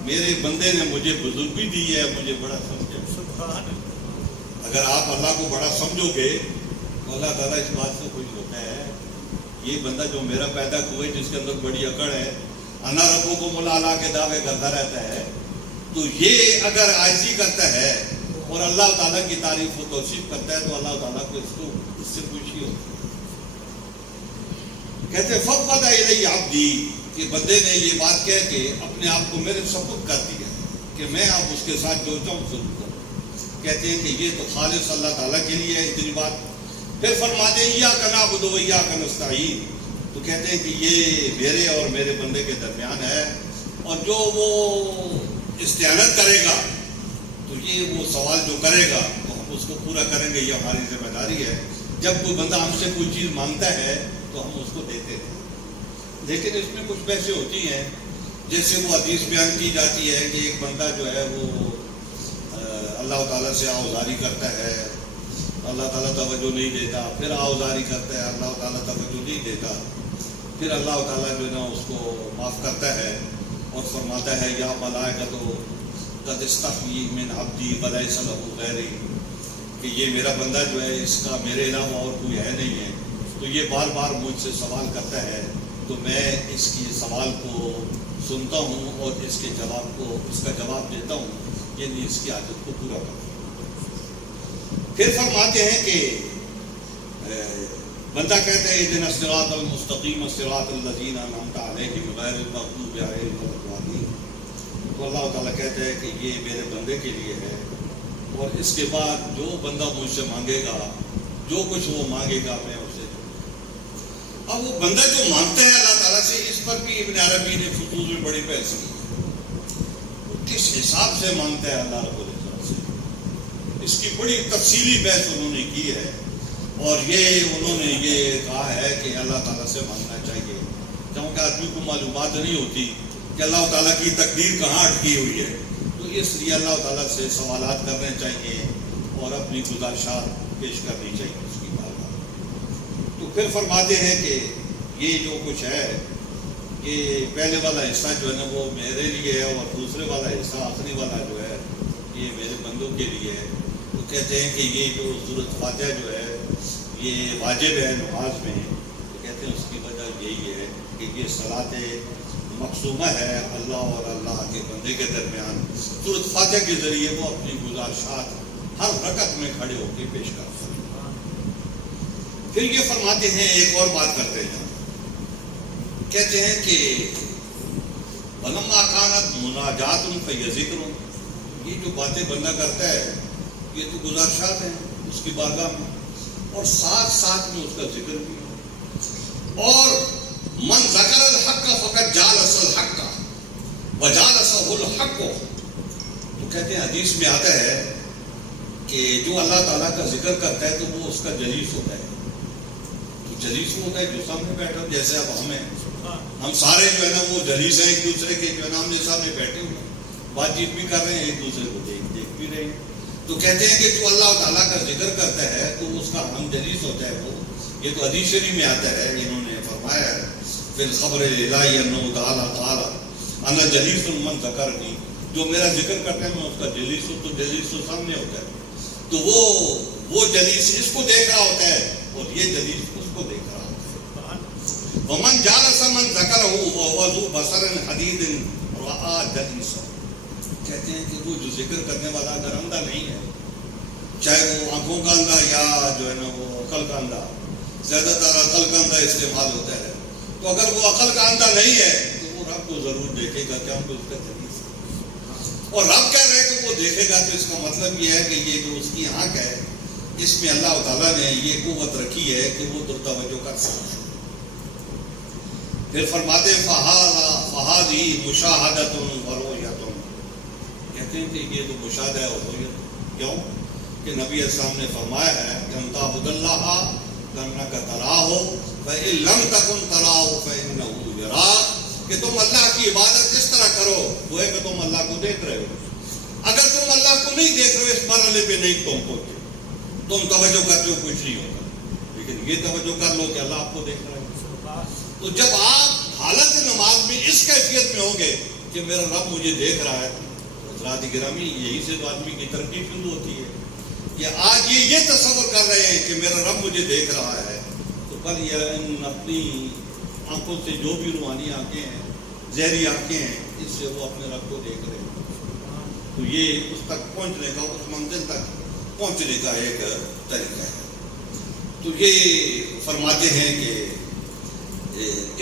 میرے بندے نے مجھے بزرگی دی ہے، مجھے بڑا سمجھا۔ اگر آپ اللہ کو بڑا سمجھو گے تو اللہ تعالیٰ اس بات سے خوش ہوتا ہے یہ بندہ جو میرا پیدا ہوا ہے جس کے اندر بڑی اکڑ ہے، انا ربوں کو ملا لا کے دعوے کرتا رہتا ہے، تو یہ اگر عاجزی کرتا ہے اور اللہ تعالیٰ کی تعریف و توصیف کرتا ہے تو اللہ تعالیٰ کو اس سے خوشی ہوتی ہے۔ کہتے فقد الی عبدی، کہ بندے نے یہ بات کہہ کے اپنے آپ کو میرے سپرد کر دیا کہ میں اب اس کے ساتھ جو چاہوں ضرور کروں۔ کہتے ہیں کہ یہ تو خالص اللہ تعالیٰ کے لیے ہے اتنی بات۔ پھر فرماتے ہیں ایاک نعبد و ایاک نستعین، تو کہتے ہیں کہ یہ میرے اور میرے بندے کے درمیان ہے، اور جو وہ استعانت کرے گا تو یہ وہ سوال جو کرے گا تو ہم اس کو پورا کریں گے، یہ ہماری ذمہ داری ہے۔ جب کوئی بندہ ہم سے کوئی چیز مانگتا ہے تو ہم اس کو دیتے ہیں، لیکن اس میں کچھ بحثیں ہوتی ہیں، جیسے وہ حدیث بیان کی جاتی ہے کہ ایک بندہ جو ہے وہ اللہ تعالیٰ سے آوزاری کرتا ہے، اللہ تعالیٰ توجہ نہیں دیتا، پھر آوزاری کرتا ہے، اللہ تعالیٰ توجہ نہیں دیتا، پھر اللہ تعالیٰ جو ہے نا اس کو معاف کرتا ہے اور فرماتا ہے یا ملائکۃ قد استحیی من عبدی ولیس لہ غیری، کہ یہ میرا بندہ جو ہے اس کا میرے علاوہ اور کوئی ہے نہیں ہے، تو یہ بار بار مجھ سے سوال کرتا ہے، تو میں اس کی سوال کو سنتا ہوں اور اس کے جواب کو اس کا جواب دیتا ہوں، یعنی اس کی عادت کو پورا کرتا ہوں۔ پھر فرماتے ہیں کہ بندہ کہتا ہے اہدنا الصراط المستقیم صراط الذین انعمت علیہم غیر المغضوب علیہم ولا الضالین، تو اللہ تعالیٰ کہتا ہے کہ یہ میرے بندے کے لیے ہے، اور اس کے بعد جو بندہ مجھ سے مانگے گا، جو کچھ وہ مانگے گا میں اسے دوں۔ اب وہ بندہ جو مانگتا ہے اللہ تعالیٰ سے، اس پر بھی ابن عربی نے فصول میں بڑی بحث کی، کس حساب سے مانگتا ہے اللہ رب العزت سے، اس کی بڑی تفصیلی بحث انہوں نے کی ہے، اور یہ انہوں نے یہ کہا ہے کہ اللہ تعالیٰ سے مانگنا چاہیے، کیونکہ آدمی کو معلومات نہیں ہوتی کہ اللہ تعالیٰ کی تقدیر کہاں اٹکی ہوئی ہے، تو اس لیے اللہ تعالیٰ سے سوالات کرنے چاہیے اور اپنی گزارشات پیش کرنی چاہیے اس کی بارگاہ۔ تو پھر فرماتے ہیں کہ یہ جو کچھ ہے، یہ پہلے والا حصہ جو ہے نا وہ میرے لیے ہے، اور دوسرے والا حصہ آخری والا جو ہے یہ میرے بندوں کے لیے ہے۔ تو کہتے ہیں کہ یہ جو سورۃ فاتحہ جو ہے یہ واجب ہے نماز میں، تو کہتے ہیں اس کی وجہ یہی ہے کہ یہ صلاۃ مقسومہ ہے اللہ اور اللہ کے بندے کے درمیان، سورۃ فاتحہ کے ذریعے وہ اپنی گزارشات ہر رکعت میں کھڑے ہو کے پیش کرتے ہیں۔ پھر یہ فرماتے ہیں ایک اور بات کرتے ہیں، کہتے ہیں کہ وَلَمَّا كَانَتْ مُنَاجَاتٌ فَيَذِكْرٌ، یہ جو باتیں بندہ کرتا ہے یہ تو گزارشات ہیں اس کی بارگاہ میں، اور ساتھ ساتھ میں اس کا ذکر بھی ہے، اور من ذکر الحق فقط جالس الحق وجالسہ الحق، تو کہتے ہیں حدیث میں آتا ہے کہ جو اللہ تعالیٰ کا ذکر کرتا ہے تو وہ اس کا جلیس ہوتا ہے، تو جلیس وہ ہوتا ہے جو سامنے بیٹھا، جیسے اب ہم سارے جو ہے نا وہ جلیس ہیں ایک دوسرے کے، جو ہے نا ہم نے سامنے بیٹھے ہوئے بات چیت بھی کر رہے ہیں، ایک دوسرے کو دیکھ بھی رہے ہیں، تو کہتے ہیں کہ جو اللہ تعالیٰ کا ذکر کرتا ہے تو اس کا ہم جلیس ہوتا ہے وہ، یہ تو حدیث شریف میں آتا ہے، انہوں نے فرمایا ہے فی الخبر الہی انہ تعالی انا جلیس من ذکرنی، جو میرا ذکر کرتا ہے میں اس کا جلیس ہوں، تو جلیس تو سامنے ہوتا ہے، تو وہ جلیس اس کو دیکھ رہا ہوتا ہے اور یہ جلیس اس کو دیکھ رہا ہوتا ہے۔ ومن جالس من ذکرہ وهو ذو بصر حدید رآ جلیسہ، کہتے ہیں کہ وہ جو ذکر کرنے والا اگر اندھا نہیں ہے، چاہے وہ آنکھوں کا اندھا یا جو ہے نا وہ عقل کا اندھا، زیادہ تر عقل کا اندھا استعمال ہوتا ہے، تو اگر وہ عقل کا اندھا نہیں ہے تو وہ رب کو ضرور دیکھے گا، کیا ہم کو اس کا جلیس ہے، اور رب کہہ رہے کہ وہ دیکھے گا، تو اس کا مطلب یہ ہے کہ یہ جو اس کی آنکھ ہے اس میں اللہ تعالیٰ نے یہ قوت رکھی ہے کہ وہ توجہ کر سکتا ہے۔ پھر فرماتے فہذہ مشاہدۃ ورؤیۃ، کہتے ہیں کہ یہ تو مشاہدہ ہے اور رؤیت، کیوں کہ نبی اسلام نے فرمایا ہے کہ ان تعبد اللہ کانک تراہ فإن لم تکن تراہ فإنہ یراک، کہ تم اللہ کی عبادت اس طرح کرو وہ ہے کہ تم اللہ کو دیکھ رہے ہو، اگر تم اللہ کو نہیں دیکھ رہے ہو اس مرحلے پہ نہیں تم پہنچے، تم توجہ کرتے ہو کچھ نہیں ہوتا، لیکن یہ توجہ کر لو کہ اللہ آپ کو دیکھ رہا ہے۔ تو جب آپ حالت نماز میں اس کیفیت میں ہوں گے کہ میرا رب مجھے دیکھ رہا ہے، حضرات گرامی یہی سے تو آدمی کی ترقی شروع ہوتی ہے کہ آج یہ تصور کر رہے ہیں کہ میرا رب مجھے دیکھ رہا ہے، تو بل یہ اپنی آنکھوں سے جو بھی روحانی آنکھیں ہیں، زہری آنکھیں ہیں، اس سے وہ اپنے رب کو دیکھ رہے ہیں. تو یہ اس تک پہنچنے کا، اس منزل تک پہنچنے کا ایک طریقہ ہے. تو یہ فرماتے ہیں کہ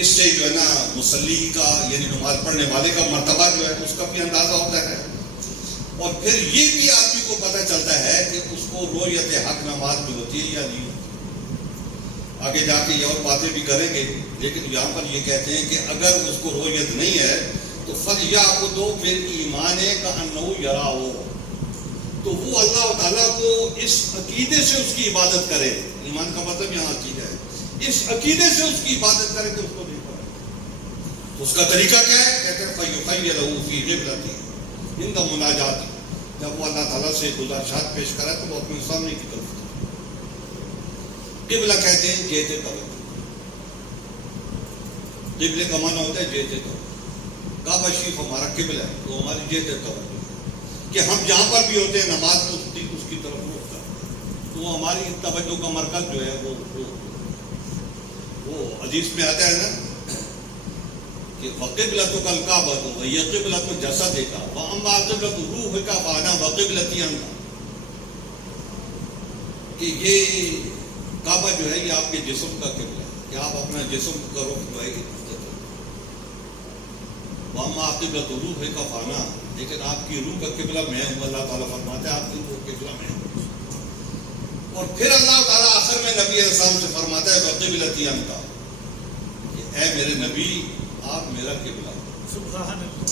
اس سے جو ہے نا مصلی کا یعنی نماز پڑھنے والے کا مرتبہ جو ہے اس کا بھی اندازہ ہوتا ہے. اور پھر یہ بھی آدمی کو پتہ چلتا ہے کہ اس کو رویت حق نماز میں ہوتی ہے یا نہیں. آگے جا کے یہ اور باتیں بھی کریں گے، لیکن یہاں پر یہ کہتے ہیں کہ اگر اس کو رویت نہیں ہے تو فَلْيَعْبُدْهُ بِالْإِيمَانِ كَأَنَّهُ يَرَاهُ، تو وہ اللہ تعالیٰ کو اس عقیدے سے اس کی عبادت کرے. ایمان کا مطلب یہاں عقیدہ ہے، اس عقیدے سے اس کی عبادت کرے کہ اس کو دیکھ پائے. اس کا طریقہ کیا ہے؟ کہتے ہیں فَيُخَيَّلُ فِي قِبْلَتِهِ عِنْدَ مُنَاجَاتِهِ، جب وہ اللہ تعالیٰ سے گزارشات پیش کرے تو وہ اپنے سامنے کی طرف قبلہ کہتے ہیں جہت توجہ. قبلے کا معنی ہوتا ہے جہت توجہ. کعبہ شریف ہمارا قبلہ ہے تو ہماری جہت توجہ کہ ہم جہاں پر بھی ہوتے ہیں نماز میں اس کی طرف روکتا ہے، تو وہ ہماری توجہ کا مرکز جو ہے وہ حدیث میں آتا ہے نا کہ وَقِبْلَتُكَ الْكَعْبَةُ وَهِيَ قِبْلَةُ جَسَدِكَ وَأَمَّا قِبْلَةُ رُوحِكَ فَأَنَا وَقِبْلَتِي أَنْتَ، کہ یہ کعبہ جو ہے یہ آپ کے جسم کا قبلہ ہے کہ آپ اپنا جسم کا رخ جو ہے وَأَمَّا قِبْلَةُ رُوحِكَ فَأَنَا، لیکن آپ کی روح کا قبلہ میں ہوں. اللہ تعالیٰ فرماتا ہے آپ کی روح کا قبلہ میں ہوں. اور پھر اللہ تعالیٰ آخر میں نبی علیہ السلام سے فرماتا ہے وَقِبْلَتِي أَنْتَ، کہ اے میرے نبی آپ میرا قبلہ. سبحان اللہ.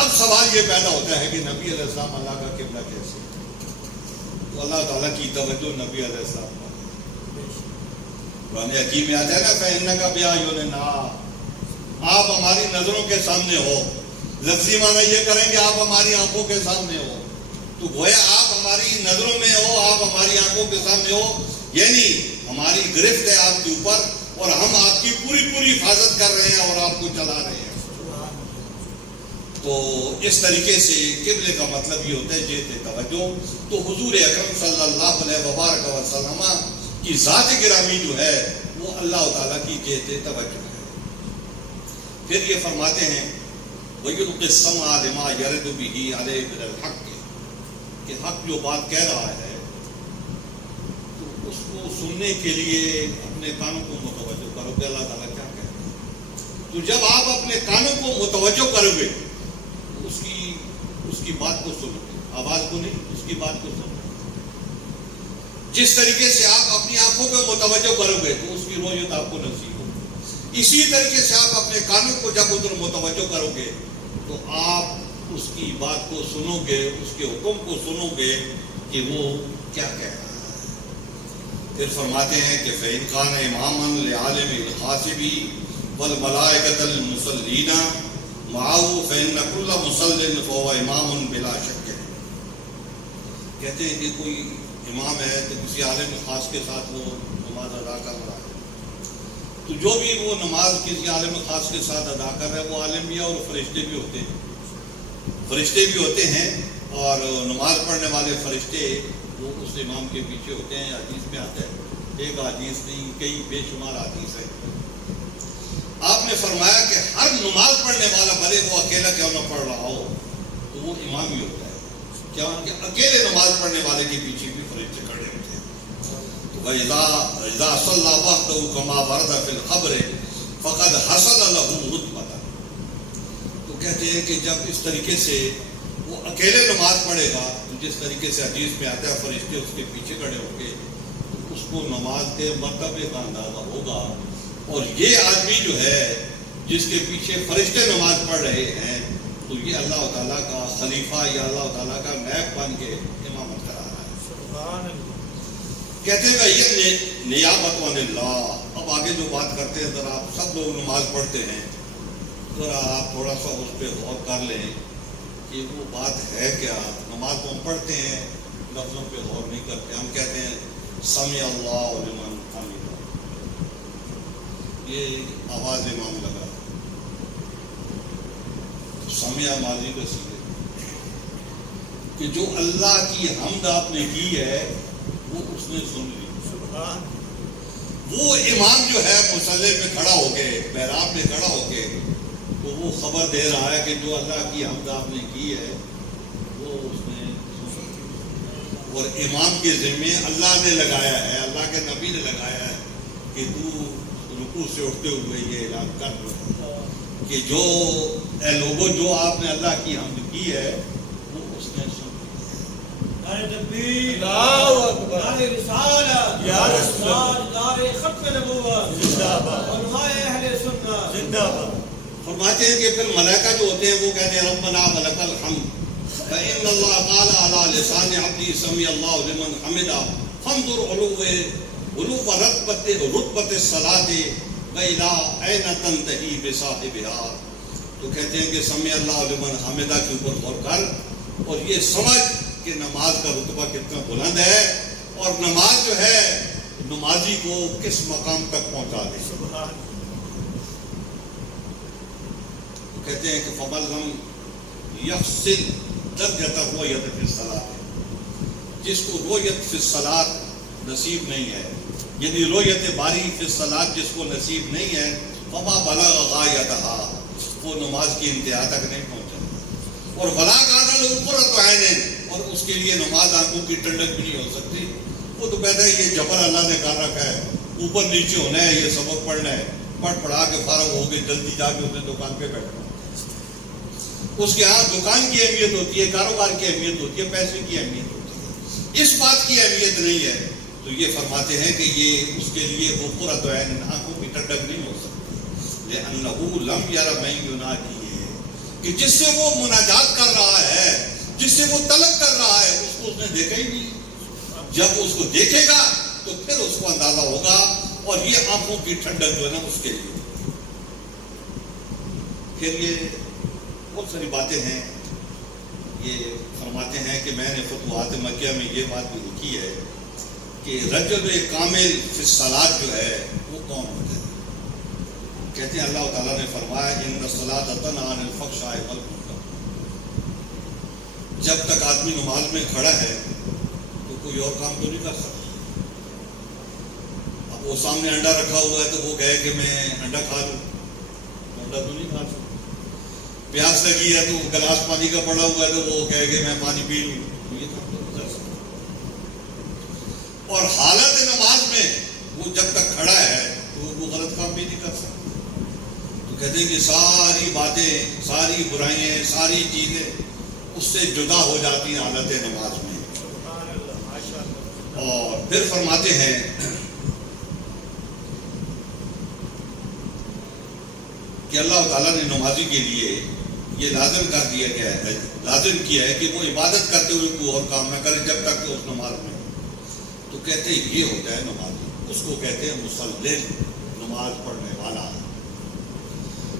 اب سوال یہ پیدا ہوتا ہے کہ نبی علیہ السلام اللہ کا قبلہ کیسے؟ تو اللہ تعالیٰ کی توجہ نبی علیہ السلام پر. قرآن حکیم میں آتا ہے نا فَإِنَّكَ بِأَعْيُنِنَا، آپ ہماری نظروں کے سامنے ہو. لفظی معنی یہ کریں کہ آپ ہماری آنکھوں کے سامنے ہو. تو گویا آپ ہماری نظروں میں ہو، آپ ہماری آنکھوں کے سامنے ہو، یعنی ہماری گرفت ہے آپ کے اوپر اور ہم آپ کی پوری حفاظت کر رہے ہیں اور آپ کو چلا رہے ہیں. تو اس طریقے سے قبلے کا مطلب یہ ہوتا ہے جہت توجہ. تو حضور اکرم صلی اللہ علیہ وبارک وسلم کی ذات گرامی جو ہے وہ اللہ تعالیٰ کی جہت توجہ ہے. پھر یہ فرماتے ہیں وَيُلْقِ السَّمْعَ لِمَا يَرِدُ بِهِ عَلَيْهِ مِنَ الْحَقِّ، کہ حق جو بات کہہ رہا ہے تو اس کو سننے کے لیے اپنے کانوں کو متوجہ کرو کہ اللہ تعالیٰ کیا کہہ رہا ہے. تو جب آپ اپنے کانوں کو متوجہ کرو گے تو اس کی بات کو سنو گے، آواز کو نہیں، اس کی بات کو سنو گے. جس طریقے سے آپ اپنی آنکھوں کو متوجہ کرو گے تو اس کی رویت آپ کو نصیب ہوگی. اسی طریقے سے آپ اپنے کانوں کو جب ادھر متوجہ کرو گے تو آپ اس کی بات کو سنو گے، اس کے حکم کو سنو گے کہ وہ کیا کہہ رہا ہے. پھر فرماتے ہیں کہ فَإِنْ كَانَ إِمَامًا لِعَالِمِ الْحَاسِبِ وَالْمَلَائِكَةِ الْمُصَلِّينَ مَعَهُ فَإِنَّ كُلَّ مُصَلٍّ فَهُوَ إِمَامٌ بِلَا شَكٍّ. کہتے ہیں کہ کوئی امام ہے تو کسی عالم خاص کے ساتھ وہ نماز ادا کر رہا ہے، تو جو بھی وہ نماز کسی عالم خاص کے ساتھ ادا کر رہا ہے وہ عالم بھی ہے اور فرشتے بھی ہوتے ہیں. فرشتے بھی ہوتے ہیں اور نماز پڑھنے والے فرشتے وہ اس امام کے پیچھے ہوتے ہیں. حدیث میں آتا ہے، ایک حدیث نہیں کئی بے شمار حدیث ہے. آپ نے فرمایا کہ ہر نماز پڑھنے والا بھلے وہ اکیلا کیوں نہ پڑھ رہا ہو تو وہ امام ہی ہوتا ہے. کیا کہ اکیلے نماز پڑھنے والے کے پیچھے بھی فرشتے کھڑے ہوتے ہیں. تو وَإِذَا صَلَّى وَحْدَهُ كَمَا وَرَدَ فِي الْخَبْرِ فَقَدْ حَصَلَ لَهُ رُتْبَةً. تو کہتے ہیں کہ جب اس طریقے سے وہ اکیلے نماز پڑھے گا تو جس طریقے سے حدیث میں آتا ہے فرشتے اس کے پیچھے کھڑے ہوں گے تو اس کو نماز کے مرتبے کا اندازہ ہوگا. اور یہ آدمی جو ہے جس کے پیچھے فرشتے نماز پڑھ رہے ہیں تو یہ اللہ تعالیٰ کا خلیفہ یا اللہ تعالیٰ کا نائب بن کے امامت کرا رہا ہے. سبحان اللہ. کہتے ہیں یہ نیابت عن اللہ. اب آگے جو بات کرتے ہیں ذرا آپ سب لوگ نماز پڑھتے ہیں، ذرا آپ تھوڑا سا اس پہ غور کر لیں کہ وہ بات ہے کیا. نماز کو ہم پڑھتے ہیں لفظوں پہ غور نہیں کرتے. ہم کہتے ہیں سمع اللہ لمن حمدہ، یہ آواز امام لگا. سمع ماضی کا صیغہ کہ جو اللہ کی حمد آپ نے کی ہے وہ اس نے سن لی. سبحان. وہ امام جو ہے مصلی میں کھڑا ہو کے محراب میں کھڑا ہو کے تو وہ خبر دے رہا ہے کہ جو اللہ کی حمد آپ نے کی ہے وہ اس نے، اور امام کے ذمے اللہ نے لگایا ہے، اللہ کے نبی نے لگایا ہے کہ تو رکوع سے اٹھتے ہوئے یہ اعلان کر دو کہ جو اے لوگوں جو آپ نے اللہ کی حمد کی ہے وہ اس نے سن نعرہ تکبیر، اللہ اکبر، نعرہ رسالت، یا رسول اللہ، نعرہ ختم نبوت، زندہ باد، علماء اہل سنت زندہ باد۔ فرماتے ہیں کہ پھر ملائکہ جو ہوتے ہیں وہ کہتے ہیں ربنا ولک الحمد فإن اللہ قال على لسان عبدی سمع اللہ لمن حمدہ فانظر علو رتبت الصلاۃ وإلی أین تنتہی بصاحبہا۔ تو کہتے ہیں کہ سمع اللہ لمن حمدہ کے اوپر غور کر اور یہ سمجھ کہ نماز کا رتبہ کتنا بلند ہے اور نماز جو ہے نمازی کو کس مقام تک پہنچا دے۔ سبحان کہتے ہیں کہ فمن لم یحصل درجۃ الرؤیۃ فی الصلاۃ، جس کو رؤیت فی الصلاۃ نصیب نہیں ہے، یعنی رؤیت باری فی الصلاۃ جس کو نصیب نہیں ہے، فما بلغ غایتہا، وہ نماز کی انتہا تک نہیں پہنچا، اور ولا کان له قرۃ عین، اور اس کے لیے نماز آنکھوں کی ٹھنڈک بھی نہیں ہو سکتی۔ وہ تو کہتا ہے یہ جبر اللہ نے کر رکھا ہے، اوپر نیچے ہونا ہے، یہ سبق پڑھنا ہے، پڑھا کے فارغ ہو کے جلدی جا کے اپنے دکان پہ بیٹھنا۔ اس کے ہاں دکان کی اہمیت ہوتی ہے، کاروبار کی اہمیت ہوتی ہے، پیسے کی اہمیت ہوتی ہے، اس بات کی اہمیت نہیں ہے۔ تو یہ فرماتے ہیں کہ یہ اس کے لیے وہ قرۃ عین، آنکھوں کی ٹھنڈک نہیں ہو سکتی، لأنہ لم یر من ینادی، کہ جس سے وہ مناجات کر رہا ہے، جس سے وہ طلب کر رہا ہے، اس کو اس نے دیکھا ہی نہیں۔ جب اس کو دیکھے گا تو پھر اس کو اندازہ ہوگا، اور یہ آنکھوں کی ٹھنڈک جو ہے نا اس کے لیے۔ پھر یہ بہت ساری باتیں ہیں، یہ فرماتے ہیں کہ میں نے فتوحات مکیہ میں یہ بات بھی لکھی ہے کہ رجل کامل فی الصلاۃ جو ہے وہ کون ہوتا ہے؟ کہتے ہیں اللہ تعالیٰ نے فرمایا ان الصلاۃ تنہی عن الفحشاء والمنکر، جب تک آدمی نماز میں کھڑا ہے تو کوئی اور کام تو نہیں کر سکتا۔ اب وہ سامنے انڈا رکھا ہوا ہے تو وہ کہے کہ میں انڈا کھا لوں، انڈا تو نہیں کھا سکتا۔ پیاس لگی ہے تو گلاس پانی کا پڑا ہوا ہے تو وہ کہے کہ میں پانی پی لوں، یہ کام تو نہیں کر سکتا۔ اور حالت نماز میں وہ جب تک کھڑا ہے تو وہ غلط کام بھی نہیں کر سکتا۔ تو کہتے ہیں کہ ساری باتیں، ساری برائیاں، ساری چیزیں اس سے جدا ہو جاتی ہیں حالت نماز میں۔ اللہ، ماشاء اللہ۔ اور پھر فرماتے ہیں کہ اللہ تعالیٰ نے نمازی کے لیے یہ لازم کر دیا گیا ہے، لازم کیا ہے کہ وہ عبادت کرتے ہوئے کوئی اور کام نہ کرے جب تک کہ اس نماز میں۔ تو کہتے ہیں یہ ہوتا ہے نمازی، اس کو کہتے ہیں مصلی، نماز پڑھنے والا۔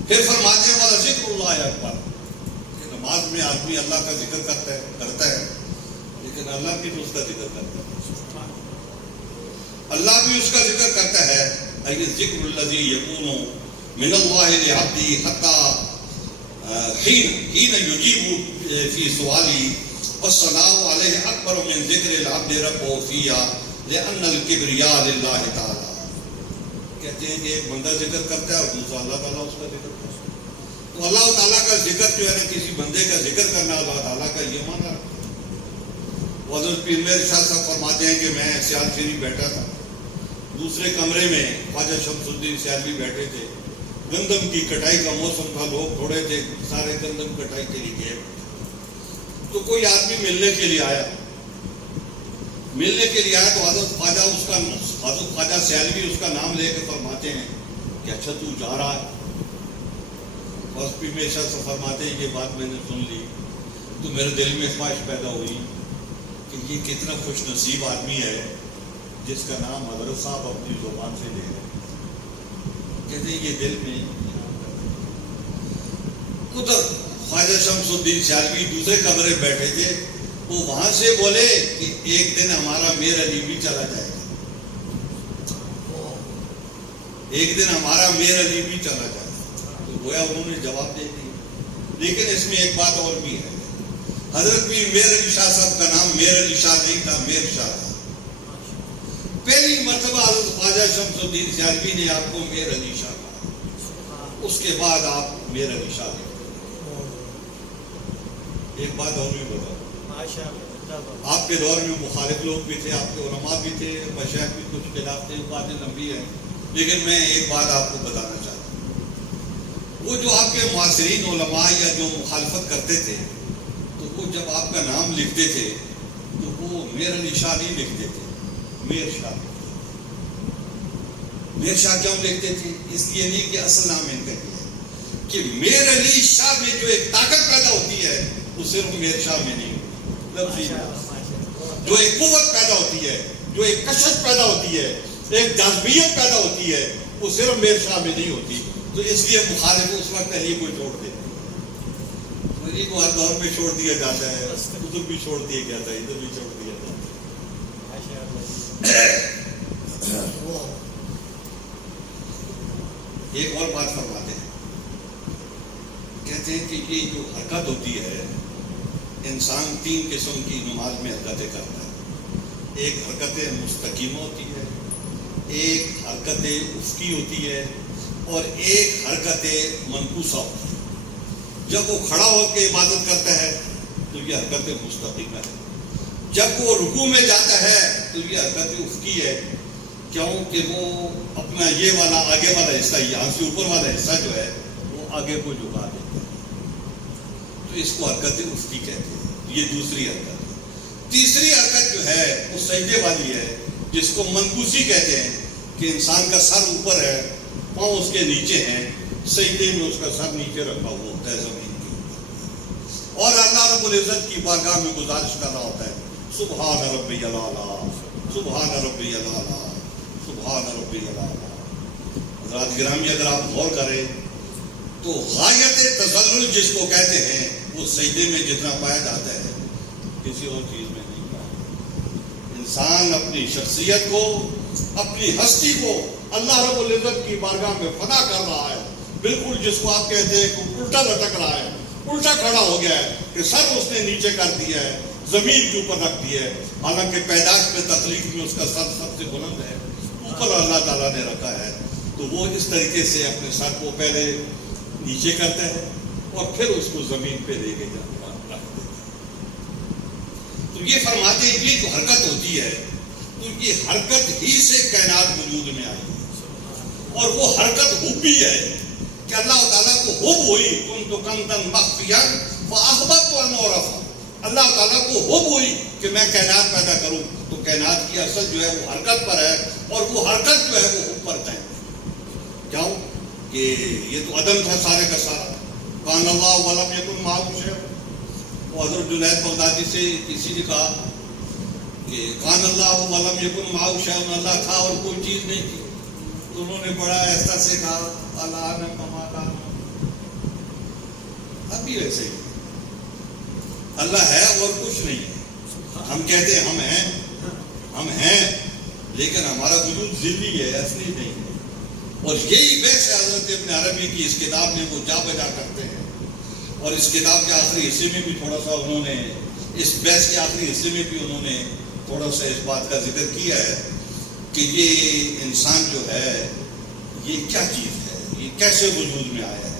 پھر فرماتے ہیں والا ذکر اللہ اکبر، کہ نماز میں آدمی اللہ کا ذکر کرتا ہے لیکن اللہ بھی تو اس کا ذکر کرتا ہے، اللہ بھی اس کا ذکر کرتا ہے۔ ای ذکر الذی یکون من اللہ لعبدی حتی حین یجیب فی سوالی والثناء علیہ اکبر من ذکر العبد ربہ فیہا لأن الکبریاء للہ تعالی۔ کہتے ہیں کہ ایک بندہ ذکر کرتا ہے اور دوسرا اللہ تعالیٰ اس کا ذکر کرتا ہے۔ تو اللہ تعالیٰ کا ذکر جو ہے نا، کسی بندے کا ذکر کرنا اللہ تعالیٰ کا یہ معنی رکھتا ہے۔ حضرت پیر میر شاہ صاحب فرماتے ہیں کہ میں سیال شریف بیٹھا تھا، دوسرے کمرے میں خواجہ شمس الدین سیالوی بیٹھے تھے، گندم کی کٹائی کا موسم تھا، لوگ تھوڑے تھے، سارے گندم کٹائی کے لیے گئے۔ تو کوئی آدمی ملنے کے لیے آیا تو حضرت خواجہ سیالوی اس کا نام لے کے فرماتے ہیں کہ اچھا تو جا رہا ہے؟ بس پیر میر شاہ صاحب فرماتے ہیں یہ بات میں نے سن لی تو میرے دل میں خواہش پیدا ہوئی کہ یہ کتنا خوش نصیب آدمی ہے جس کا نام حضرت صاحب اپنی زبان سے لے رہے۔ کہتے ہیں یہ دل میں ادھر خواجہ شمس الدین سیالوی دوسرے کمرے بیٹھے تھے، وہ وہاں سے بولے کہ ایک دن ہمارا میر علی بھی چلا جائے گا، ایک دن ہمارا میر علی بھی چلا جائے گا۔ تو گویا انہوں نے جواب دے دیا۔ لیکن اس میں ایک بات اور بھی ہے، حضرت پیر میر علی شاہ صاحب کا نام میر علی شاہ نہیں تھا، میر شاہ تھا۔ پہلی مرتبہ حضرت خواجہ شمس الدین سیالوی نے آپ کو میر علی شاہ کہا، اس کے بعد آپ میر علی شاہ ہیں۔ ایک بات اور بھی بتاؤ، ماشاءاللہ آپ کے دور میں مخالف لوگ بھی تھے، آپ کے علماء بھی تھے، مشائخ بھی کچھ خلاف تھے، باتیں لمبی ہیں، لیکن میں ایک بات آپ کو بتانا چاہتا ہوں۔ وہ جو آپ کے معاصرین علماء یا جو مخالفت کرتے تھے، تو وہ جب آپ کا نام لکھتے تھے تو وہ میر علی شاہ نہیں لکھتے تھے، میر شاہ۔ میر شاہ کیوں لکھتے تھے؟ اس لیے نہیں کہ اصل نام ان کا یہ ہے کہ میر علی شاہ میں جو ایک طاقت پیدا ہوتی ہے وہ صرف میر شاہ میں نہیں ہوتی، جو ایک قوت پیدا ہوتی ہے، جو ایک کشش پیدا ہوتی ہے، ایک جاذبیت پیدا ہوتی ہے، وہ صرف میر شاہ میں نہیں ہوتی۔ تو اس لیے مخالف اس وقت علی کو چھوڑ دیتے، علی کو ہر دور میں چھوڑ دیا جاتا ہے، ادھر بھی چھوڑ دیا جاتا ہے، ادھر بھی چھوڑ دیا جاتا ہے۔ ایک اور بات فرماتے ہیں، کہتے ہیں کہ یہ جو حرکت ہوتی ہے، انسان تین قسم کی نماز میں حرکتیں کرتا ہے۔ ایک حرکت مستقیمہ ہوتی ہے، ایک حرکت افقی ہوتی ہے، اور ایک حرکت منقوصہ ہوتی ہے۔ جب وہ کھڑا ہو کے عبادت کرتا ہے تو یہ حرکت مستقیمہ ہے، جب وہ رکوع میں جاتا ہے تو یہ حرکت افقی ہے، کیونکہ وہ اپنا یہ والا آگے والا حصہ، یہاں سے اوپر والا حصہ جو ہے وہ آگے کو جھکا دیتا ہے، تو اس کو حرکت افقی کہتے ہیں۔ یہ دوسری حرکت ہے۔ تیسری حرکت جو ہے وہ سجدے والی ہے، جس کو منقوسی کہتے ہیں، کہ انسان کا سر اوپر ہے، پاؤں اس کے نیچے ہیں، سجدے میں اس کا سر نیچے رکھا ہوا ہوتا ہے زمین کے اوپر، اور اللہ رب العزت کی بارگاہ میں گزارش کر رہا ہوتا ہے، سبحان ربی الاعلیٰ، سبحان ربی الاعلیٰ، سبحان ربی الاعلیٰ۔ حضرات گرامی، اگر آپ غور کریں تو غایت تذلل جس کو کہتے ہیں وہ سجدے میں جتنا پایا جاتا ہے کسی اور چیز میں نہیں پایا۔ انسان اپنی شخصیت کو، اپنی ہستی کو اللہ رب العزت کی بارگاہ میں فنا کر رہا ہے، بالکل جس کو آپ کہتے ہیں کہ الٹا لٹک رہا ہے، الٹا کھڑا ہو گیا ہے، کہ سر اس نے نیچے کر دیا ہے، زمین کے اوپر رکھ دیا ہے، حالانکہ پیدائش میں تخلیق میں اس کا سر سب سے بلند ہے، اوپر اللہ تعالیٰ نے رکھا ہے۔ تو وہ اس طریقے سے اپنے سر کو پہلے نیچے کرتا ہے اور پھر اس کو زمین پہ لے کے رکھ دیتا ہے۔ تو یہ فرماتے ہیں یہ جو حرکت ہوتی ہے، تو یہ حرکت ہی سے کائنات وجود میں آئی ہے، اور وہ حرکت حبی ہے کہ اللہ تعالیٰ کو حب ہوئی، کنت کنزا مخفیا فاحببت ان اعرف۔ اللہ تعالیٰ کو حب ہوئی کہ میں کائنات پیدا کروں، تو کائنات کی اصل جو ہے وہ حرکت پر ہے، اور وہ حرکت جو ہے وہ حب پر قائم ہے۔ کیوں کہ یہ تو عدم تھا سارے کا سارا، کان اللہ ولم یکن معہ شیء۔ وہ حضرت جنید بغدادی سے کسی نے کہا کہ کان اللہ ولم یکن معہ شیء، اللہ تھا اور کوئی چیز نہیں تھی، تو انہوں نے بڑا ایسا سے کہا اللہ نے کما کان۔ اب بھی ویسے ہی اللہ ہے اور کچھ نہیں ہے۔ ہم کہتے ہیں ہم ہیں، لیکن ہمارا وجود ذلی ہے، اصلی نہیں ہے۔ اور یہی بحث ہے حضرت ابن عربی کی اس کتاب میں، وہ جا بجا کرتے ہیں، اور اس کتاب کے آخری حصے میں بھی تھوڑا سا انہوں نے، اس بحث کے آخری حصے میں بھی انہوں نے تھوڑا سا اس بات کا ذکر کیا ہے کہ یہ انسان جو ہے یہ کیا چیز ہے، یہ کیسے وجود میں آیا ہے۔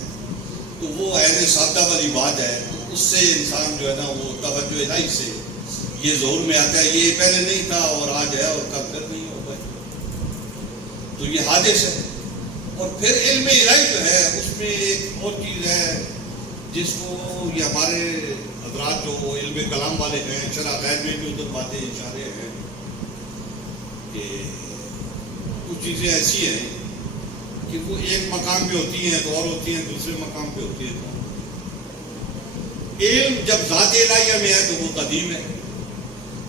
تو وہ عین سادہ والی بات ہے، اس سے انسان جو ہے نا وہ توجہ الہی سے یہ ظہور میں آتا ہے، یہ پہلے نہیں تھا اور آج ہے اور کل پھر نہیں ہوگا، تو یہ حادث ہے۔ اور پھر علم الہی جو ہے اس میں ایک اور چیز ہے جس کو یہ ہمارے حضرات جو علم کلام والے ہیں، شرح غیب میں بھی ادھر باتیں اشارے ہیں کہ کچھ چیزیں ایسی ہیں کہ وہ ایک مقام پہ ہوتی ہیں تو اور ہوتی ہیں، دوسرے مقام پہ ہوتی ہیں تو۔ علم جب ذات الہیہ میں ہے تو وہ قدیم ہے،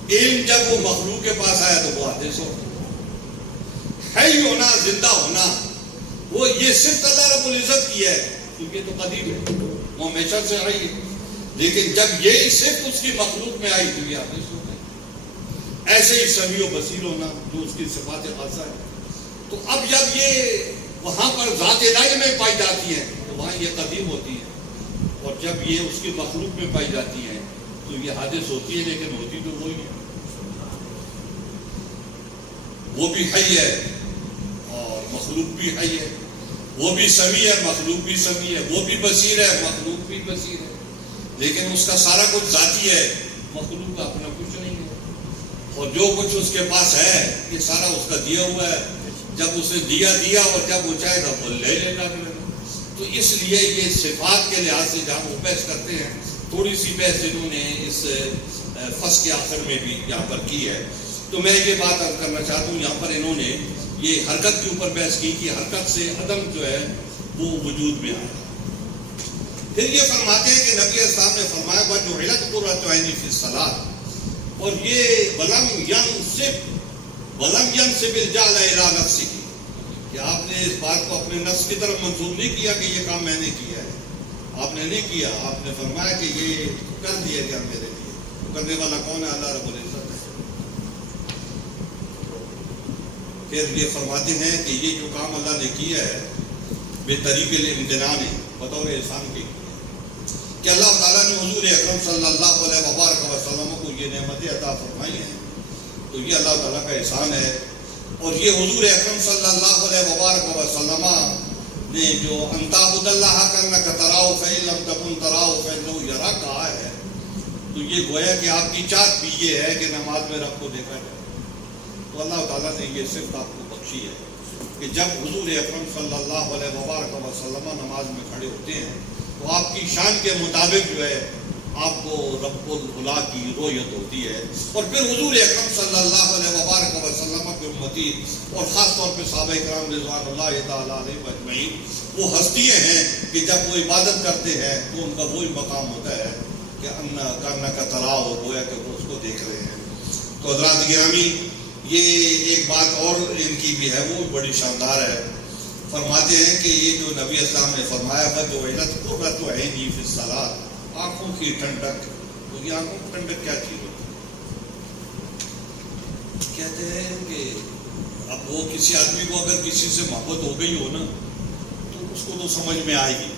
علم جب وہ مخلوق کے پاس آیا تو وہ حادث ہوتا ہے۔ حی ہونا، زندہ ہونا، وہ یہ صرف اللہ رب العزت کی ہے، کیونکہ تو قدیم ہے، وہ ہمیشہ سے آئی ہے، لیکن جب یہی صرف اس کی مخلوق میں آئی تو یہ حادث ہوتا ہے۔ ایسے ہی سمیع و بصیر ہونا جو اس کی صفات خاصہ ہے، تو اب جب یہ وہاں پر ذات الہی میں پائی جاتی ہے تو وہاں یہ قدیم ہوتی ہے، اور جب یہ اس کی مخلوق میں پائی جاتی ہے تو یہ حادث ہوتی ہے، لیکن ہوتی تو وہی ہے، وہ بھی حی ہے مخلوق بھی حی ہے، وہ بھی سمیع ہے، مخلوق بھی سمیع ہے، وہ بھی بصیر ہے، مخلوق بھی بصیر ہے، لیکن اس کا سارا کچھ ذاتی ہے، مخلوق کا اپنا کچھ نہیں ہے، اور جو کچھ اس کے پاس ہے یہ سارا اس کا دیا ہوا ہے، جب اس نے دیا اور جب وہ چاہے گا وہ لے لے گا۔ تو اس لیے یہ صفات کے لحاظ سے جہاں وہ بحث کرتے ہیں، تھوڑی سی بحث انہوں نے اس فصل کے آخر میں بھی یہاں پر کی ہے۔ تو میں یہ بات عرض کرنا چاہتا ہوں، یہاں پر انہوں نے یہ حرکت کے اوپر بحث کی کہ حرکت سے عدم جو ہے وہ وجود میں آیا۔ پھر یہ فرماتے ہیں کہ نبی اسلام نے فرمایا وَجُعِلَتْ قُرَّةُ عَيْنِي فِي الصَّلَاةِ، اور یہ وَلَمْ يَنْسِبِ الْجَعْلَ إِلَىٰ نَفْسِهِ، کہ آپ نے اس بات کو اپنے نفس کی طرف منسوب نہیں کیا کہ یہ کام میں نے کیا ہے، آپ نے نہیں کیا، آپ نے فرمایا کہ یہ کر دیا گیا میرے لیے۔ کرنے والا کون ہے؟ اللہ رب العزت ہے۔ پھر یہ فرماتے ہیں کہ یہ جو کام اللہ نے کیا ہے بے طریق الامتنان ہے، بطور احسان کے کہ اللہ تعالیٰ نے حضور اکرم صلی اللہ علیہ وبارک وسلم کو یہ نعمتیں عطا فرمائی ہیں، تو یہ اللہ تعالیٰ کا احسان ہے۔ اور یہ حضور اکرم صلی اللہ علیہ وبارک وسلم نے جو ان تعبد اللہ کأنک تراہ فإن لم تکن تراہ فإنہ یراک کہا ہے، تو یہ گویا کہ آپ کی چاہت بھی یہ ہے کہ نماز میں رب کو دیکھا جائے۔ تو اللہ تعالیٰ نے یہ صرف آپ کو بخشی ہے کہ جب حضور اکرم صلی اللہ علیہ وبارک وسلم نماز میں کھڑے ہوتے ہیں تو آپ کی شان کے مطابق جو ہے آپ کو رب العلا کی رؤیت ہوتی ہے۔ اور پھر حضور اکرم صلی اللہ علیہ وبارک وسلم کی امتی اور خاص طور پہ صحابہ کرام رضوان اللہ تعالیٰ علیہ اجمعین وہ ہستیاں ہیں کہ جب وہ عبادت کرتے ہیں تو ان کا وہی مقام ہوتا ہے کہ انک تراہ، گویا کہ وہ اس کو دیکھ رہے ہیں۔ تو حضرات گرامی، یہ ایک بات اور ان کی بھی ہے، وہ بڑی شاندار ہے۔ فرماتے ہیں کہ یہ جو نبی اسلام نے فرمایا وَجُعِلَتْ قُرَّةُ عَيْنِي فِي الصَّلَاةِ، آنکھوں کی ٹھنڈک، تو یہ آنکھوں کی ٹھنڈک کیا چیز ہوتی ہے؟ کہتے ہیں کہ اب وہ کسی آدمی کو اگر کسی سے محبت ہو گئی ہو نا تو اس کو تو سمجھ میں آئے گی،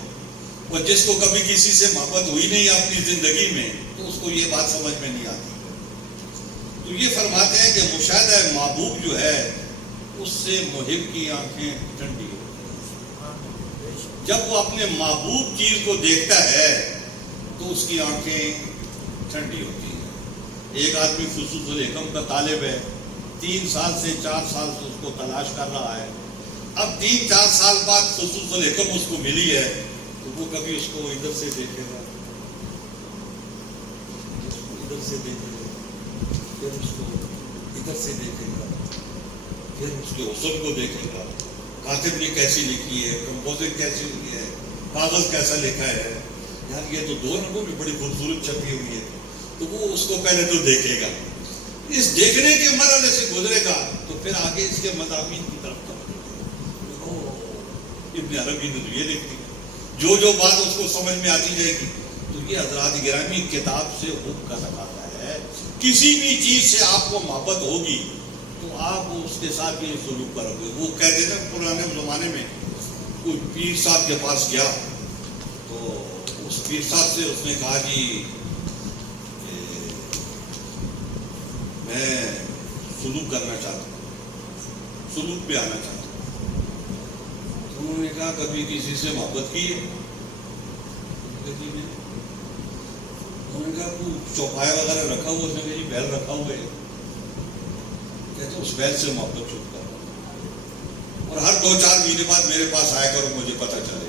اور جس کو کبھی کسی سے محبت ہوئی نہیں اپنی زندگی میں تو اس کو یہ بات سمجھ میں نہیں آتی۔ تو یہ فرماتے ہیں کہ مشاہدہ محبوب جو ہے اس سے محب کی آنکھیں ٹھنڈی ہوتی ہیں۔ جب وہ اپنے محبوب چیز کو دیکھتا ہے تو اس کی آنکھیں ٹھنڈی ہوتی ہیں۔ ایک آدمی خصوص الحکم کا طالب ہے، 3 سال سے 4 سال سے اس کو تلاش کر رہا ہے، اب 3-4 سال بعد خصوص الحکم اس کو ملی ہے تو وہ کبھی اس کو ادھر سے دیکھے گا، ادھر سے دیکھے گا، پھر اس کو ادھر سے دیکھے گا، پھر اس کے حسن کو دیکھے گا، کاتب نے کیسی لکھی ہے، کمپوزر کیسی لکھی ہے، کاغذ کیسا لکھا ہے، یار یہ تو 2 رنگوں میں بڑی خوبصورت چھپی ہوئی ہے، تو وہ اس کو پہلے تو دیکھے گا، اس دیکھنے کے مرحلے سے گزرے گا تو پھر آگے اس کے مضامین کی طرف ابن عربی نے تو یہ لکھی، جو بات اس کو سمجھ میں آتی جائے گی۔ تو یہ حضرات گرامی کتاب سے حب کا تقاضا ہے، کسی بھی چیز سے آپ کو محبت ہوگی تو آپ اس کے ساتھ یہ سلوک کرو گے۔ وہ کہتے تھے پرانے زمانے میں کوئی پیر صاحب کے پاس گیا تو اس پیر صاحب سے اس نے کہا جی میں سلوک کرنا چاہتا ہوں، سلوک پہ آنا چاہتا ہوں۔ تو انہوں نے کہا کبھی کسی سے محبت کی ہے؟ انہوں نے کہا کوئی چوپایا وغیرہ رکھا ہوا، اس نے کہا جی بیل رکھا ہوا ہے، کہتے اس بیل سے محبت شروع کر، اور ہر 2-4 مہینے بعد میرے پاس آیا کرو مجھے پتہ چلے۔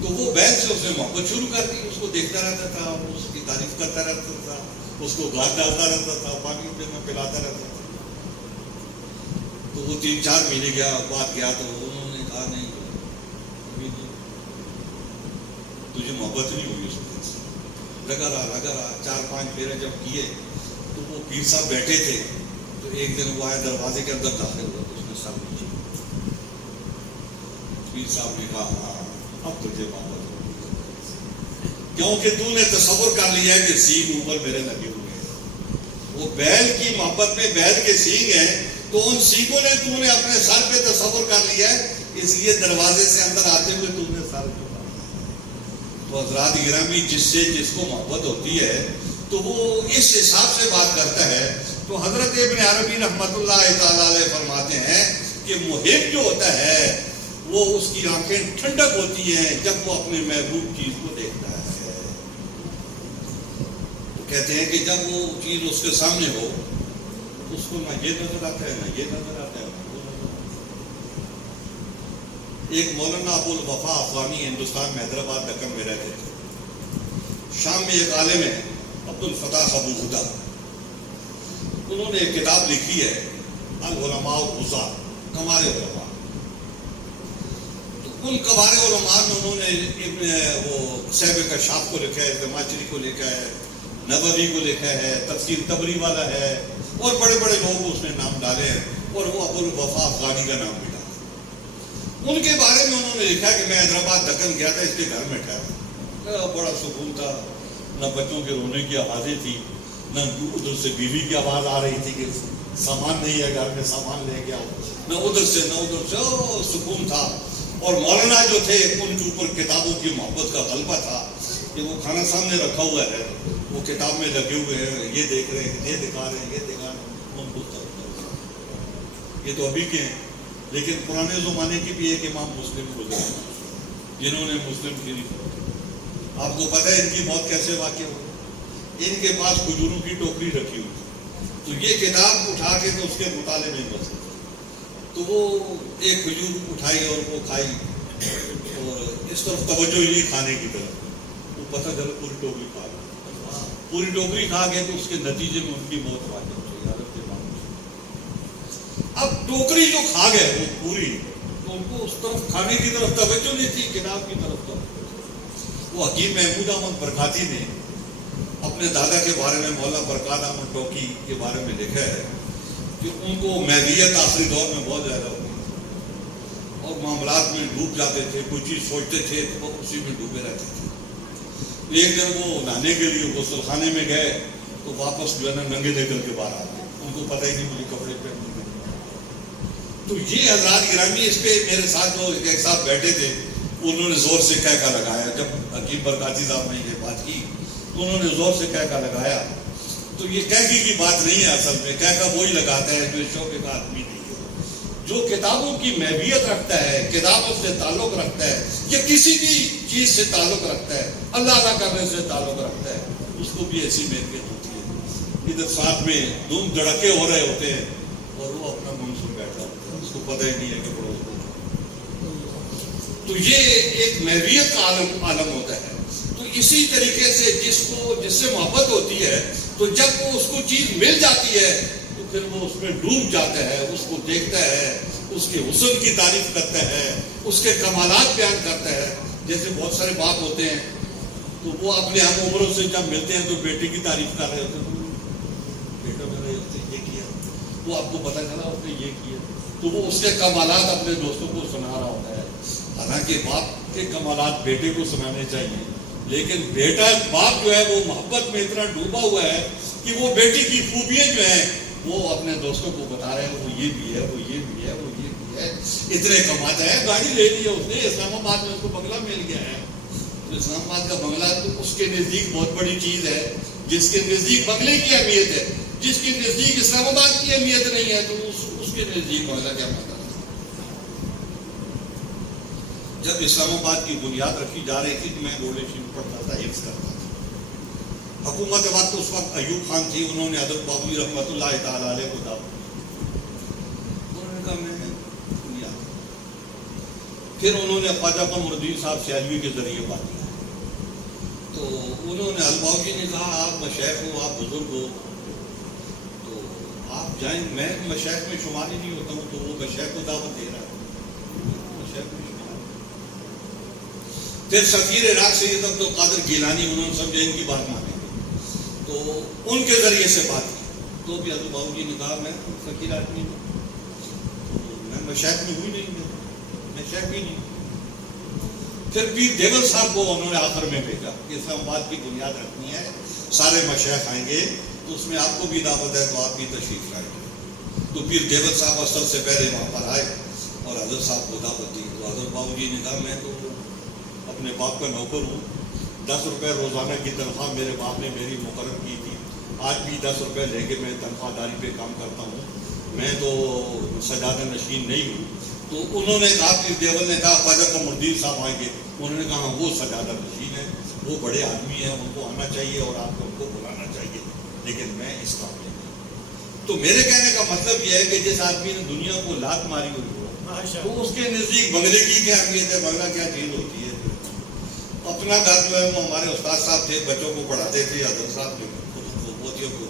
تو وہ بیل سے اس نے محبت شروع کر دی، اس کو دیکھتا رہتا تھا، اس کی تعریف کرتا رہتا تھا، اس کو گھاس ڈالتا رہتا تھا، پانی میں پلاتا رہتا تھا۔ تو وہ 3-4 مہینے بعد گیا تو انہوں نے کہا نہیں ابھی نہیں، تجھے محبت نہیں ہوئی اس کو۔ لگا رہا 4-5 پھیرے جب کیے تو وہ پیر صاحب بیٹھے تھے، تو ایک دن وہ آیا دروازے کے اندر داخل ہوا تو اس نے سب نیچے، پیر صاحب نے کہا ہاں اب تجھے محبت ہوگی، کیونکہ تو نے تصور کر لیا ہے کہ سینگ اوپر میرے لگے ہوئے ہیں، وہ بیل کی محبت میں بیل کے سینگ ہیں، تو ان سینگوں نے تو نے اپنے سر پہ تصور کر لیا ہے، اس لیے دروازے سے اندر آتے ہوئے تو نے سر پہ۔ تو حضرات گرامی جس سے جس کو محبت ہوتی ہے تو وہ اس حساب سے بات کرتا ہے۔ تو حضرت ابن عربی رحمۃ اللہ تعالی علیہ فرماتے ہیں کہ کہ محب جو ہوتا ہے وہ اس کی آنکھیں ٹھنڈک ہوتی ہیں جب وہ اپنے محبوب چیز کو دیکھتا ہے. تو کہتے ہیں کہ جب وہ چیز اس کے سامنے ہو اس کو نہ یہ نظر آتا ہے نہ یہ نظر آتا ہے. ایک مولانا ابو الوفا افغانی ہندوستان میں حیدرآباد دکن میں رہتے تھے. شام میں ایک عالم ہے عبد الفتاح ابو ہدا, انہوں نے ایک کتاب لکھی ہے العلماء الغزاة, کمار علماء. تو ان کمار علماء میں انہوں نے وہ صحب کشاف کو لکھا ہے, زماچری کو لکھا ہے, نبوی کو لکھا ہے, تفسیر تبری والا ہے, اور بڑے بڑے لوگ اس نے نام ڈالے ہیں, اور وہ ابو الوفا افغانی کا نام بھی ڈالا. ان کے بارے میں انہوں نے لکھا کہ میں حیدرآباد دکن گیا تھا, اس کے گھر میں ٹھہرا, بڑا سکون تھا, نہ بچوں کے رونے کی آوازیں تھی, نہ ادھر سے بیوی کی آواز آ رہی تھی کہ سامان نہیں ہے گھر میں, سامان لے کے آؤ, نہ ادھر سے نہ ادھر سے, سکون تھا. اور مولانا جو تھے ان کے اوپر کتابوں کی محبت کا غلبہ تھا کہ وہ کھانا سامنے رکھا ہوا ہے, وہ کتاب میں لگے ہوئے ہیں, یہ دیکھ رہے ہیں, یہ دکھا رہے ہیں, یہ دکھا رہے ہیں. یہ تو ابھی کے ہیں, لیکن پرانے زمانے کی بھی ایک امام مسلم گزرے جنہوں نے مسلم شریف, آپ کو پتہ ہے ان کی موت کیسے واقع ہوئی؟ ان کے پاس کھجوروں کی ٹوکری رکھی ہوئی, تو یہ کتاب اٹھا کے تو اس کے مطالعے میں بس, تو وہ ایک کھجور اٹھائی اور وہ کھائی, اور اس طرف توجہ ہی نہیں کھانے کی طرف, وہ پتہ چلا پوری ٹوکری کھا گئی. پوری ٹوکری کھا گئے تو اس کے نتیجے میں ان کی موت واقع ہوئی. اب ٹوکری جو کھا گئے وہ پوری, تو ان کو اس طرف کھانے کی طرف توجہ نہیں تھی, کتاب کی طرف توجہ. وہ حکیم محمود احمد برکاتی نے اپنے دادا کے بارے میں, مولانا برکات احمد ٹوکی کے بارے میں لکھا ہے کہ ان کو محویت آخری دور میں بہت زیادہ ہوئی اور معاملات میں ڈوب جاتے تھے, کوئی چیز سوچتے تھے تو وہ اسی میں ڈوبے رہتے تھے. ایک دن وہ نہانے کے لیے غسل خانے میں گئے تو واپس جو ہے نا ننگے نکل کے باہر آ گئے, ان کو پتہ ہی نہیں مجھے کپڑے پہننے. تو یہ حضرات گرامی اس پہ میرے ساتھ جو ایک ساتھ بیٹھے تھے انہوں نے زور سے کہہ کا لگایا. جب حکیم برکاتی صاحب نے یہ بات کی تو انہوں نے زور سے کہہ کا لگایا. تو یہ کہکی کی بات نہیں ہے, اصل میں کہہ کا وہی لگاتا ہے جو شوق کا آدمی نہیں ہے, جو کتابوں کی محویت رکھتا ہے, کتابوں سے تعلق رکھتا ہے, یا کسی بھی چیز سے تعلق رکھتا ہے, اللہ کرنے سے تعلق رکھتا ہے, اس کو بھی ایسی محویت ہوتی ہے. ادھر ساتھ میں دھوم دھڑکے ہو رہے ہوتے ہیں اور وہ اپنا منصوب بیٹھا ہوتا ہے, اس کو پتہ ہی نہیں ہے کہ پڑوس کو. تو یہ ایک محویت کا عالم ہوتا ہے. تو اسی طریقے سے جس سے محبت ہوتی ہے تو جب وہ اس کو چیز مل جاتی ہے تو پھر وہ اس میں ڈوب جاتا ہے, اس کو دیکھتا ہے, اس کے حسن کی تعریف کرتا ہے, اس کے کمالات بیان کرتا ہے. جیسے بہت سارے باپ ہوتے ہیں تو وہ اپنے ہم عمروں سے جب ملتے ہیں تو بیٹے کی تعریف کر رہے ہوتے ہیں, بیٹا میرا یہ کیا, وہ آپ کو پتہ چلا اس نے یہ کیا, تو وہ اس کے کمالات اپنے دوستوں کو سنا رہا ہوتا ہے. حالانکہ باپ کے کمالات بیٹے کو سنانے چاہیے, لیکن باپ جو ہے وہ محبت میں اتنا ڈوبا ہوا ہے کہ وہ بیٹی کی خوبیاں جو ہیں وہ اپنے دوستوں کو بتا رہے ہیں, وہ یہ بھی ہے, وہ یہ بھی ہے, وہ یہ بھی ہے, اتنے کماتا ہے, گاڑی لے لی ہے اس نے, اسلام آباد میں اس کو بنگلہ مل گیا ہے. تو اسلام آباد کا بنگلہ تو اس کے نزدیک بہت بڑی چیز ہے. جس کے نزدیک بنگلے کی اہمیت ہے, جس کے نزدیک اسلام آباد کی اہمیت نہیں ہے, تو اس کے نزدیک بنگلہ کیا مطلب. جب اسلام آباد کی بنیاد رکھی جا رہی تھی تو میں گولے شریف پڑھتا تھا, حفظ کرتا تھا. حکومت وقت اس وقت ایوب خان تھی, انہوں نے حضرت بابوی رحمۃ اللہ تعالی علیہ کو دعوت دی. انہوں نے کہا میں بنیاد, پھر انہوں نے خواجہ قمر الدین صاحب سیالوی کے ذریعے بات کی. تو انہوں نے الباؤ جی نے کہا آپ مشائخ ہو, آپ بزرگ ہو, تو آپ جائیں, میں مشائخ میں شمار ہی نہیں ہوتا ہوں. تو وہ مشائخ کو دعوت دے رہا ہے, مشائخ میں پھر سفیر عراق سید عبد القادر گیلانی, انہوں نے سمجھا ان کی بات مانیں گے تو ان کے ذریعے سے بات کی. تو بھی حضرت بابو جی نے کہا میں فقیر آدمی ہوں, میں مشائخ میں ہوئی نہیں, میں شیخ بھی نہیں. پھر پیر دیول صاحب کو انہوں نے آخر میں بھیجا کہ اسلام آباد کی بنیاد رکھنی ہے, سارے مشائخ آئیں گے تو اس میں آپ کو بھی دعوت ہے, تو آپ بھی تشریف لائیں گے. تو پیر دیول صاحب اصل سے پہلے وہاں پر آئے اور حضرت صاحب کو دعوت دی. تو حضرت بابو جی نے کہا میں تو اپنے باپ کا نوکر ہوں, 10 روپے روزانہ کی تنخواہ میرے باپ نے میری مقرر کی تھی, آج بھی 10 روپے لے کے میں تنخواہ داری پہ کام کرتا ہوں. میں تو سجادہ نشین نہیں ہوں. تو انہوں نے کہا کہ دیول نے کہا خواجہ قمر الدین صاحب آئیں گے. انہوں نے کہا وہ سجادہ نشین ہے, وہ بڑے آدمی ہیں, ان کو آنا چاہیے اور آپ کو ان کو بلانا چاہیے, لیکن میں اس کام میں نہیں. تو میرے کہنے کا مطلب یہ ہے کہ جس آدمی نے دنیا کو لات ماری ہوئی ہو تو اس کے نزدیک بنگلے کی کیا اہمیت ہے, بنگلہ کیا چیز ہوتی ہے. اپنا گھر جو ہے وہ ہمارے استاد صاحب تھے, بچوں کو پڑھاتے تھے, حضرت صاحب نے پوتیوں کو,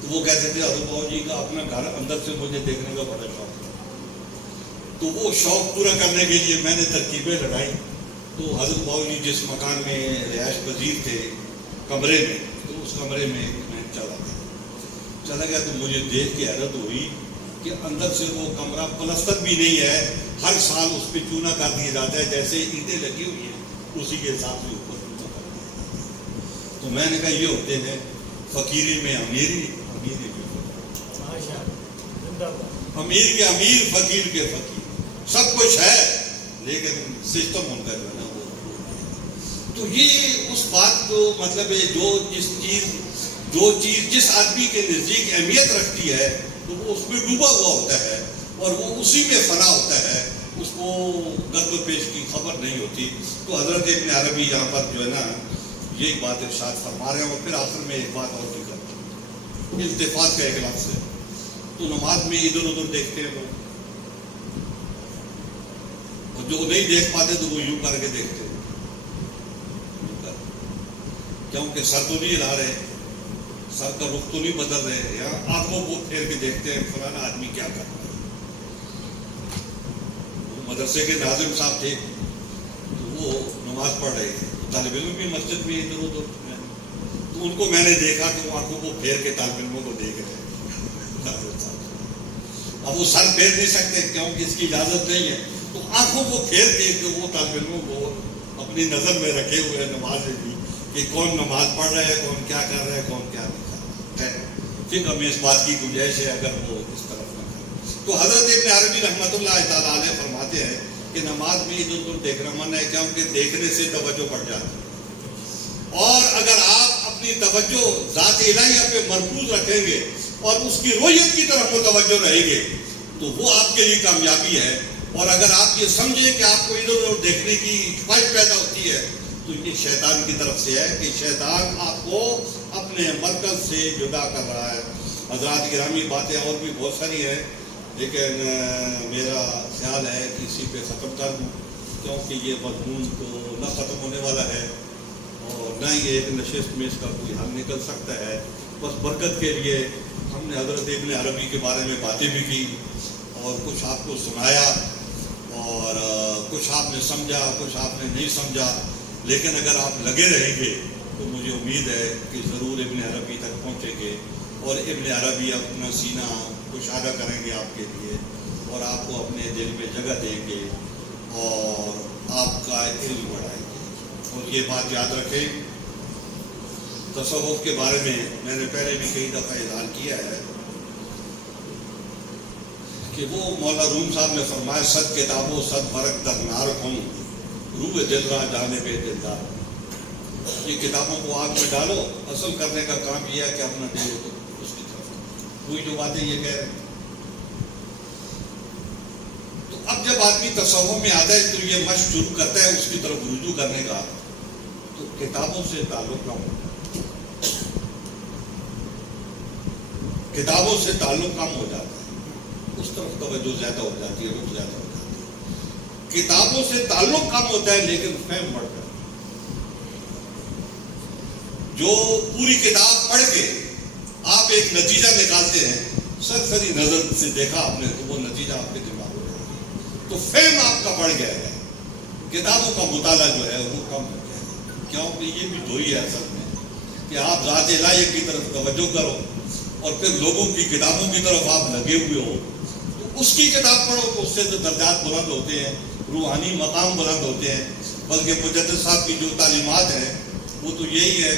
تو وہ کہتے تھے حضرت بابا جی کا اپنا گھر اندر سے مجھے دیکھنے کا بڑا شوق تھا. تو وہ شوق پورا کرنے کے لیے میں نے ترکیبیں لڑائی. تو حضرت بابا جی جس مکان میں رہائش پذیر تھے کمرے میں, تو اس کمرے میں میں چلا گیا. تو مجھے دیکھ کے حیرت ہوئی کہ اندر سے وہ کمرہ پلستر بھی نہیں ہے, ہر سال اس پہ چونا کر دیا جاتا ہے, جیسے اینٹیں لگی ہوئی ہیں اسی کے حساب سے اوپر چونا کر دیا جاتا ہے. تو میں نے کہا یہ ہوتے ہیں فقیری میں امیری, امیری میں امیر کے امیر, فقیر کے فقیر. سب کچھ ہے لیکن سسٹم ان کا جو ہے نا وہ. تو یہ اس بات کو مطلب ہے جو چیز جس آدمی کے نزدیک اہمیت رکھتی ہے تو وہ اس میں ڈوبا ہوا ہوتا ہے اور وہ اسی میں فنا ہوتا ہے, اس کو گرد و پیش کی خبر نہیں ہوتی. تو حضرت ابن عربی یہاں پر جو ہے نا یہی بات ارشاد فرما رہے ہیں. اور پھر آخر میں ایک بات اور بھی کرتے ہیں, التفات کا ایک لفظ ہے. تو نماز میں ادھر ادھر دیکھتے ہیں لوگ, اور جو نہیں دیکھ پاتے تو وہ یوں کر کے دیکھتے ہیں, کیونکہ سر تو نہیں ہلا رہے, سر کا رخ تو نہیں بدل رہے, یا آنکھوں کو پھیر کے دیکھتے ہیں فلانا آدمی کیا کر رہا ہے. وہ مدرسے کے ناظم صاحب تھے, تو وہ نماز پڑھ رہے تھے, طالب علم بھی مسجد میں ادھر ادھر, تو ان کو میں نے دیکھا کہ وہ آنکھوں کو پھیر کے طالب علموں کو دیکھ رہے ہیں. اب وہ سر پھیر نہیں سکتے کیونکہ اس کی اجازت نہیں ہے, تو آنکھوں کو پھیر کے کہ وہ طالب علموں کو اپنی نظر میں رکھے ہوئے نماز میں بھی کہ کون نماز پڑھ رہا ہے, کون کیا کر رہا ہے, کون کیا نہیں کر رہا ہے. پھر ہمیں اس بات کی گنجائش ہے اگر وہ اس طرف نہ کرے. تو حضرت ابن عربی رحمۃ اللہ تعالیٰ علیہ فرماتے ہیں کہ نماز میں ادھر ادھر دیکھنا منع ہے, کیونکہ دیکھنے سے توجہ بڑھ جاتی ہے. اور اگر آپ اپنی توجہ ذات الہیہ پہ مرکوز رکھیں گے اور اس کی رویت کی طرف متوجہ رہیں گے تو وہ آپ کے لیے کامیابی ہے. اور اگر آپ یہ سمجھیں کہ آپ کو ادھر ادھر دیکھنے کی خواہش پیدا ہوتی ہے تو یہ شیطان کی طرف سے ہے کہ شیطان آپ کو اپنے مرکز سے جدا کر رہا ہے. حضرات گرامی باتیں اور بھی بہت ساری ہیں, لیکن میرا خیال ہے کہ اسی پہ ختم کر دوں, کیونکہ یہ مضمون تو نہ ختم ہونے والا ہے اور نہ ہی ایک نشست میں اس کا کوئی حل نکل سکتا ہے. بس برکت کے لیے ہم نے حضرت ابن عربی کے بارے میں باتیں بھی کی اور کچھ آپ کو سنایا اور کچھ آپ نے سمجھا, کچھ آپ نے نہیں سمجھا. لیکن اگر آپ لگے رہیں گے تو مجھے امید ہے کہ ضرور ابن عربی تک پہنچیں گے اور ابن عربی اپنا سینہ کشادہ کریں گے آپ کے لیے اور آپ کو اپنے دل میں جگہ دیں گے اور آپ کا علم بڑھائیں گے. اور یہ بات یاد رکھیں, تصوف کے بارے میں نے پہلے بھی کئی دفعہ اعلان کیا ہے کہ وہ مولانا روم صاحب نے فرمایا صد کتابوں صد فرق در نار ہوں روح دل را جانے پہ دلدار. یہ کتابوں کو آگ میں ڈالو, اصل کرنے کا کام یہ ہے کہ اپنا دل اس کی طرف کوئی جو باتیں یہ کہہ رہے ہیں. تو اب جب آدمی تصوف میں آتا ہے تو یہ مشق شروع کرتا ہے اس کی طرف رجوع کرنے کا, تو کتابوں سے تعلق کم ہوتا ہے, کتابوں سے تعلق کم ہو جاتا ہے, اس طرف توجہ زیادہ ہو جاتی ہے, رخ زیادہ ہو جاتی ہے. کتابوں سے تعلق کم ہوتا ہے لیکن فہم بڑھ جاتا ہے. جو پوری کتاب پڑھ کے آپ ایک نتیجہ نکالتے ہیں, سرسری نظر سے دیکھا آپ نے تو وہ نتیجہ آپ کے دماغ میں رہے گا, تو فہم آپ کا بڑھ گیا ہے. کتابوں کا مطالعہ جو ہے وہ کم ہو گیا ہے, کیونکہ یہ بھی دو ہی ہے اصل میں کہ آپ ذات الہیہ کی طرف توجہ کرو اور پھر لوگوں کی کتابوں کی طرف آپ لگے ہوئے ہو. تو اس کی کتاب پڑھو تو اس سے تو درجات بلند ہوتے ہیں, روحانی مقام بلند ہوتے ہیں. بلکہ مجدد صاحب کی جو تعلیمات ہیں وہ تو یہی ہے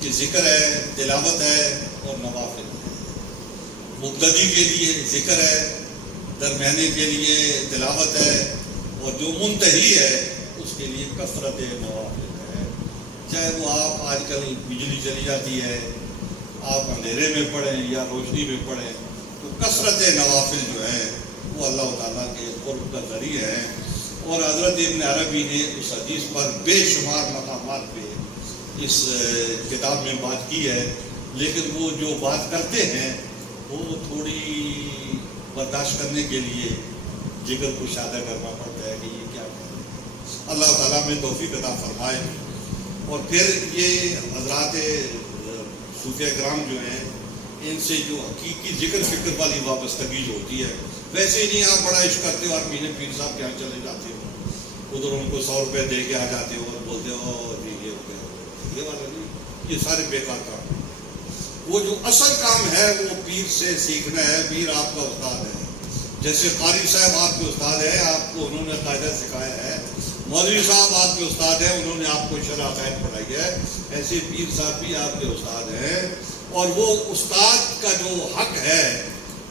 کہ ذکر ہے, تلاوت ہے اور نوافل ہے. مقتدی کے لیے ذکر ہے, درمیانے کے لیے تلاوت ہے, اور جو منتہی ہے اس کے لیے کثرت نوافل ہے. چاہے وہ آپ آج کل بجلی چلی جاتی ہے, آپ اندھیرے میں پڑھیں یا روشنی میں پڑھیں, تو کثرت نوافل جو ہیں وہ اللہ تعالیٰ کے قرب کا ذریعہ ہیں. اور حضرت ابن عربی نے اس حدیث پر بے شمار مقامات پہ اس کتاب میں بات کی ہے، لیکن وہ جو بات کرتے ہیں وہ تھوڑی برداشت کرنے کے لیے جگر کو شادہ کرنا پڑتا ہے کہ یہ کیا ہے. اللہ تعالیٰ میں توفیق عطا فرمائے. اور پھر یہ حضرات صوفیہ کرام جو ہیں ان سے جو حقیقی ذکر فکر والی وابستگی جو ہوتی ہے، ویسے نہیں آپ بڑا عشق کرتے ہو، آپ مہینے پیر صاحب کے یہاں چلے جاتے ہو، ادھر ان کو 100 روپے دے کے آ جاتے ہو اور بولتے ہو جی یہ ہو گیا، یہ والا نہیں، یہ سارے بیکار کام. وہ جو اصل کام ہے وہ پیر سے سیکھنا ہے. پیر آپ کا استاد ہے، جیسے قاری صاحب آپ کے استاد ہیں، آپ کو انہوں نے قاعدہ سکھایا ہے، مولوی صاحب آپ کے استاد ہیں، انہوں نے آپ کو شرع عقائد پڑھائی ہے، ایسے پیر صاحب بھی آپ کے استاد ہیں. اور وہ استاد کا جو حق ہے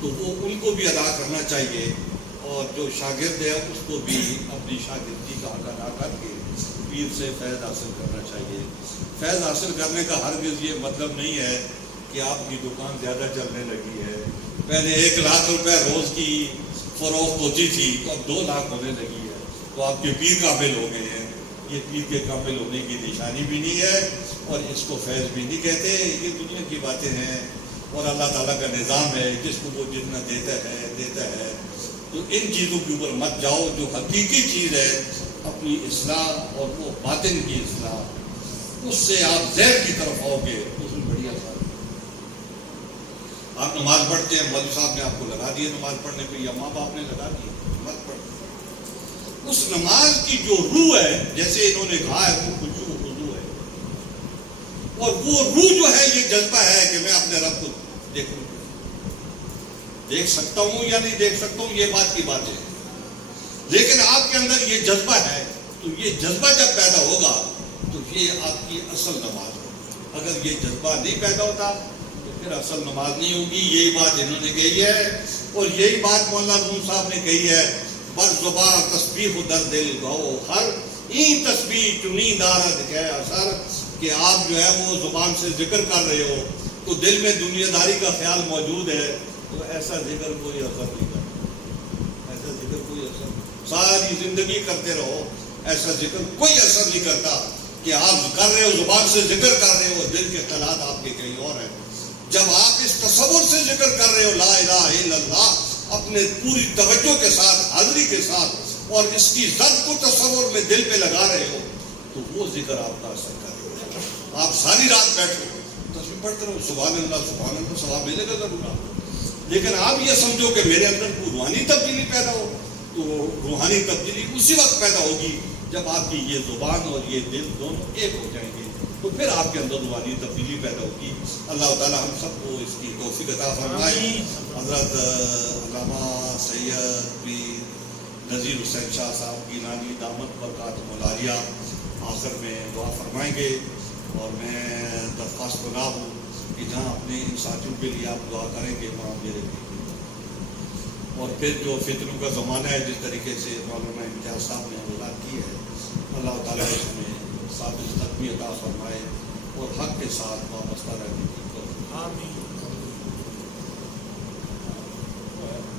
تو وہ ان کو بھی ادا کرنا چاہیے، اور جو شاگرد ہے اس کو بھی اپنی شاگردی کا حق ادا کر کے پیر سے فیض حاصل کرنا چاہیے. فیض حاصل کرنے کا ہرگز یہ مطلب نہیں ہے کہ آپ کی دکان زیادہ چلنے لگی ہے. پہلے 1 لاکھ روپے روز کی فروخت ہوتی تھی، تو اب 2 لاکھ ہونے لگی ہے، تو آپ کے پیر قابل ہو گئے ہیں. یہ پیر کے قابل ہونے کی نشانی بھی نہیں ہے اور اس کو فیض بھی نہیں کہتے. یہ دنیا کی باتیں ہیں اور اللہ تعالیٰ کا نظام ہے، جس کو وہ جتنا دیتا ہے. تو ان چیزوں کے اوپر مت جاؤ. جو حقیقی چیز ہے اپنی اصلاح اور وہ باطن کی اصلاح، اس سے آپ ظاہر کی طرف آؤ گے، اس میں بڑی آسان. آپ نماز پڑھتے ہیں، مولوی صاحب نے آپ کو لگا دیے نماز پڑھنے پہ یا ماں باپ نے لگا دیے، مت پڑھ. اس نماز کی جو روح ہے، جیسے انہوں نے کہا ہے، وہ خشوع و خضوع ہے. اور وہ روح جو ہے یہ جذبہ ہے کہ میں اپنے رب کو دیکھوں، دیکھ سکتا ہوں یا نہیں دیکھ سکتا ہوں، یہ بات کی بات ہے. لیکن آپ کے اندر یہ جذبہ ہے، تو یہ جذبہ جب پیدا ہوگا تو یہ آپ کی اصل نماز ہوگی. اگر یہ جذبہ نہیں پیدا ہوتا تو پھر اصل نماز نہیں ہوگی. یہی بات انہوں نے کہی ہے، اور یہی بات مولانا روم صاحب نے کہی ہے. بر زباں تسبیح در دل گو ہر، این تسبیح چنی دارد ہے اثر. کہ آپ جو ہے وہ زبان سے ذکر کر رہے ہو تو دل میں دنیا داری کا خیال موجود ہے، تو ایسا ذکر کوئی اثر نہیں کرتا. ایسا ذکر کوئی اثر، ساری زندگی کرتے رہو، ایسا ذکر کوئی اثر نہیں کرتا. کہ آپ کر رہے ہو، زبان سے ذکر کر رہے ہو، دل کے خیالات آپ کے کہیں اور ہیں. جب آپ اس تصور سے ذکر کر رہے ہو لا الہ الا اللہ، اپنے پوری توجہ کے ساتھ، حاضری کے ساتھ، اور اس کی ذات کو تصور میں دل پہ لگا رہے ہو، تو وہ ذکر آپ کا اثر کرے گا. آپ ساری رات بیٹھو تسبیح پڑھتے رہو، سبحان اللہ ثواب ملے گا ضرور آپ کو. لیکن آپ یہ سمجھو کہ میرے اندر کوئی روحانی تبدیلی پیدا ہو، تو روحانی تبدیلی اسی وقت پیدا ہوگی جب آپ کی یہ زبان اور یہ دل دونوں ایک ہو جائیں گے، تو پھر آپ کے اندر روحانی تبدیلی پیدا ہوگی. اللہ تعالیٰ ہم سب کو اس کی توفیق عطا فرمائے. حضرت علامہ سید پیر نذیر حسین شاہ صاحب کی نانی دامت برکاتہ العالیہ آخر میں دعا فرمائیں گے. اور میں درخواست بنا ہوں کہ جہاں اپنے ان ساتھیوں کے لیے آپ دعا کریں گے وہاں میرے لیے. اور پھر جو فتنوں کا زمانہ ہے، جس طریقے سے مولانا امتیاز صاحب نے وضاحت کی ہے، اللہ تعالیٰ اس میں ثابت قدمی عطا فرمائے اور حق کے ساتھ وابستہ رہنے کی. آمین.